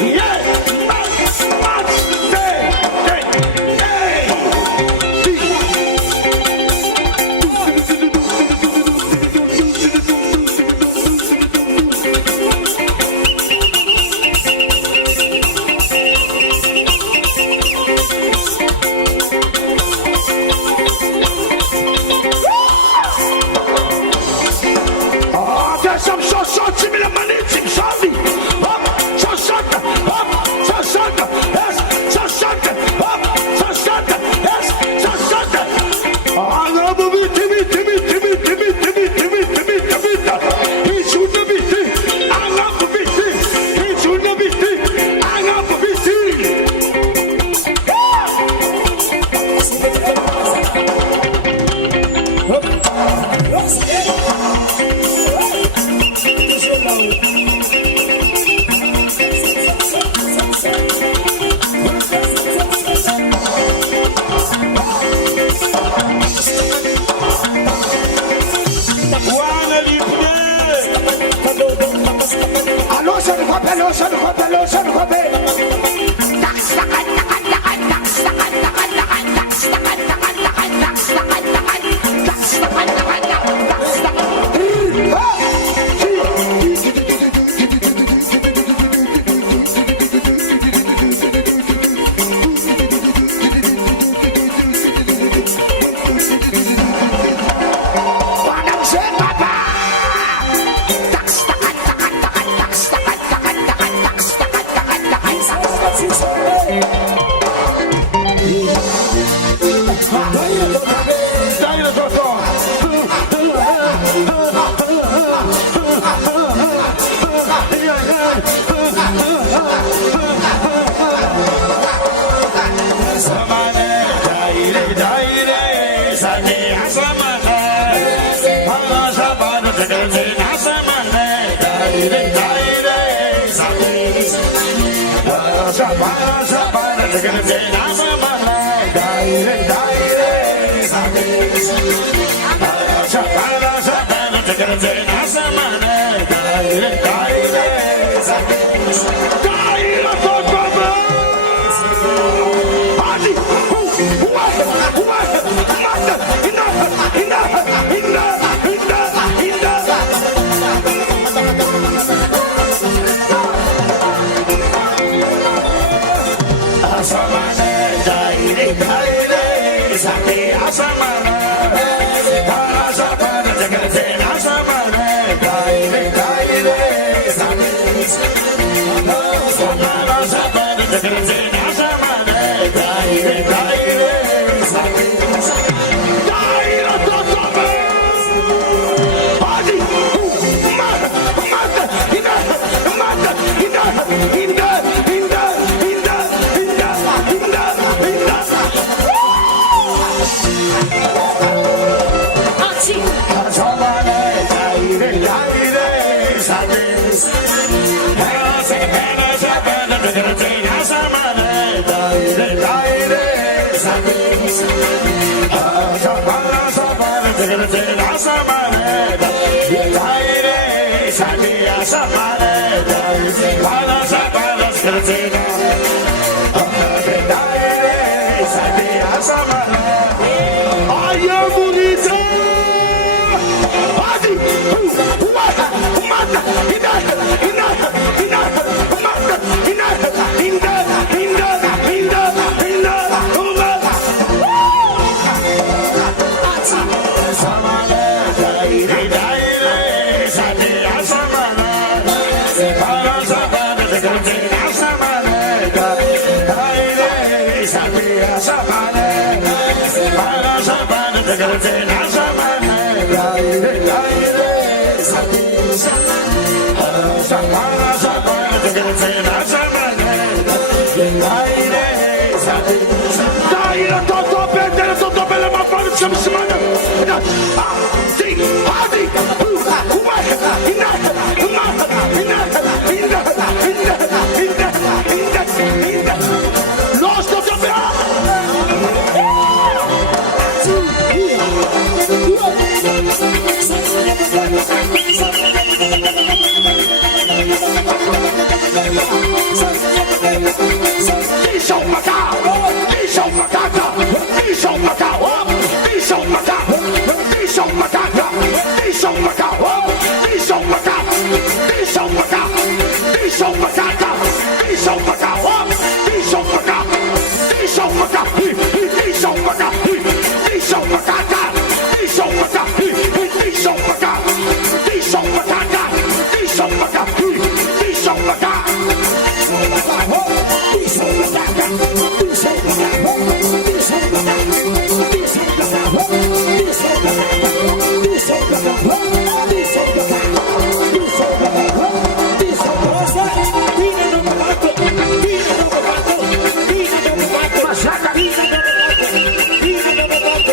Yeah.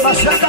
Masaka,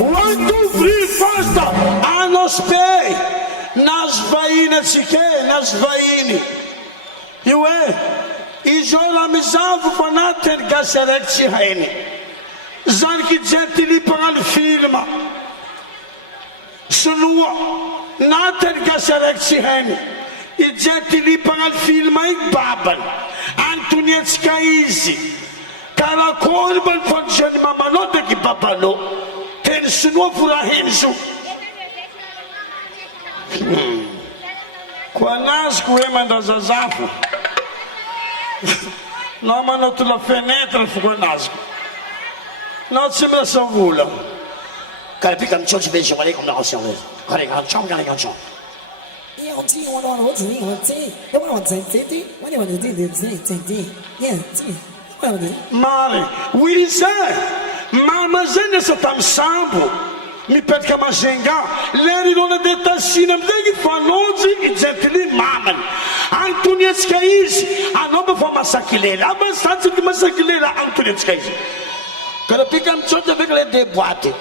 One, two, three, faster. Anospei. Nas vaina tsike, nas vaini. Iwe. Ijola mizavu fanaten gaserek si haini. Zanki gentili pangal filma. Sunua. Naten gaserek si haini. I gentili pangal filma ik babal. Antonietska easy. Karakol ban function mama no de ki babalo. Ten sunua fura hensu. Kwa nas kuema da zazafu. Não, mas não tu la fenêtre ficou nasco. Não se me savula. Cara, pica no chão de vez, olha como negócio é. Cara, cara, chão, cara, chão. Male, Wilson, mama zene sa tam sambo. Mi pet kama zenga, leri non detta sinam degi fanozi i gentili maman. Antonietska is, anoba fa masakilela, abbastanza di masakilela Antonietska is. Cara pica no chão de vez le de boate.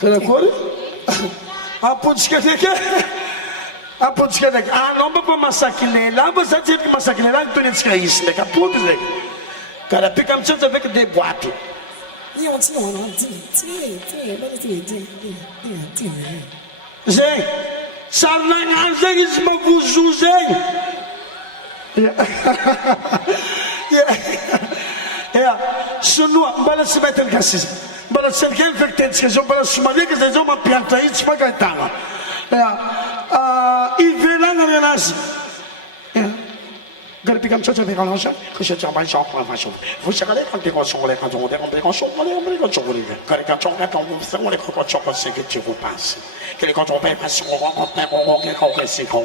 Cara cor? Apodska deke. Apodska deke. Anoba fa masakilela, abbastanza di masakilela Antonietska is. Deka podre. Cara pica no chão de vez de boate. Zeng, sarnang zeng is maguzu zeng. Yeah, sunua bala semeter gasis. Bala serkel vertense, zo bala sumale que zo ma pianta it magatanga. Yeah, il velang renas. Yeah. Gare pica no chão de vez com lança, que se chama João com a faixa. Você galera quando tem com le canton, tem com som, ale com som. Gare canton canton, você não le com som parce que tu vous passe. Que les canton pas sur on pas on que qu'on c'est qu'on.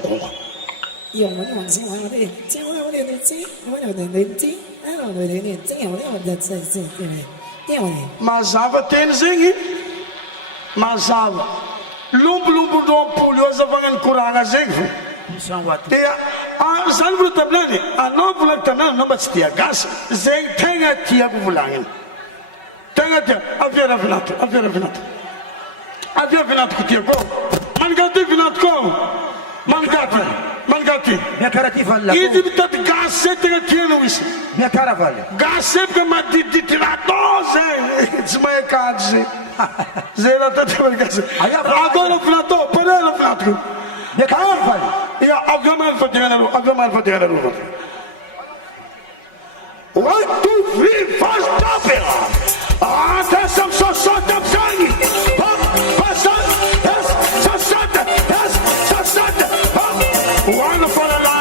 Mazava tem zingi. Mazava. Lumbu lumbu dom pulho zavangan kuranga zingi. Zan vula tablani, a non vula tablani non batia gas, zeng tenga tia buvulangin. Tenga tia, avia venat, avia venat. Avia venat kutia go. Mangati venat go. Mangati, mangati. Mia cara ti falla. Idi bitat gas tenga tia no is. Mia cara falla. Gas que ma di tirato zeng, zmai kadzi. Zela tata gas. Agora flato, parela flato. Mia cara falla. Ya abgamal fatihana ru. 1, 2, 3, fast stop it. Ah, that's some so sangi. One for the line.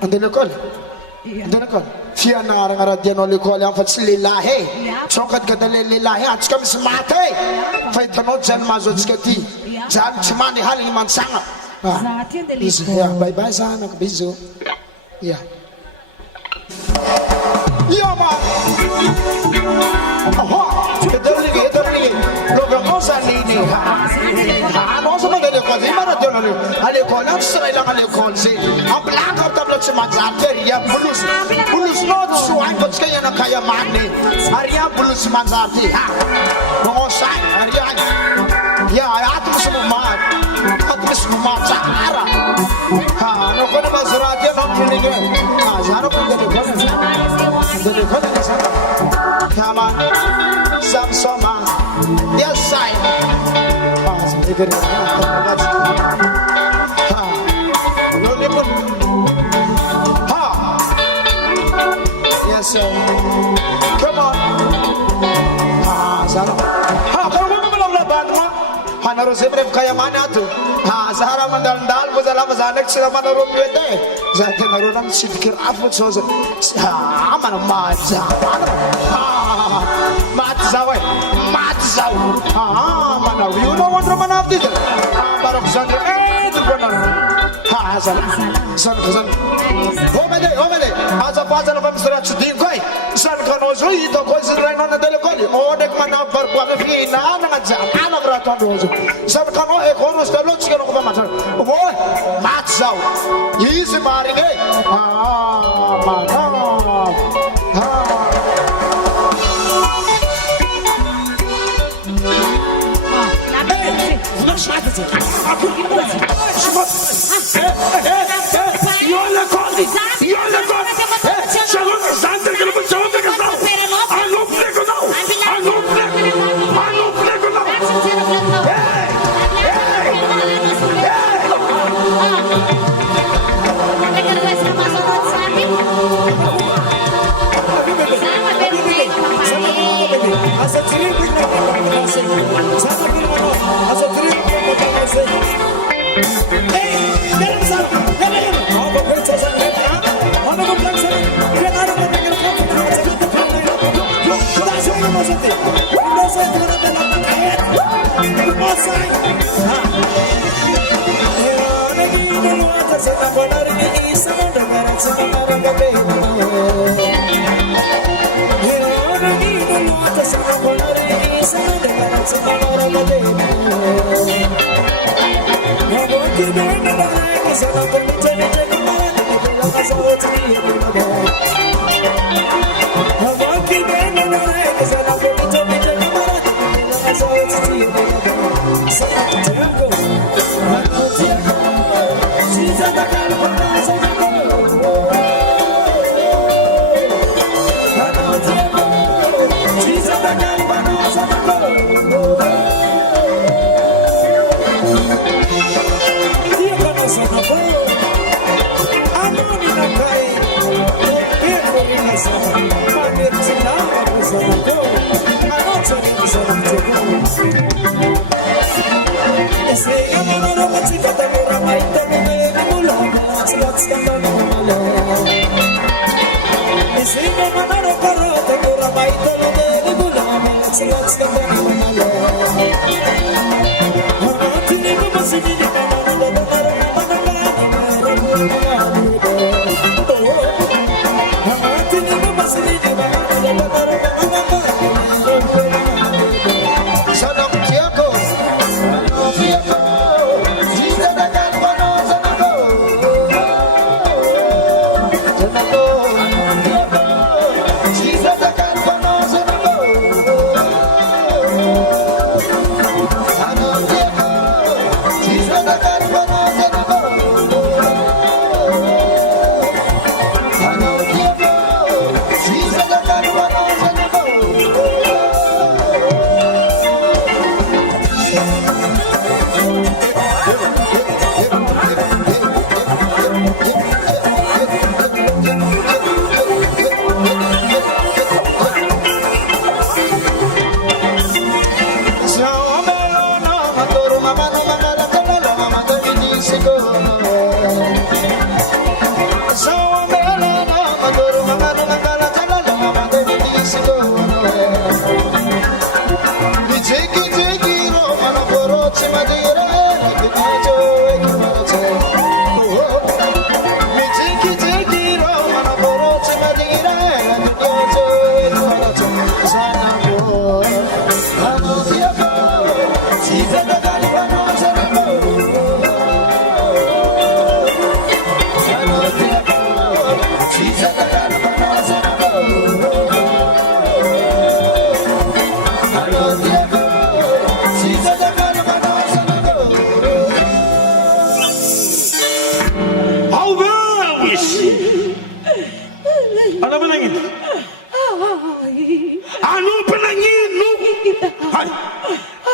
Ande l'école. Ande l'école. Fia na ngara diano l'école en fait lillahi. Sokat kada lillahi at kam smate. Fai tano jan mazo skati. Jan chmani hal man sanga. Ya bye bye sana bizo. Ya. Ya ma. Aha. Edorli. Logo cosa lini. Ha no so mande ko zimara diano. l'école, on se met dans l'école, c'est en blague, on tape le manzate, il y a boulous, boulous, non, soit un peu de qu'il y a un kaya mané, rien boulous manzate, bon, ça, rien, ya, atmos moment, ça, ah, non, on va se rater dans le nez, ah, j'arrête de le connaître, come on, some summer, yes, I, yes, sir. Come on. Zara. Kalau kamu belum lebat, hana rozemre kaya mana tu? Zara mandal buzala bazanek sila mana rumwete. Zara narunan sidikir afut soze. Mana matza. Matza way. Matza. Mana you know what mana abdi? Barok zandre. Tu benar. Zan. Omele. Aza pazala bamsra chudin koi. San kanozo ito koi zraino na delekoli. Odek mana barbuat fina na ngajam. Ana braton rozo. San kano ekono stelo chikeno ko matar. Boy, matzau. Easy maring eh. Mana.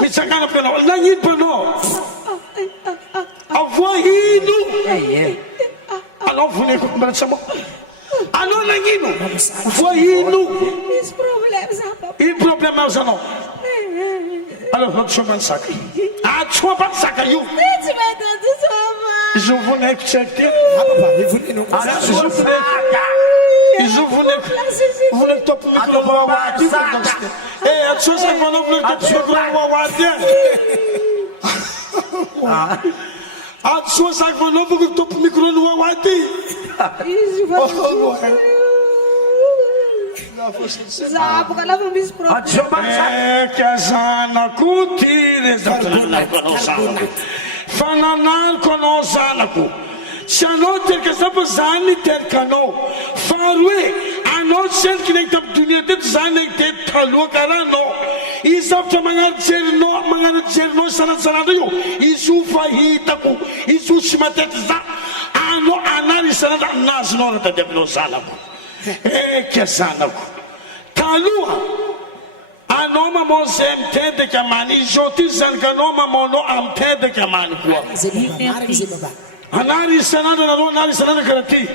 Mitsangana pano, langin pano. Avua hino. Ano vune ko kumbalat sa mo. Ano langino? Avua hino. Il problema sa no. Alors, notre chemin de sac. Ah, tu vois pas de sac à you. Je voulais que tu aies. Je voulais que tu eh, tu sais qu'on a voulu que tu ah, tu sais qu'on a voulu que tu micro Kazana kutile Fananan konosanaku Chanote kasapo zani terkano Farwe ano sel kinektab dunia tet zani tet thalu karano Isap cha mangar cerno sanat sanadayo Isu fahitaku Isu shimatet za Ano anari sanat nasno na tadeblo zanaku Kazanaku Talua Anoma monsem tede kamani joti zankanoma mono am tede kamani kwa Anari sanada na nari sanada karati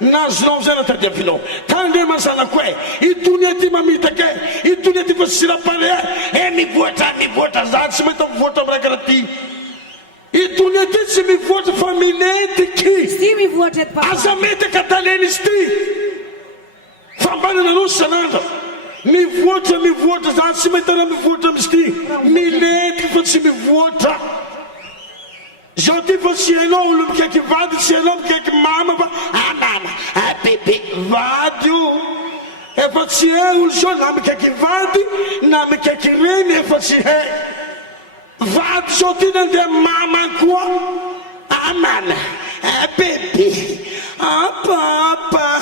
Nazno zana tede filo Tande masana kwe Itunia ti mamita ke Itunia ti fasira pale mi vota Zat simeta vota mra karati Itunia ti si mi vota familete ki Sti mi vota Azamete kataleni sti Fambana na no sanada Mi vota, za se metana mi vota misti. Mi leti fosse mi vota. Já te fosse enorme que vade, se enorme que mama, mama, bebê, vado. É fosse o jornal que vade, não me que reine, é fosse vado, só te não de mama qua. Mama, bebê, papa.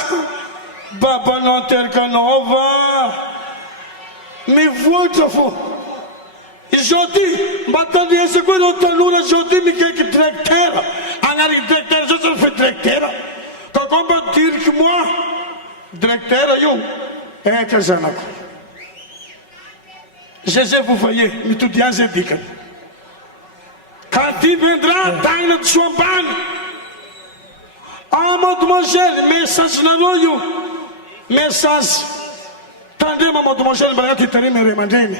Baba não ter canova. Me volta fo. Jodi, batalha esse coisa outra luna jodi me quer que tractera. Angari tractera, já só foi tractera. Tá combatir que moi. Tractera eu. É que já Jesus vous voyez, me tu dias dica. Quand il viendra dans le champagne. Ah, mademoiselle, message na royo. Message. Tandem mademoiselle bagati tani me remandeni.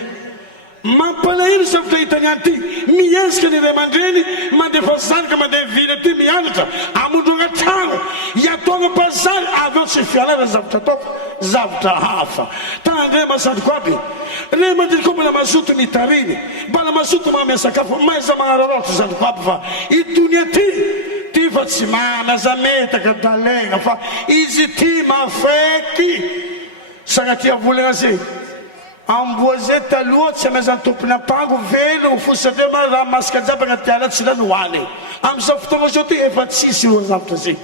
Ma pala il softa italianti. Mi esca ni remandeni, ma de façan que ma de ville ti mi alta. Amudu gatano. Ya tonga passar avant se fiala zapta top. Zapta hafa. Tandem masad kwabi. Remandeni como la masutu ni tarini. Bala masutu ma mesa kafu. Mais a mangaroto zad kwabva. Ituniati. Ti fatsimana zameta kadalenga fa. Izi ti ma feki. Sagatia voulait assim, amboise talua, se mais antopna pago velho, fosse de uma mascada para tirar de lá no ano. Am softo joti e fatisi o zaptasi.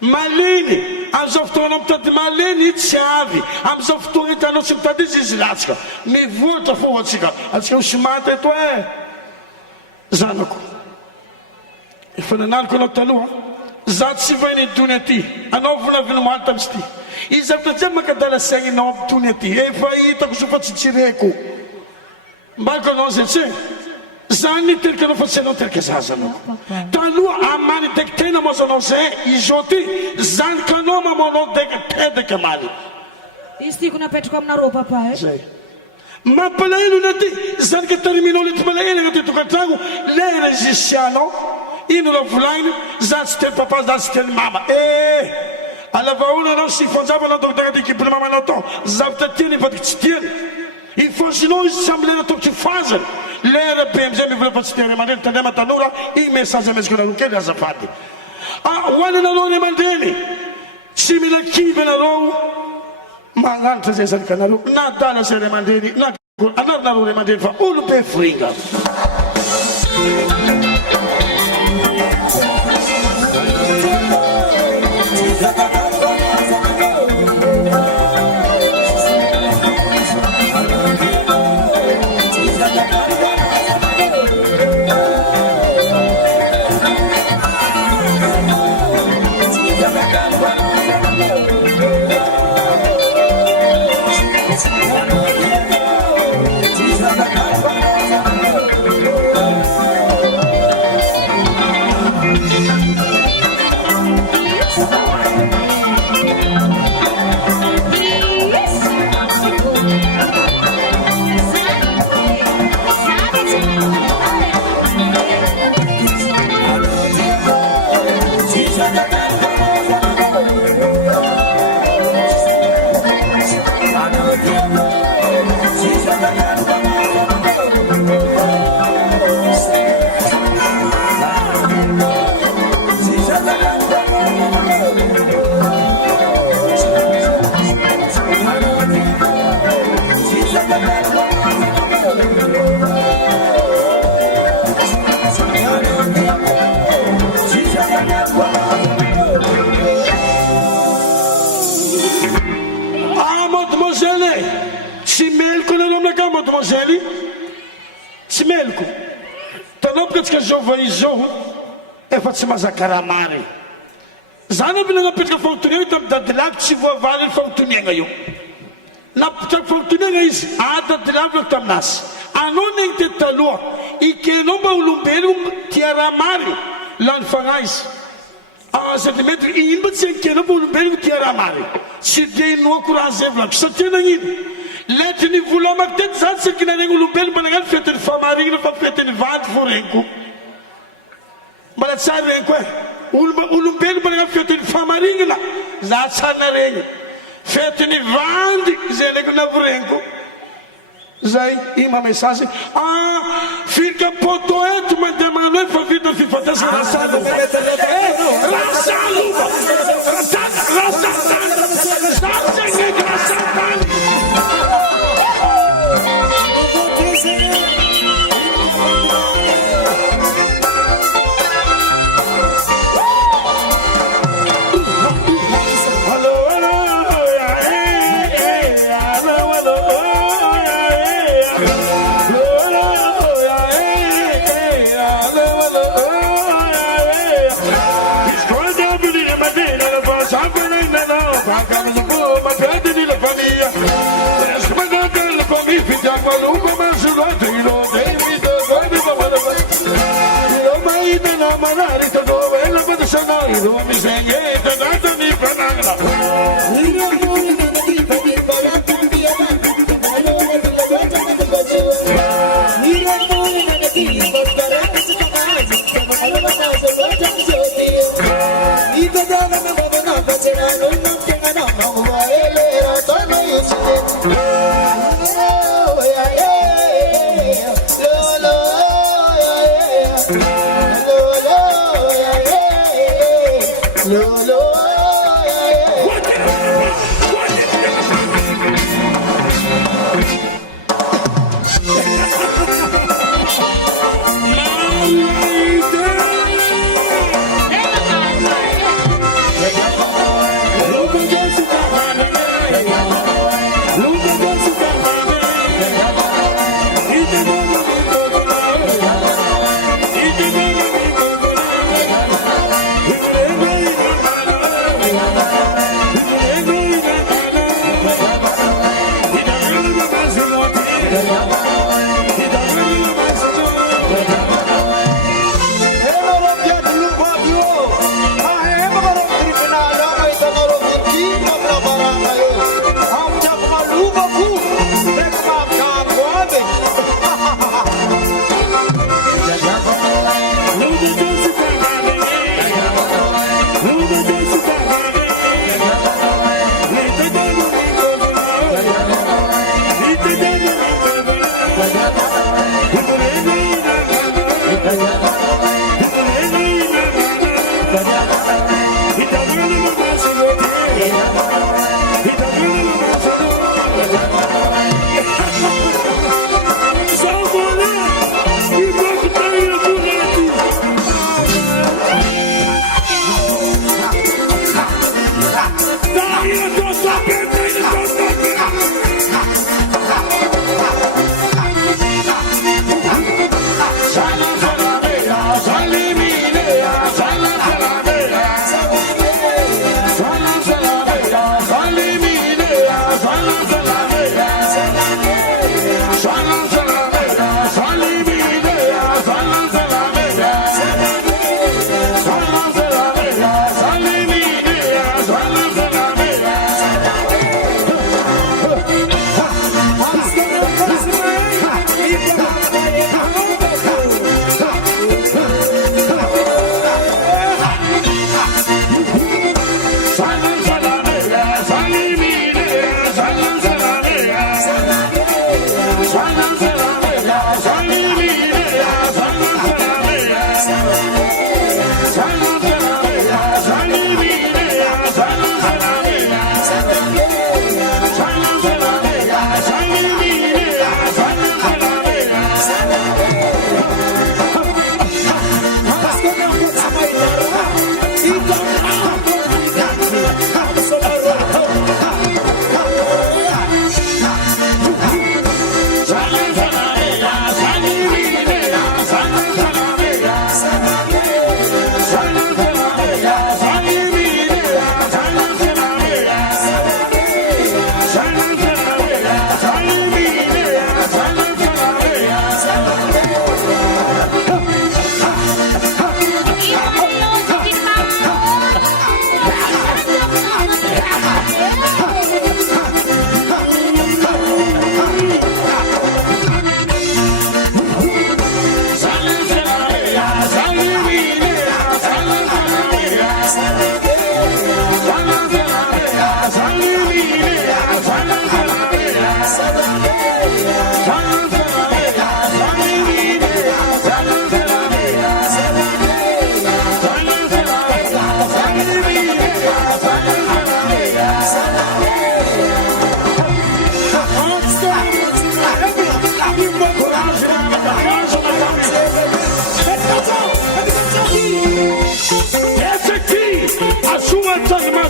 Malini, am softo não tá de malini chave. Am softo então não se tá desislasca. Me volta fortiga. Assim o chimata tu é. Zanoko. E foi na quando talua. Zat se vai em tuneti. A nova vila malta msti. E já estou dizendo que ela segue na oportunidade. E vai estar com o seu tireko. Mas quando nós dizemos, zani ter que não fazer não ter que fazer não. Talu amani ter que não mas não sei. E joti zan kanoma mono ter que mali. Isti kuna petu como na roupa pai. Sei. Ma pala ele nati zan que terminou ele pala ele que tu catrago le registrano. E no offline zat ter papa zat ter mama. Alla vauna non si faceva la doctora di chi prima ma noto zaptatini patistien il fosino assemblea to ci fase l'era PMZ mi vuole patistire ma del tema tanura i messaggi me scola che da zapati wana na lone mandeni simile chi ve la ro ma l'altra se sal canalo na dalla sere mandeni na anar na lone mandeni fa uno per fringa She's Mademoiselle, tsy meloko tanao pikatsika zao va izy zao efa tsy mazaka mary zany aby nagnapetraka fagnontoniagna tamin'ny dadilavo tsy voavaly ny fagnontoniagna io napetraka fagnontoniagna izy dadilavo eo taminazy anao negny te taloha ikenao mba olombelogno tia raha mary lany fagnahy izy centimetre ino mba tsy ikenao mba olombelogno tia raha mary tsy dia inoako raha zay volako satria nagnino letry ny vola maktety zany tsy kinanegny olombelo mba nagnano fetiny famarigna fa fetiny vandy fo regniko mbala tsary regniko olombelo mba nagnano fetiny famarignina za tsary naregny fetiny vandy zay ndraiky navoregniko zay i ma message firika poto eto mandeha magnano hoe fa vita fifantasana rasalo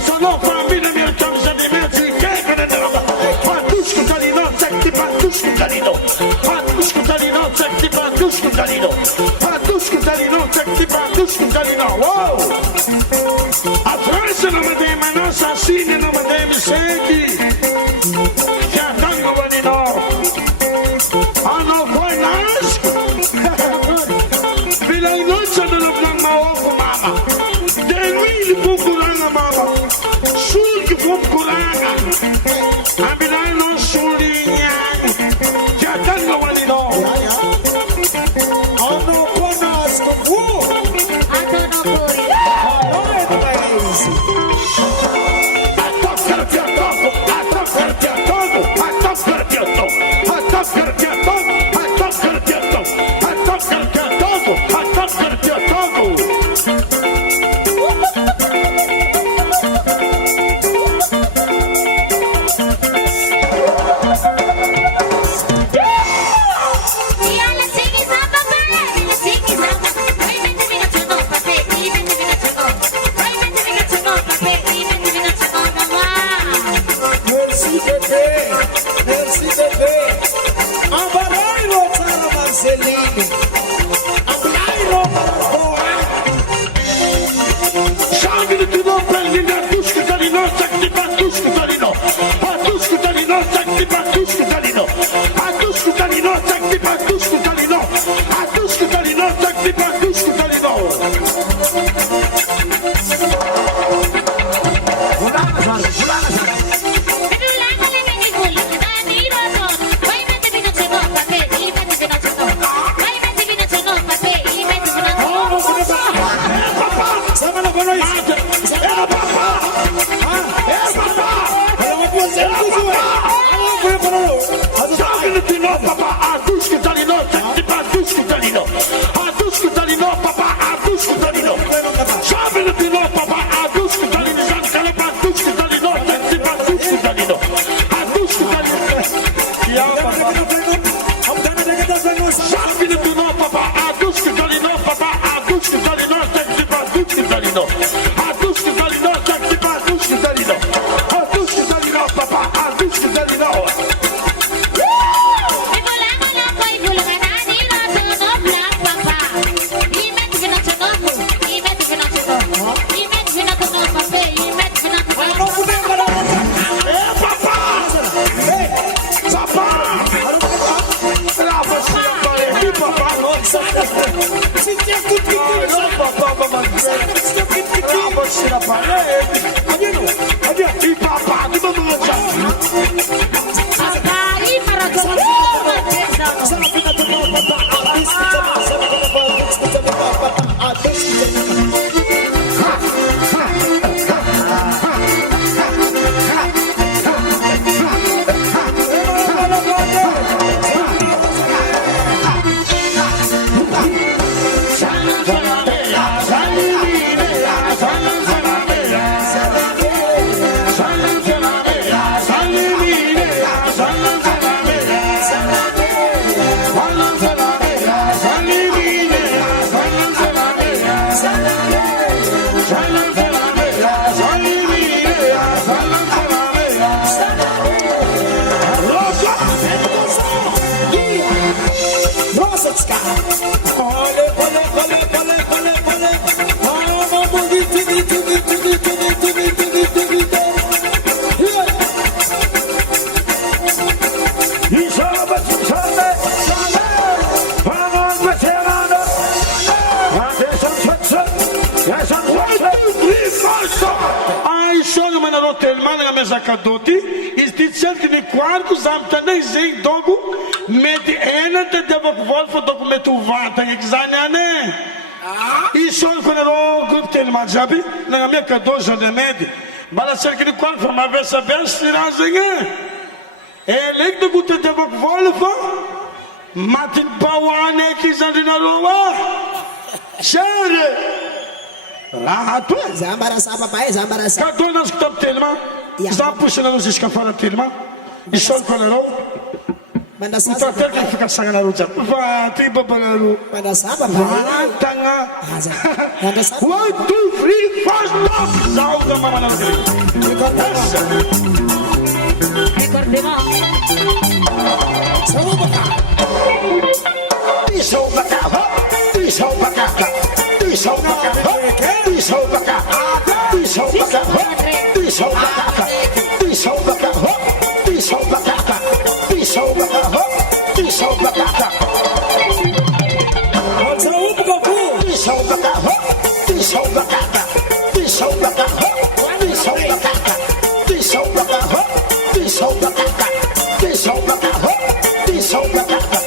sono famiglia mia camisa di mezzi che con il roba Patusco Talino senti Patusco Talino Patusco Talino senti Patusco Talino Patusco Talino senti Patusco Talino wow a Francia non mi devi non assassini non mi devi senti che a tango vanino hanno poi nasco Vila inoltre non ho mama de lui bukuranga mama sul bukuranga ambilai non sulinya ya tango walino ono conosco Antono Puri. Zakadoti is dit zelfde in kwarku zamtane zing dogu met die ene te debok wolf document uwanta exanane isol kon ro grup tel majabi na me kadoja de med bala cerca de kwarku for ma versa versa zinge leg de gute debok wolf matin pawane ki zandina rowa shere rahat zambara saba pai zambara saba kadonas top telma Está puxando nos escafaram, irmã? E só o colerão? Mandasaba. Utataka fikasanga na ruta. Va tiba banaru. Mandasaba. Tanga. Mandasaba. 1 2 3 4 stop. Sauda mama na. Recordemos. Saubaka. Isobaka, Isobaka, Isobaka, Isobaka, Isobaka, Isobaka, Isobaka, Isobaka, Isobaka, Isobaka. Sauda ku. Isobaka, Isobaka, Isobaka, Isobaka, Isobaka, Isobaka, Isobaka, Isobaka.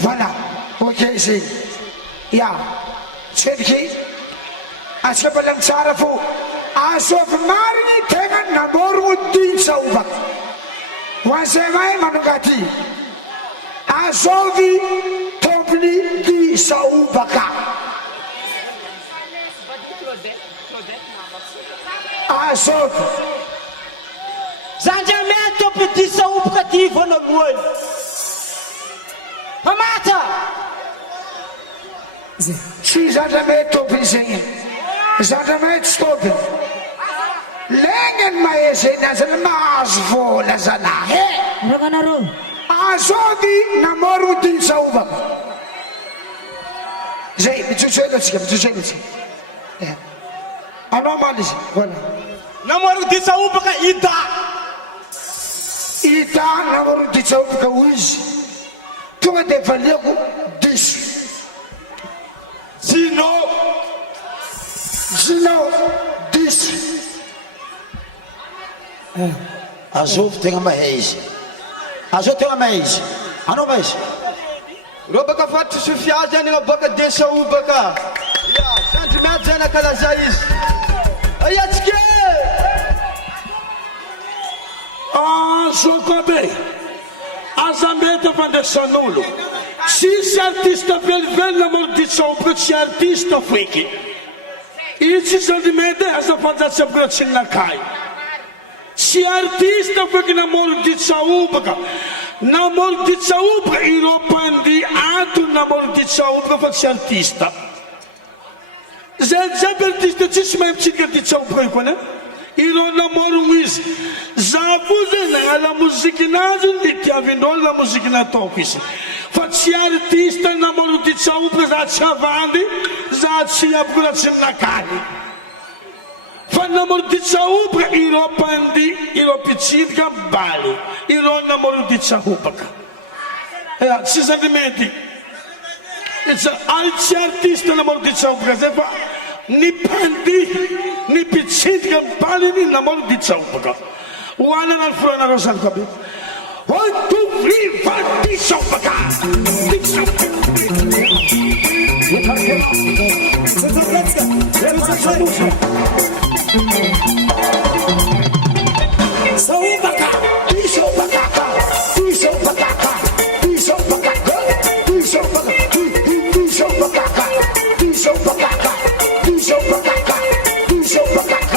Voilà, ok, c'est. Ya, c'est qui? As je belang sarfu, as of Marni tengan Wasema manugati. Azovi topli di saubaka. Azovi. Zanjamento petit saubaka ti vono buon. Amata. Si zanjamento pising. Zanjamento stoppen. Lengen maese na sa maasvo na sa lahe. Raganaro. Azovi namoru din saubaka. Zay, bitsuchelotsika. Ano malisi? Wala. Namoru di saubaka ida. Ita namoru din saubaka uizi. Tunga defaliako disu. Zino disu. Azov tenga mahaizy. Azov tenga mahaizy. Anao mahaizy. Robaka fatu sufiaja ni baka desa ubaka. Ya, santi madzana kala zaiz. Ayatske. Sokobe. Azameta Vandesanolo. Se esse artista velho na maldição, porque esse artista fake. Isso simplesmente essa fantasia para se na cai. Se artista fake na maldição, na maldição, Europandi ato na maldição para se artista. Zé artista se chama psiquiatra para quando ilo namoro mwisi zavuze na la muziki nazo nditia vindo la muziki na topisi fatsi artista namoro di chau za chavandi za chia bura na kali fa namoro di chau pra ilo pandi ilo pichit ka bali ilo namoro di chau baka é simplesmente it's artista namoro di chau baka ni pandi ni pichit ka bali ni namoro di chaupaga wana na furana rosan kabe 1 2 3 4 di chaupaga Saubaka di chaupaga di chaupaga di chaupaga di chaupaga di chaupaga di chaupaga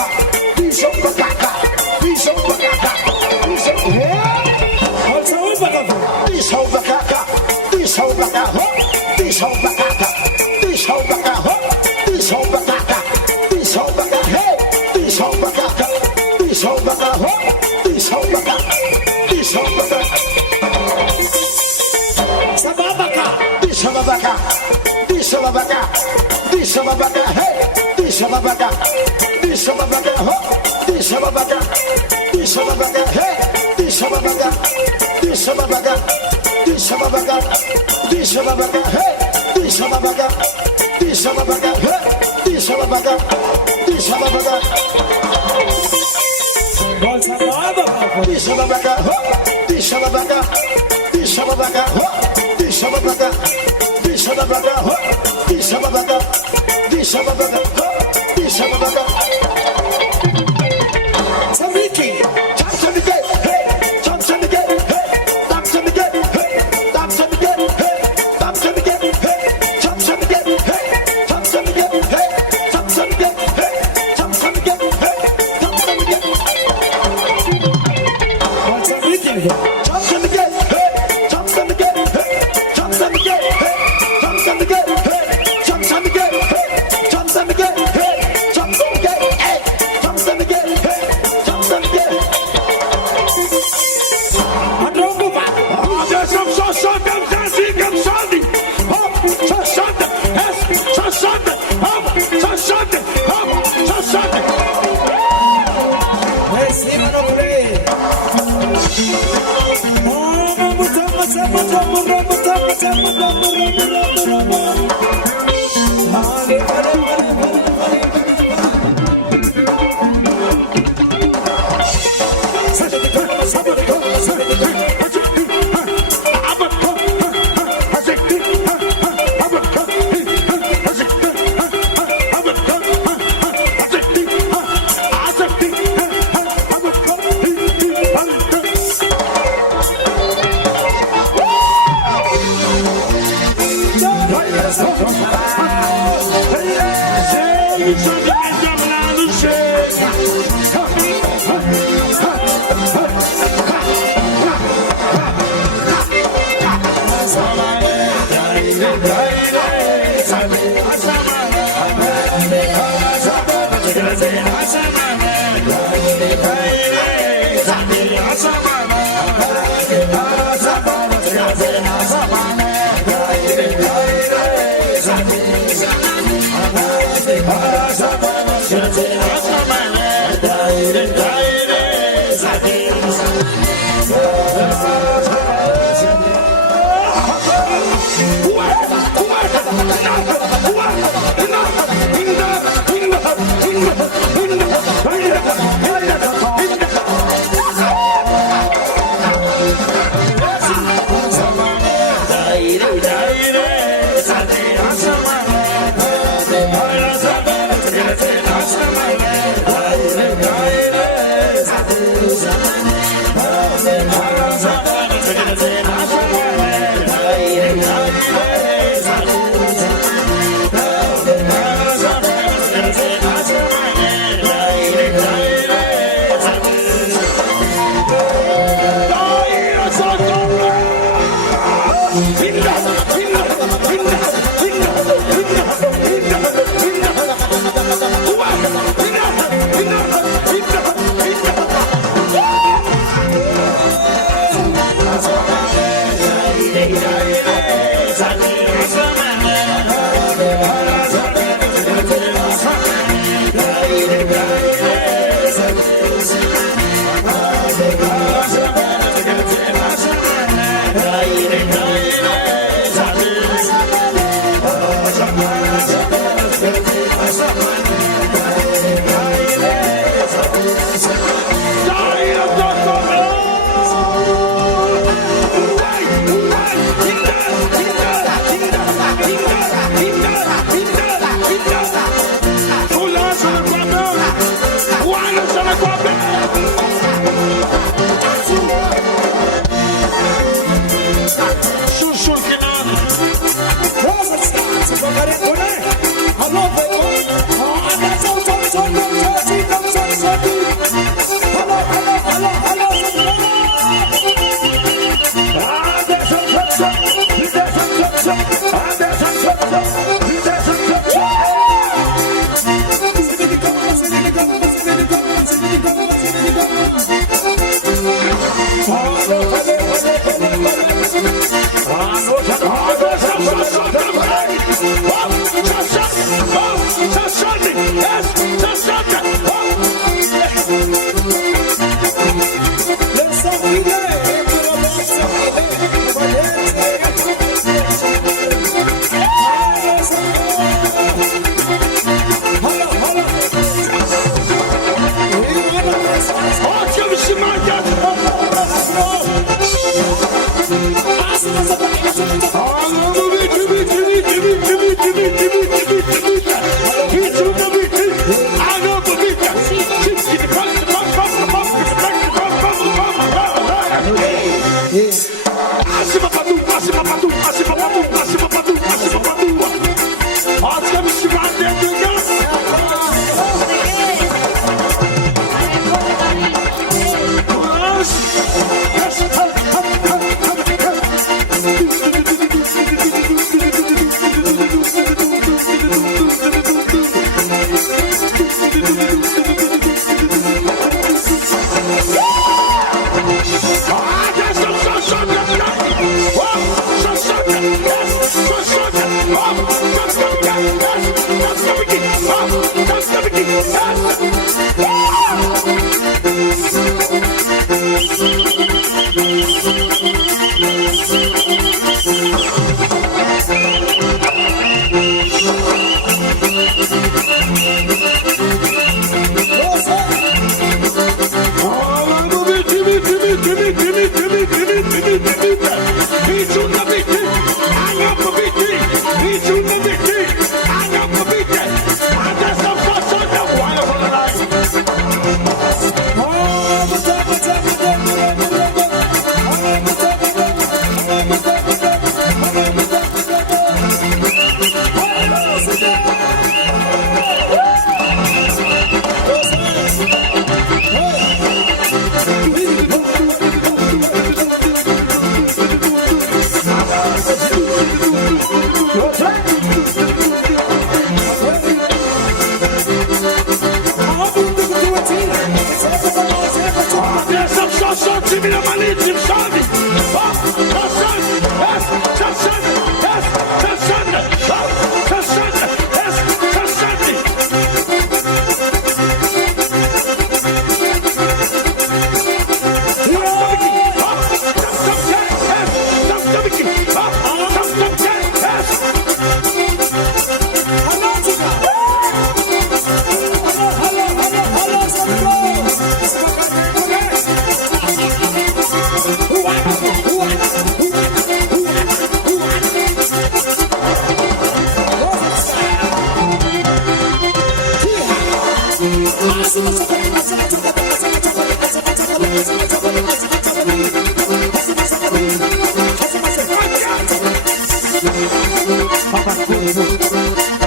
Papa Kuibu.